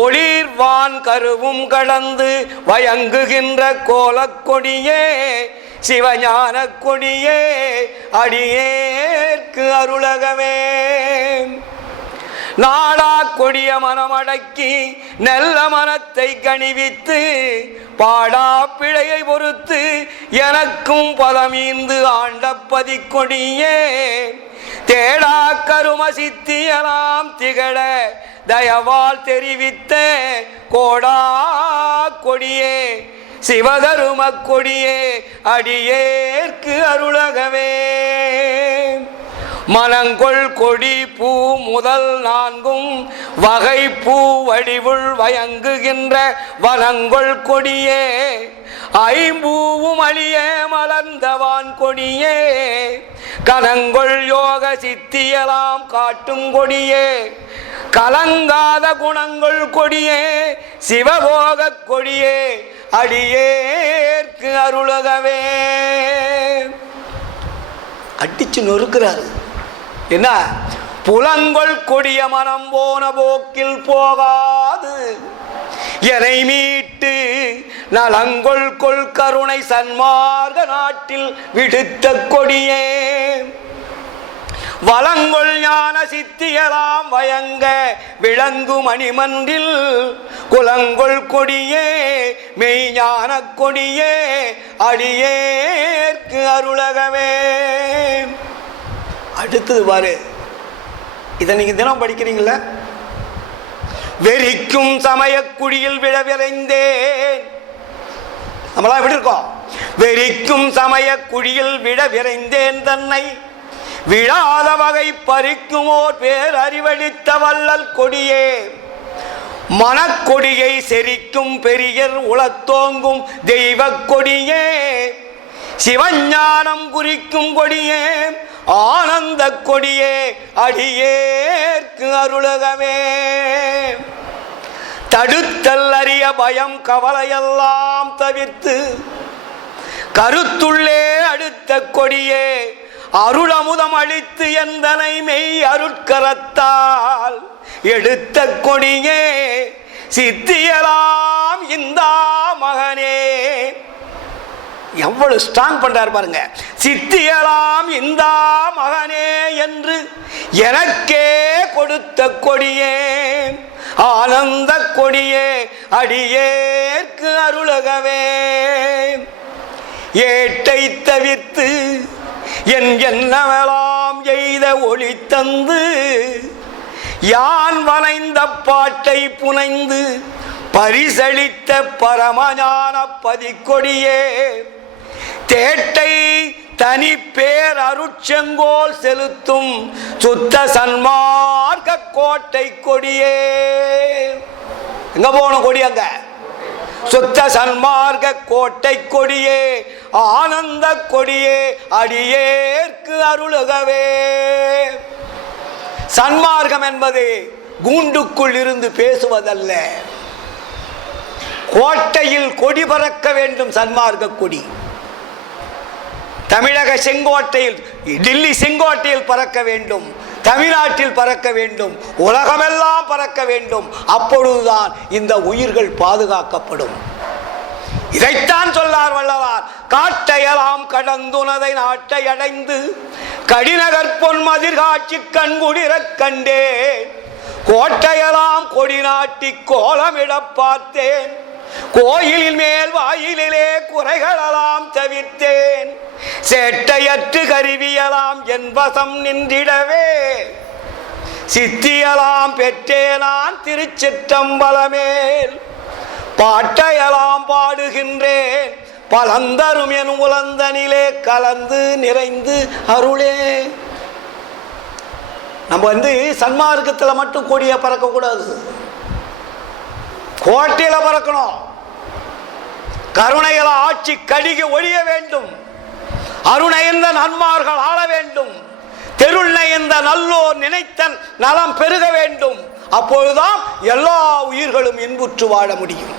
ஒளிர்வான் கருவும் கடந்து வயங்குகின்ற கோலக்கொடியே, சிவஞான கொடியே, அடியேற்கு அருளகவே. நாடா கொடிய மனமடக்கி நல்ல மனத்தை கணிவித்து பாடா பிழையை பொறுத்து எனக்கும் பதமீந்து ஆண்ட பதிக்கொடியே தேடா கரும சித்தியலாம் திகழ தயவால் தெரிவித்த கோடா கொடியே சிவதரும கொடியே அடியேற்கு அருளகவே மனங்கொள் கொடி பூ முதல் நான்கும் வகை பூ வடிவுள் வயங்குகின்ற வனங்கொள் கொடியே ஐம்பூவும் அழிய மலர்ந்தவான் கொடியே கனங்கொள் யோக சித்தியலாம் காட்டும் கொடியே கலங்காத குணங்கள் கொடியே சிவபோக கொடியே அடியேற்கு அருளகவே. அடிச்சு நொறுக்கிறாரு. என்ன? புலங்கொள் கொடிய மனம் போன போக்கில் போகாது எனை மீட்டு நலங்கொள் கொள் கருணை சன்மார்க்க நாட்டில் விடுத்த கொடியே வளங்கொள் ஞான சித்தியலாம் வயங்க விளங்கு மணிமன்றில் குலங்கொள் கொடியே மெய்ஞான கொடியே அடியேற்கு அருளகவே. அடுத்தது பாரு, இதை நீங்க தினம் படிக்கிறீங்களா? வெறிக்கும் சமய குழியில் விழ விரைந்தேன். நம்மளாம் எப்படி இருக்கோம்? வெறிக்கும் சமய குழியில் விழ விரைந்தேன் தன்னை விழாத வகை பறிக்குமோர் பேர் அறிவழித்த வள்ளல் கொடியே மனக்கொடியை செரிக்கும் பெரியர் உளத்தோங்கும் தெய்வ கொடியே சிவஞானம் குறிக்கும் கொடியே ஆனந்த கொடியே அடியேற்கு அருளகவே. தடுத்தல் அறிய பயம் கவலையெல்லாம் தவிர்த்து கருத்துள்ளே அடுத்த கொடியே அருளமுதம் அளித்து எந்தனை மெய் அருட்கரத்தால் எடுத்த கொடியே சித்தியலாம் இந்த மகனே. எவ்வளவு ஸ்ட்ராங் பண்றாரு பாருங்க. சித்தியலாம் இந்த மகனே என்று எனக்கே கொடுத்த கொடியே ஆனந்த கொடியே அடியேற்கு அருளகவே. ஏட்டை தவிர்த்து என் என்னவெல்லாம் எய்த ஒளி தந்து யான் வளைந்த பாட்டை புனைந்து பரிசளித்த பரமஞான பதிக்கொடியே தேட்டை தனி பேர் அருட்செங்கோல் செலுத்தும் சுத்த சன்மார்க்க கோட்டை கொடியே. எங்க போன கொடி? அங்க சுத்த சன்மார்க்க கோட்டை கொடியே ஆனந்த கொடியே அடியேற்கு அருளகவே. சன்மார்க்கம் என்பது கூண்டுக்குள் இருந்து பேசுவதல்ல. கோட்டையில் கொடி பறக்க வேண்டும். சன்மார்க்க கொடி தமிழக செங்கோட்டையில், டில்லி செங்கோட்டையில் பறக்க வேண்டும், தமிழ்நாட்டில் பறக்க வேண்டும், உலகமெல்லாம் பறக்க வேண்டும். அப்பொழுதுதான் இந்த உயிர்கள் பாதுகாக்கப்படும். இதைத்தான் சொல்லார் வள்ளலார். காட்டையெல்லாம் கடந்துனதை நாட்டை அடைந்து கடிநகர் பொன்மதிர் காட்சி கண்குடிரக் கண்டேன் கோட்டையெல்லாம் கொடி நாட்டி கோலமிட பார்த்தேன் கோயிலின் மேல் வாயிலே குறைகளெல்லாம் தவிர்த்தேன் சேட்டையற்று கருவியலாம் என் வசம் நின்றிடவே சித்தியலாம் பெற்றேனான் திருச்சிற்றம்பலமேல் பாட்டையலாம் பாடுகின்றேன் பலந்தரும் என் உலந்தனிலே கலந்து நிறைந்து அருளே. நம்ம சன்மார்க்கத்தில் மட்டும் கொடியை பறக்க கூடாது, கோட்டையில பறக்கணும். கருணையில ஆட்சி கடிகை ஒழிய வேண்டும். அருணை என்ற நன்மார்கள் ஆள வேண்டும். தெருளை என்ற நல்லோர் நினைத்த நலம் பெருக வேண்டும். அப்பொழுதுதான் எல்லா உயிர்களும் இன்புற்று வாழ முடியும்.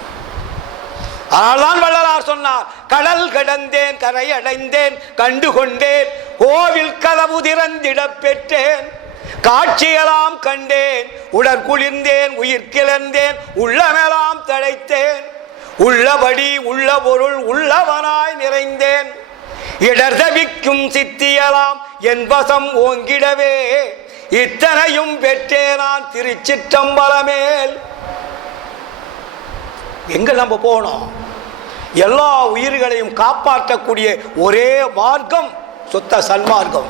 அதனால்தான் வள்ளலார் சொன்னார், கடல் கடந்தேன் கரை அடைந்தேன் கண்டு கொண்டேன் கோவில் கதவு திறந்திட பெற்றேன் காட்சியெல்லாம் கண்டேன் உடற்குளிர்ந்தேன் உயிர் கிளர்ந்தேன் உள்ளமெல்லாம் தழைத்தேன் உள்ளபடி உள்ள பொருள் உள்ளவனாய் நிறைந்தேன் இடர் தவிக்கும் சித்தியலாம் என் வசம் ஓங்கிடவே இத்தனையும் பெற்றே நான் திருச்சிற்றம்பலமேல். எங்க நம்ம போனோம்? எல்லா உயிர்களையும் காப்பாற்றக்கூடிய ஒரே மார்க்கம் சுத்த சன்மார்க்கம்.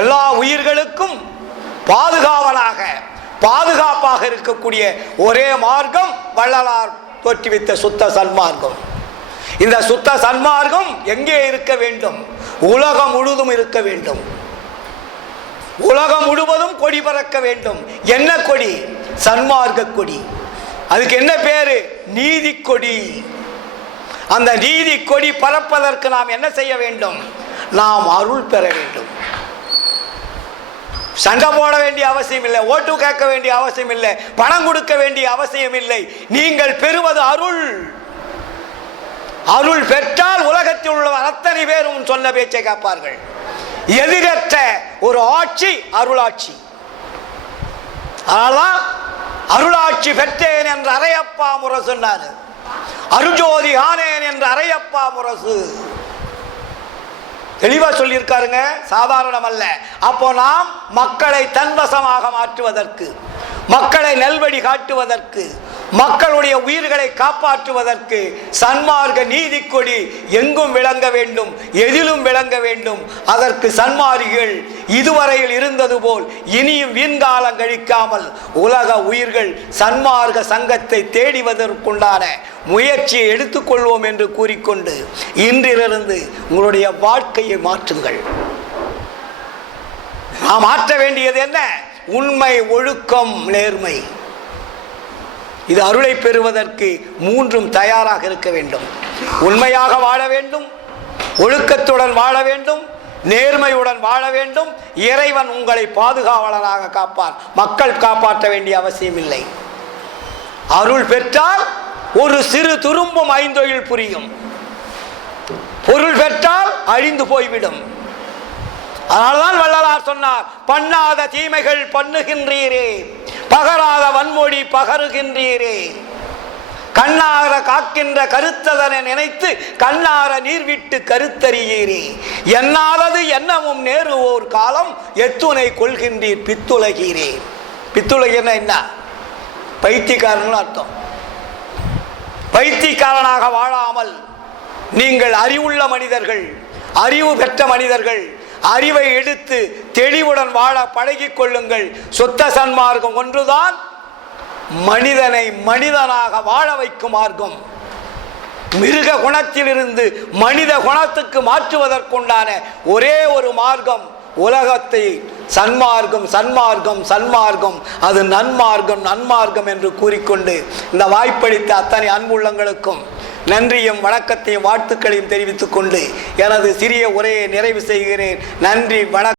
எல்லா உயிர்களுக்கும் பாதுகாப்பாக இருக்கக்கூடிய ஒரே மார்க்கம் வள்ளலார் தோற்றுவித்த சுத்த சன்மார்க்கம். இந்த சுத்த சன்மார்க்கம் எங்கே இருக்க வேண்டும்? உலகம் முழுவதும் இருக்க வேண்டும். உலகம் முழுவதும் கொடி பறக்க வேண்டும். என்ன கொடி? சன்மார்க்க கொடி. அதுக்கு என்ன பேரு? நீதி கொடி. அந்த நீதி கொடி பறப்பதற்கு நாம் என்ன செய்ய வேண்டும்? நாம் அருள் பெற வேண்டும். சண்டை போட வேண்டிய அவசியம் இல்லை, ஓட்டு கேட்க வேண்டிய அவசியம் இல்லை, பணம் கொடுக்க வேண்டிய அவசியம் இல்லை. நீங்கள் பெறுவது அருள். அருள் பெற்றால் உலகத்தில் உள்ள அத்தனை பேரும் சொன்ன பேச்சை கேட்பார்கள். எதிரற்ற ஒரு ஆட்சி அருளாட்சி. ஆனால் அருளாட்சி பெற்றேன் என்று அரையப்பா முரசு சொன்னார். அருஜோதி ஆனேன் என்று அரையப்பா முரசு தெளிவா சொல்லியிருக்காருங்க, சாதாரணம் அல்ல. அப்போ நாம் மக்களை தன்வசமாக மாற்றுவதற்கு, மக்களை நல்வழி காட்டுவதற்கு, மக்களுடைய உயிர்களை காப்பாற்றுவதற்கு சன்மார்க்க நீதி கொடி எங்கும் விளங்க வேண்டும், எதிலும் விளங்க வேண்டும். அதற்கு சன்மார்க்கிகள் இதுவரையில் இருந்தது போல் இனியும் வீண்காலம் கழிக்காமல் உலக உயிர்கள் சன்மார்க்க சங்கத்தை தேடிவதற்குண்டான முயற்சியை எடுத்துக்கொள்வோம் என்று கூறிக்கொண்டு இன்றிலிருந்து உங்களுடைய வாழ்க்கையை மாற்றுங்கள். நாம் மாற்ற வேண்டியது என்ன? உண்மை, ஒழுக்கம், நேர்மை. இது அருளை பெறுவதற்கு மூன்றும் தயாராக இருக்க வேண்டும். உண்மையாக வாழ வேண்டும், ஒழுக்கத்துடன் வாழ வேண்டும், நேர்மையுடன் வாழ வேண்டும். இறைவன் உங்களை பாதுகாவலராக காப்பார். மக்கள் காப்பாற்ற வேண்டிய அவசியம் இல்லை. அருள் பெற்றால் ஒரு சிறு துரும்பும் ஐந்தொழில் புரியும். பொருள் பெற்றால் அழிந்து போய்விடும். அதனால்தான் வள்ளலார் சொன்னார், பண்ணாத தீமைகள் பண்ணுகின்றீரே, பகராத வன்மொழி பகருகின்றீரே, கண்ணார காக்கின்ற கருத்ததனை நினைத்து கண்ணார நீர்விட்டு கருத்தறியீரே, என்னாதது என்னமும் நேருவோர் காலம் எத்துணை கொள்கின்றீர் பித்துலகீரே. பித்துலகின என்ன? பைத்தியக்காரன் அர்த்தம். பைத்தியக்காரனாக வாழாமல் நீங்கள் அறிவுள்ள மனிதர்கள், அறிவு பெற்ற மனிதர்கள், அறிவை எடுத்து தெளிவுடன் வாழ பழகிக் கொள்ளுங்கள். சுத்த சன்மார்க்கம் ஒன்றுதான் மனிதனை மனிதனாக வாழ வைக்கும் மார்க்கம். மிருக குணத்திலிருந்து மனித குணத்துக்கு மாற்றுவதற்குண்டான ஒரே ஒரு மார்க்கம் உலகத்தை சன்மார்க்கம், சன்மார்க்கம், சன்மார்க்கம், அது நன்மார்க்கம், நன்மார்க்கம் என்று கூறிக்கொண்டு இந்த வாய்ப்பளித்த அத்தனை அன்புள்ளங்களுக்கும் நன்றியும் வணக்கத்தையும் வாழ்த்துக்களையும் தெரிவித்துக் கொண்டு எனது சிறிய உரையை நிறைவு செய்கிறேன். நன்றி, வணக்கம்.